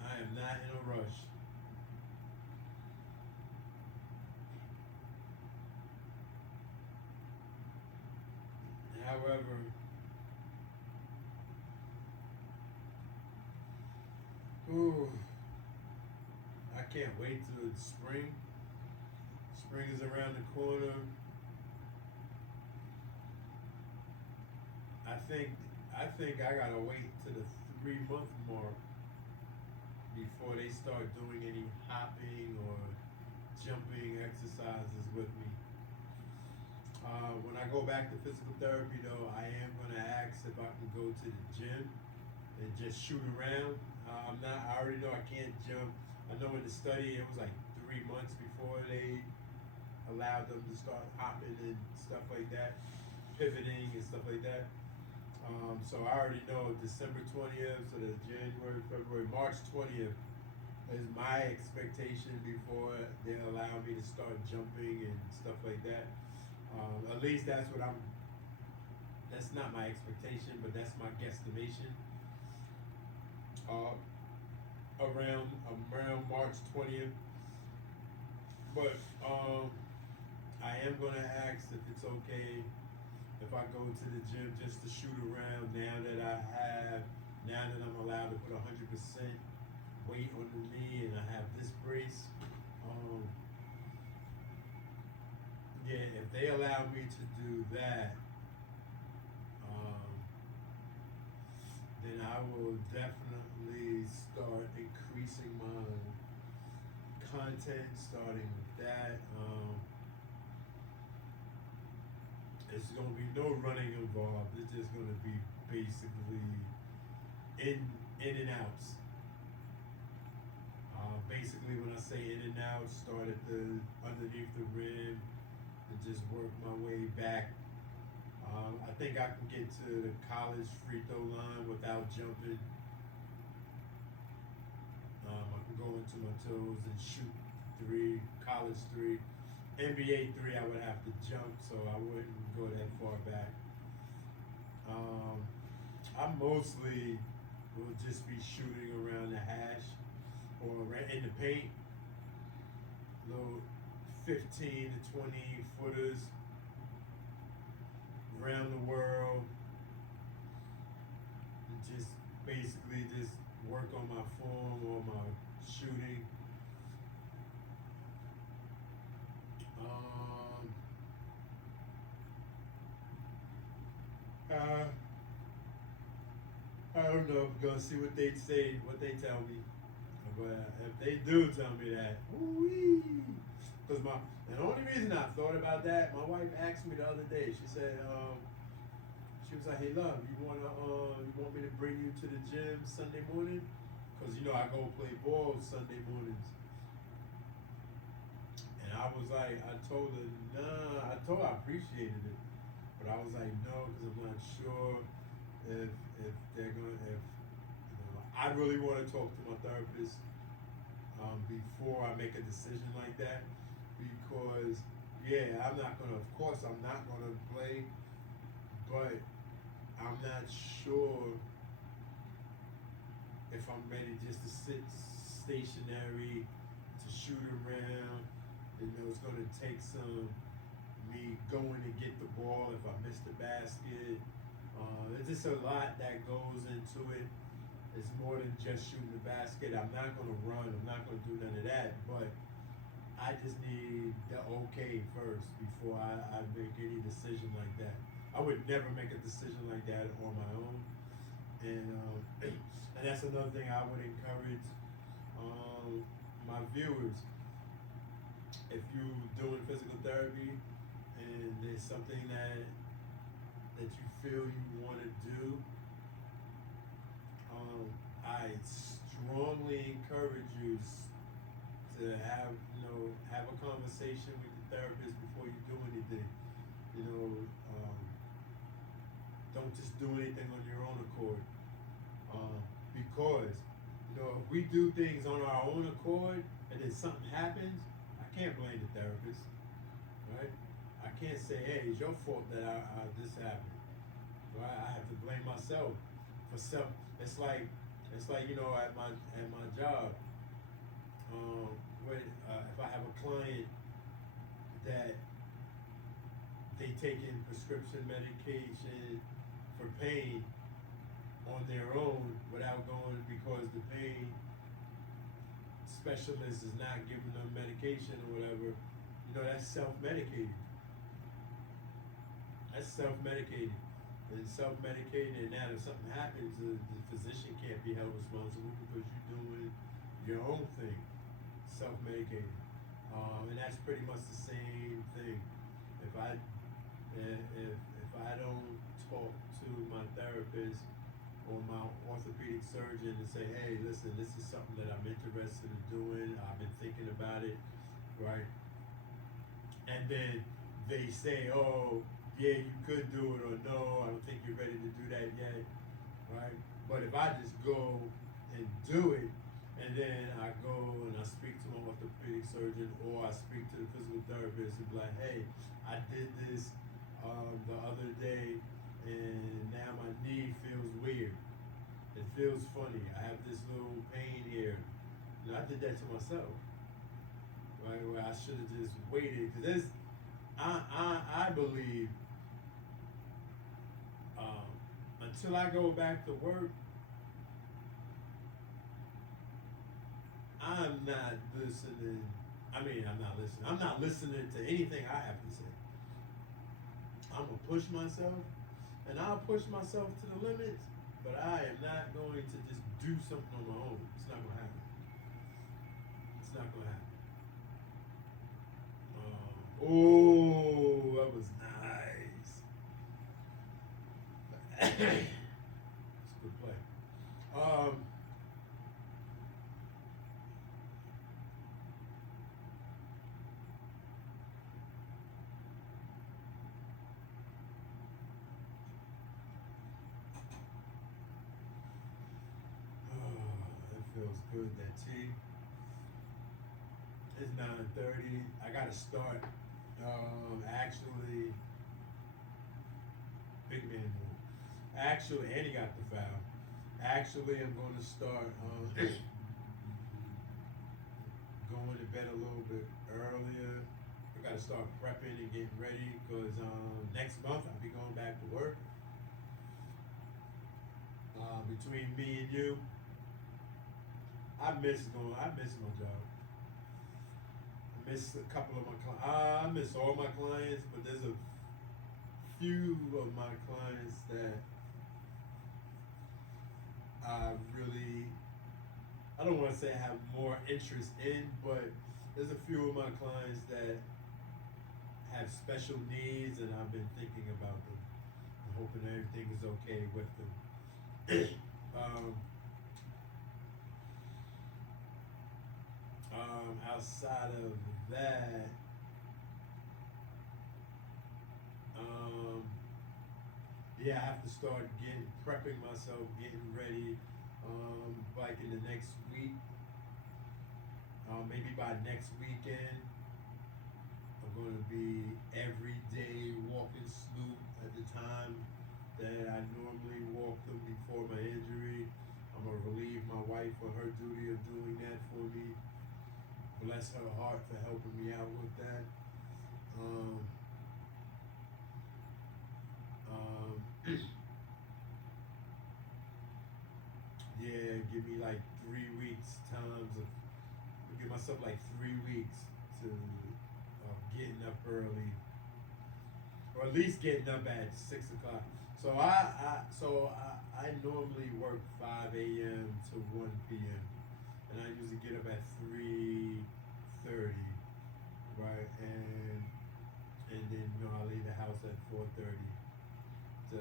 I am not in a rush. However, I can't wait till it's spring. Spring is around the corner. I think I gotta wait to the 3-month mark before they start doing any hopping or jumping exercises with me. When I go back to physical therapy, though, I am gonna ask if I can go to the gym and just shoot around. I already know I can't jump. I know in the study it was like 3 months before they allowed them to start hopping and stuff like that, pivoting and stuff like that. So I already know December 20th, so that's January, February, March 20th is my expectation before they allow me to start jumping and stuff like that. At least that's not my expectation, but that's my guesstimation. Around March 20th. But I am gonna ask if it's okay if I go to the gym just to shoot around now that I'm allowed to put 100% weight on the knee and I have this brace. Yeah, if they allow me to do that, then I will definitely start increasing my content, starting with that. It's gonna be no running involved. It's just gonna be basically in and outs. Basically, when I say in and out, start at the underneath the rim and just work my way back. I think I can get to the college free throw line without jumping. I can go into my toes and shoot three, college three. NBA three, I would have to jump, so I wouldn't go that far back. I mostly will just be shooting around the hash or in the paint, little 15 to 20 footers around the world, and just basically just work on my form or my shooting. I don't know. I'm gonna see what they say, what they tell me. But if they do tell me that, because and the only reason I thought about that, my wife asked me the other day. She said, she was like, "Hey, love, you want me to bring you to the gym Sunday morning? Because I go play ball Sunday mornings." And I was like, I told her, nah. I told her I appreciated it, but I was like, no, because I'm not sure if they're gonna I really want to talk to my therapist before I make a decision like that, because I'm not gonna play, but I'm not sure if I'm ready just to sit stationary to shoot around. It's gonna take me going to get the ball if I miss the basket. There's just a lot that goes into it. It's more than just shooting the basket. I'm not gonna run. I'm not gonna do none of that. But I just need the okay first before I make any decision like that. I would never make a decision like that on my own. And that's another thing I would encourage my viewers. If you're doing physical therapy and there's something that you feel you want to do, I strongly encourage you to have a conversation with the therapist before you do anything. Don't just do anything on your own accord. Because if we do things on our own accord and then something happens, I can't blame the therapist, right? I can't say, hey, it's your fault that this happened, right? I have to blame myself for self. It's like at my job, if I have a client that they taking prescription medication for pain on their own without going, because the pain specialist is not giving them medication or whatever, that's self-medicating. That's self-medicating. And self-medicating, and now if something happens, the physician can't be held responsible because you're doing your own thing, self-medicating. And that's pretty much the same thing. If I don't talk to my therapist or my orthopedic surgeon and say, hey, listen, this is something that I'm interested in doing, I've been thinking about it, right? And then they say, oh, yeah, you could do it, or no, I don't think you're ready to do that yet, right? But if I just go and do it, and then I go and I speak to my orthopedic surgeon, or I speak to the physical therapist and be like, hey, I did this the other day, and now my knee feels weird. It feels funny. I have this little pain here. And I did that to myself, right? Where I should have just waited, because I believe until I go back to work, I'm not listening. I'm not listening to anything I have to say. I'm gonna push myself, and I'll push myself to the limits, but I am not going to just do something on my own. It's not gonna happen. It's not gonna happen. Oh, that was nice. It's a good play. It feels good, that tea. It's 9:30. I gotta start. Actually, big man move. Actually, and he got the foul. Actually, I'm going to start going to bed a little bit earlier. I gotta start prepping and getting ready, because next month I'll be going back to work. Between me and you, I miss my job. I miss a couple of my clients. I miss all my clients, but there's a few of my clients that I don't want to say I have more interest in, but there's a few of my clients that have special needs, and I've been thinking about them. I'm hoping everything is okay with them. Outside of that, yeah, I have to start prepping myself, getting ready. Like in the next week, maybe by next weekend, I'm going to be every day walking Snoop at the time that I normally walk them before my injury. I'm going to relieve my wife of her duty of doing that for me. Bless her heart for helping me out with that. Yeah, give me like 3 weeks give myself like 3 weeks to getting up early, or at least getting up at 6 o'clock. So I normally work 5 a.m. to 1 p.m. and I usually get up at 3:30, right? And then I leave the house at 4:30 to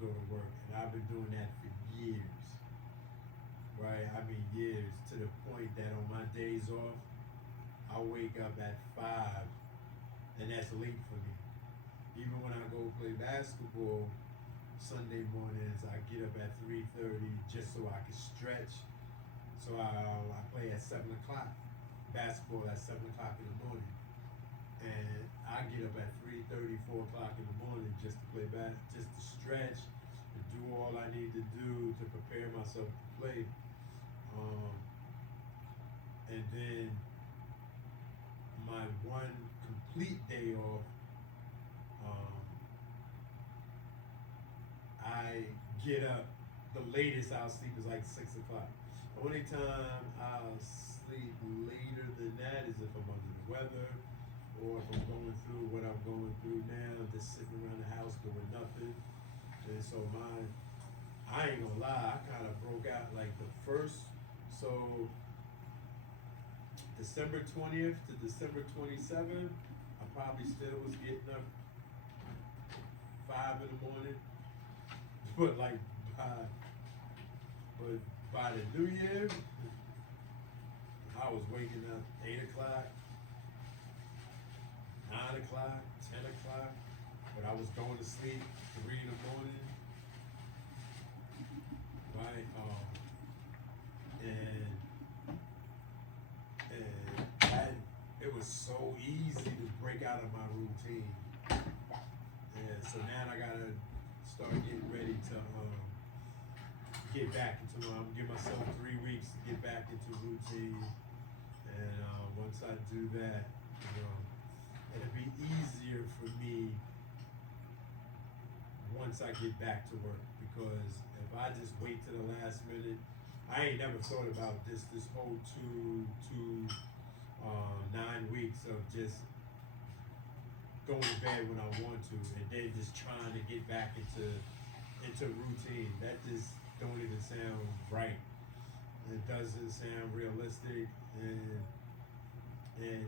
go to work, and I've been doing that for years, right? I mean years, to the point that on my days off, I wake up at 5, and that's late for me. Even when I go play basketball Sunday mornings, I get up at 3:30 just so I can stretch. So I play at 7 o'clock, basketball at 7 o'clock in the morning. And I get up at 3:30, 4 o'clock in the morning just to play just to stretch, to do all I need to do to prepare myself to play. And then my one complete day off, I get up, the latest I'll sleep is like 6 o'clock. The only time I'll sleep later than that is if I'm under the weather, or if I'm going through what I'm going through now, just sitting around the house doing nothing. And so I ain't gonna lie, I kind of broke out like the December 20th to December 27th, I probably still was getting up 5 in the morning. But like by the New Year, I was waking up 8 o'clock, 9 o'clock, 10 o'clock, but I was going to sleep 3 in the morning. Right? It was so easy to break out of my routine. Yeah, so now I gotta start getting ready to get back into I'm gonna give myself 3 weeks to get back into routine. And once I do that, it'll be easier for me once I get back to work, because if I just wait to the last minute, I ain't never thought about this whole 9 weeks of just going to bed when I want to and then just trying to get back into routine. That just don't even sound right. It doesn't sound realistic, and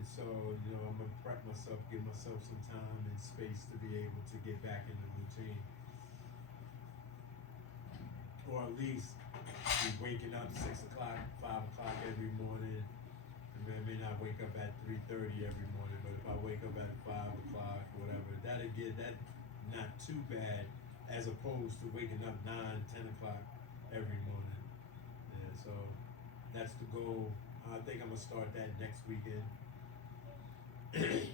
so I'm gonna prep myself, give myself some time and space to be able to get back into routine, or at least be waking up 6 o'clock, 5 o'clock every morning. I may not wake up at 3:30 every morning, but if I wake up at 5 o'clock or whatever, that not too bad, as opposed to waking up 9, 10 o'clock every morning. Yeah, so that's the goal. I think I'm gonna start that next weekend. Okay,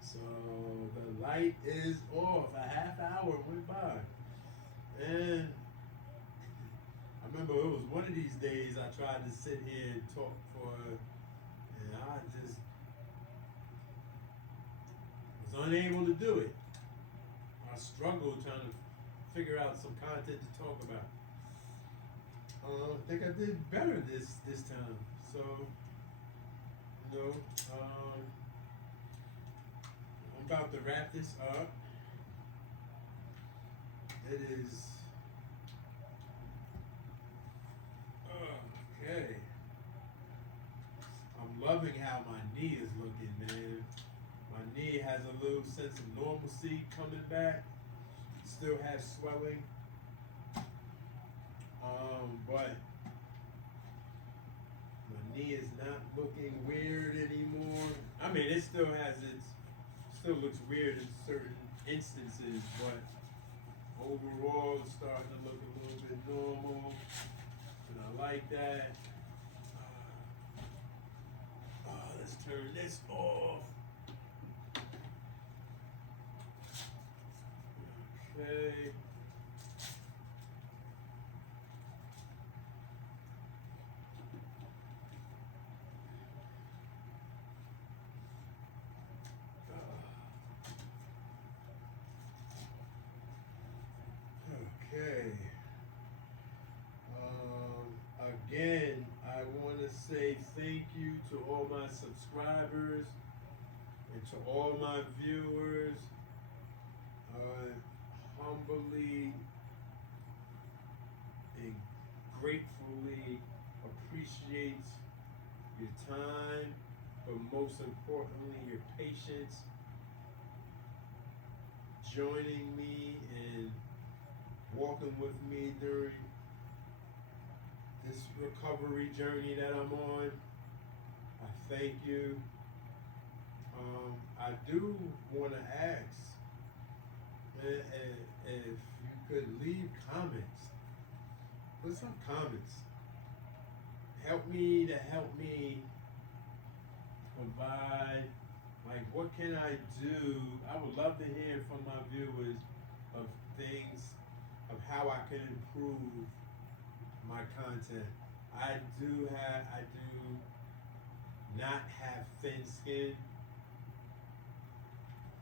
so the light is off. A half hour went by, and I remember it was one of these days I tried to sit here and talk and I just was unable to do it. I struggled trying to figure out some content to talk about. I think I did better this time. So, I'm about to wrap this up. It is okay. I'm loving how my knee is looking, man. My knee has a little sense of normalcy coming back. Still has swelling. But my knee is not looking weird anymore. I mean, it still looks weird in certain instances, but overall it's starting to look a little bit normal, and I like that. Let's turn this off. Okay. Okay. Again, I want to say thank you to all my subscribers and to all my viewers. Humbly and gratefully appreciate your time, but most importantly, your patience, joining me and walking with me during this recovery journey that I'm on. I thank you. I do want to ask if you could leave comments. Put some comments. Help me provide, like, what can I do? I would love to hear from my viewers of things, of how I can improve my content. I do not have thin skin.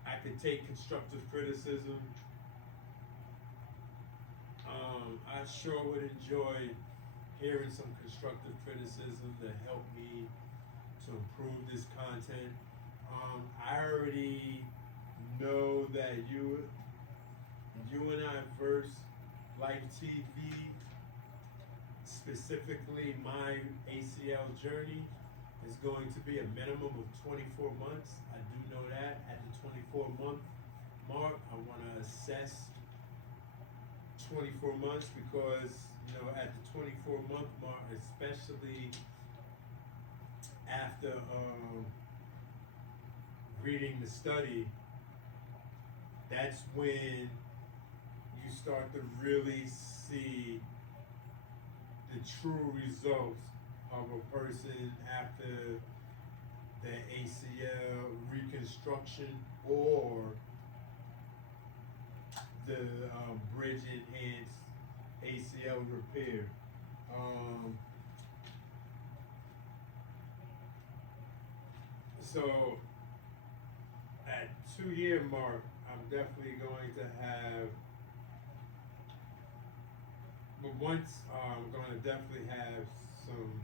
I can take constructive criticism. I sure would enjoy hearing some constructive criticism to help me to improve this content. I already know that U-N-I-VERSELIFETV specifically my ACL journey is going to be a minimum of 24 months. I do know that at the 24-month mark, I want to assess 24 months because, at the 24-month mark, especially after reading the study, that's when you start to really see the true results of a person after the ACL reconstruction or the bridge enhanced ACL repair. So at 2-year mark, I'm definitely going to have, but once I'm going to definitely have some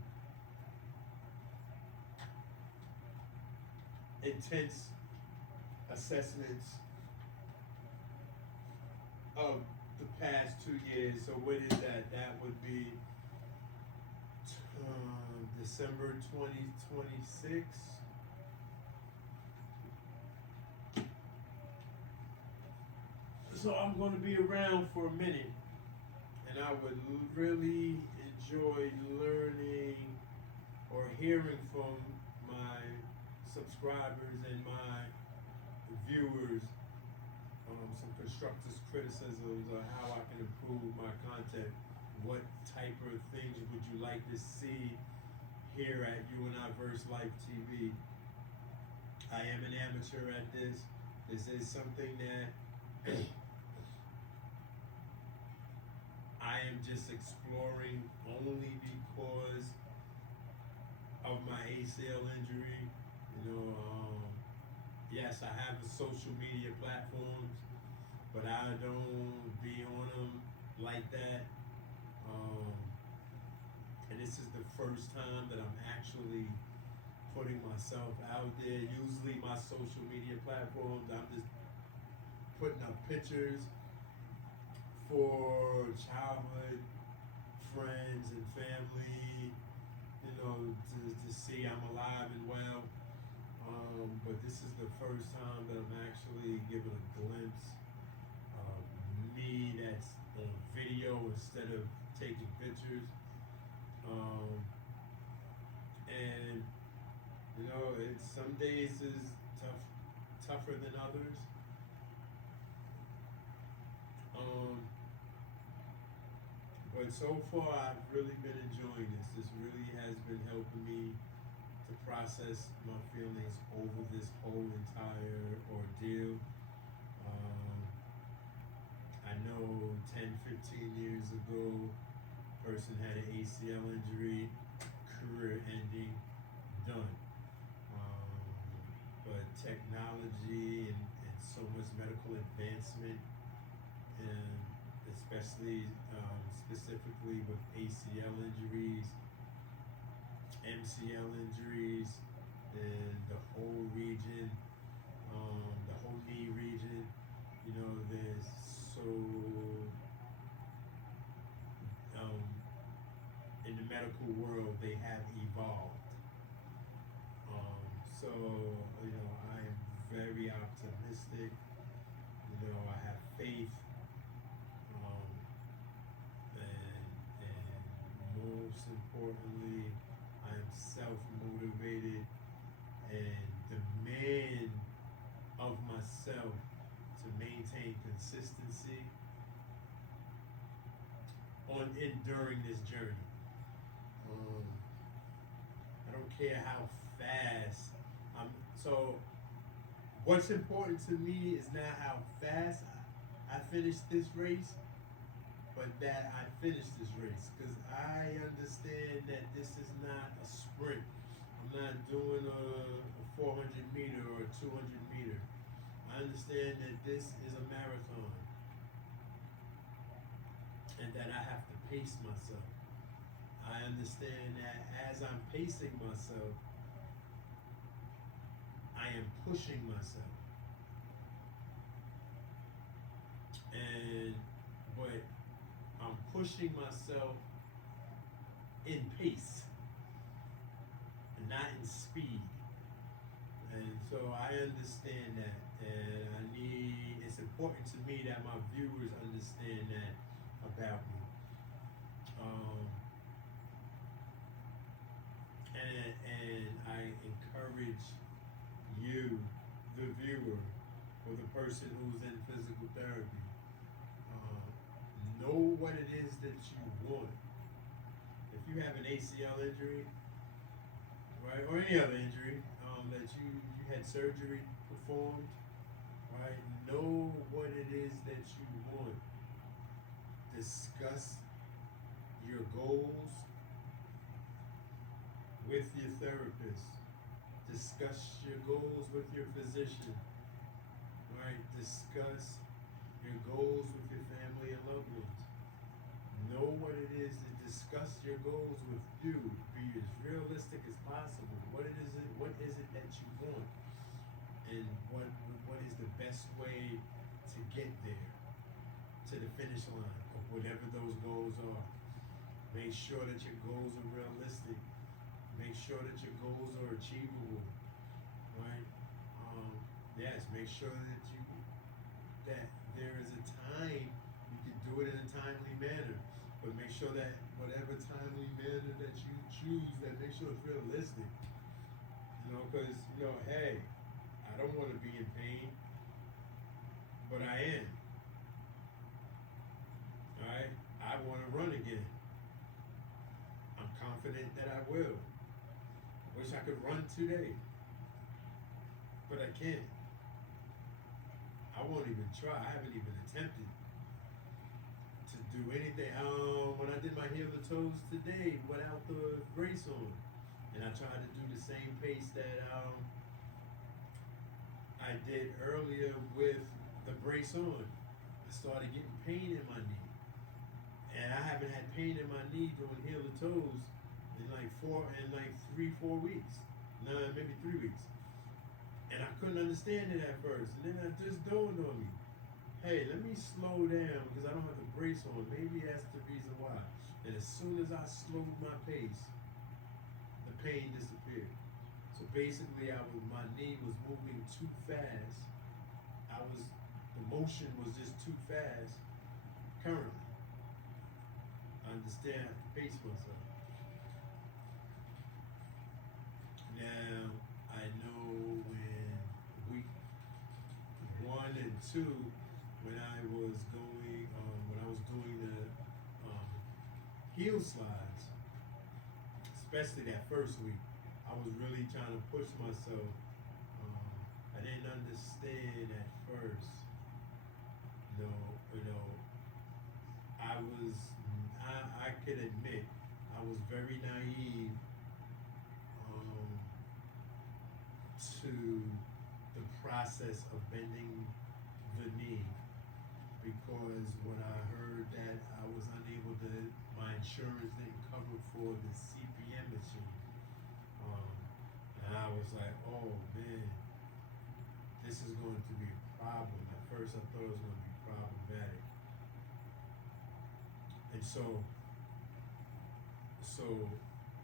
intense assessments of the past 2 years. So what is that? That would be December 2026. So I'm going to be around for a minute, and I would really enjoy learning or hearing from my subscribers and my viewers some constructive criticisms on how I can improve my content. What type of things would you like to see here at U-N-I-VERSELIFETV? I am an amateur at this. This is something that I am just exploring only because of my ACL injury. Yes, I have the social media platforms, but I don't be on them like that. And this is the first time that I'm actually putting myself out there. Usually my social media platforms, I'm just putting up pictures for childhood friends and family, to see I'm alive and well. But this is the first time that I'm actually giving a glimpse of me that's on video instead of taking pictures. And it's some days is tougher than others. But so far, I've really been enjoying this. This really has been helping me to process my feelings over this whole entire ordeal. I know 10, 15 years ago, a person had an ACL injury, career ending, done. But technology and so much medical advancement, and especially specifically with ACL injuries, MCL injuries, and the whole region, the whole knee region. There's so in the medical world they have evolved. So I am very optimistic. I have faith. And most importantly, I am self-motivated and demand of myself to maintain consistency during this journey. I don't care how fast so what's important to me is not how fast I finish this race, but that I finish this race, because I understand that this is not a sprint. I'm not doing a 400 meter or a 200 meter. I understand that this is a marathon and that I have to pace myself. I understand that as I'm pacing myself, I am pushing myself. But I'm pushing myself in pace and not in speed. And so I understand that, and it's important to me that my viewers understand that about me. And I encourage you, the viewer, or the person who's in physical therapy, know what it is that you want. If you have an ACL injury, right, or any other injury, that you had surgery performed, right, know what it is that you want. Discuss your goals with your therapist. Discuss your goals with your physician, right? Discuss your goals with your family and loved ones. Know what it is to discuss your goals with you. Be as realistic as possible. What is it that you want? And what is the best way to get there, to the finish line of whatever those goals are. Make sure that your goals are realistic. Make sure that your goals are achievable, right? Yes, make sure that there is a time you can do it in a timely manner, but make sure that whatever timely manner that you choose, that make sure it's realistic. Because hey, I don't want to be in pain, but I am. All right, I want to run again. I'm confident that I will. I wish I could run today, but I can't. I won't even try. I haven't even attempted to do anything. When I did my heel to toes today without the brace on, and I tried to do the same pace that I did earlier with the brace on, I started getting pain in my knee, and I haven't had pain in my knee doing heel to toes in like 3-4 weeks. No, maybe 3 weeks. And I couldn't understand it at first. And then it just dawned on me, hey, let me slow down because I don't have the brace on. Maybe that's the reason why. And as soon as I slowed my pace, the pain disappeared. So basically my knee was moving too fast. The motion was just too fast currently. I understand I have to pace myself. Now, I know when week 1 and 2, when I was doing the heel slides, especially that first week, I was really trying to push myself. I didn't understand at first. I could admit I was very naive to the process of bending the knee, because when I heard that I was unable to, my insurance didn't cover for the CPM machine, and I was like, oh man, this is going to be a problem. At first I thought it was going to be problematic. And so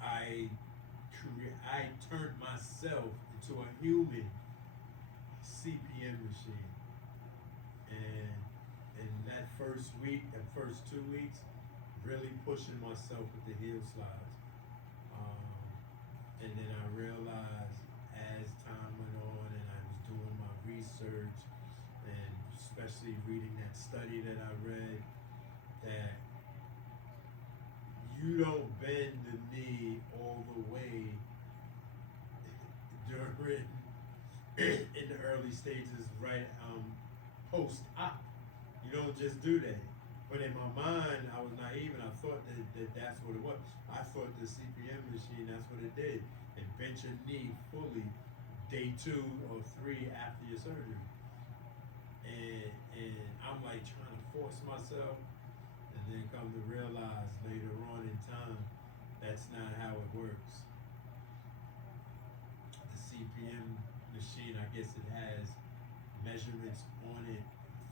I turned myself into a human CPM machine. And in that first week, that first 2 weeks, really pushing myself with the heel slides. And then I realized as time went on and I was doing my research, and especially reading that study that I read, that you don't bend the knee all the way during in the early stages, right? Post-op, you don't just do that. But in my mind, I was naive and I thought that that's what it was. I thought the CPM machine, that's what it did. It bent your knee fully day 2 or 3 after your surgery. And I'm like trying to force myself, and then come to realize later on in time, that's not how it works. The CPM machine, I guess it has measurements on it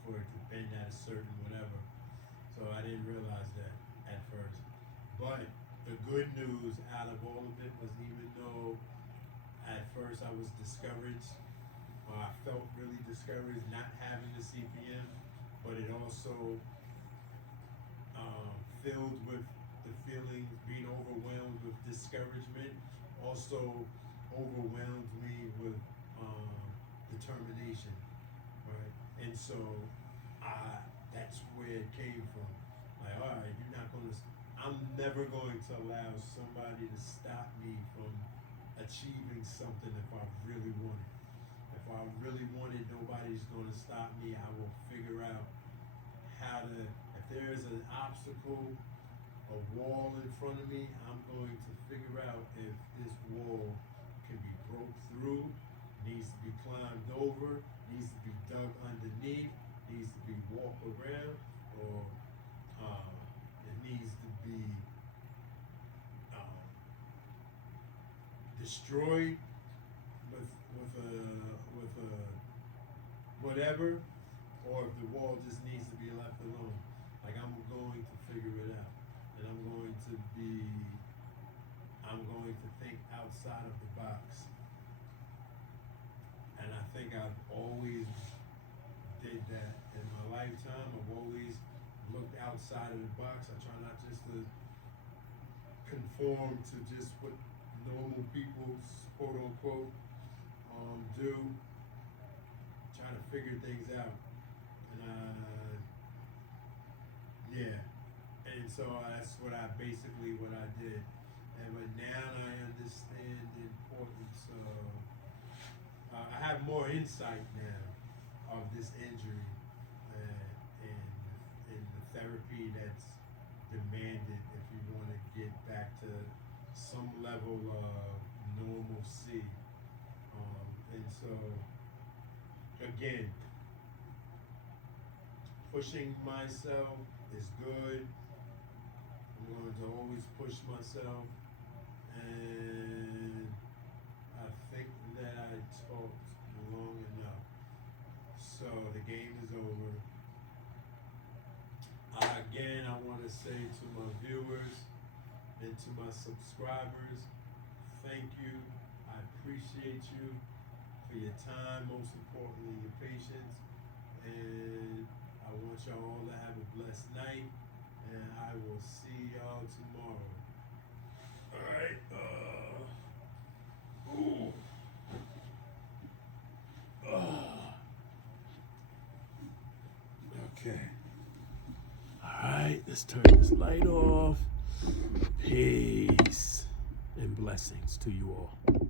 for it to bend at a certain whatever. So I didn't realize that at first. But the good news out of all of it was, even though at first I was discouraged, or I felt really discouraged not having the CPM, but it also filled with the feelings, being overwhelmed with discouragement, also overwhelmed me with determination, right? And so that's where it came from. Like, all right, I'm never going to allow somebody to stop me from achieving something if I really want it. If I really want it, nobody's going to stop me. I will figure out how to, if there is an obstacle, a wall in front of me, I'm going to figure out if this wall can be broke through, needs to be climbed over, needs to be dug underneath, needs to be walked around, or it needs to be destroyed with a whatever, or if the wall just needs to be left alone. Like, I'm going to figure it out, and I'm going to think outside of the box. And I think I've always did that in my lifetime. I've always looked outside of the box. I try not just to conform to just what normal people, quote unquote, do. Try to figure things out. And yeah. And so that's what I did. But now I understand the importance of, I have more insight now of this injury, and the therapy that's demanded if you want to get back to some level of normalcy. And so, again, pushing myself is good. I'm going to always push myself, and I think that I talked long enough. So the game is over. Again, I want to say to my viewers and to my subscribers, thank you. I appreciate you for your time, most importantly, your patience. And I want y'all all to have a blessed night. And I will see y'all tomorrow. All right. Okay. All right. Let's turn this light off. Peace and blessings to you all.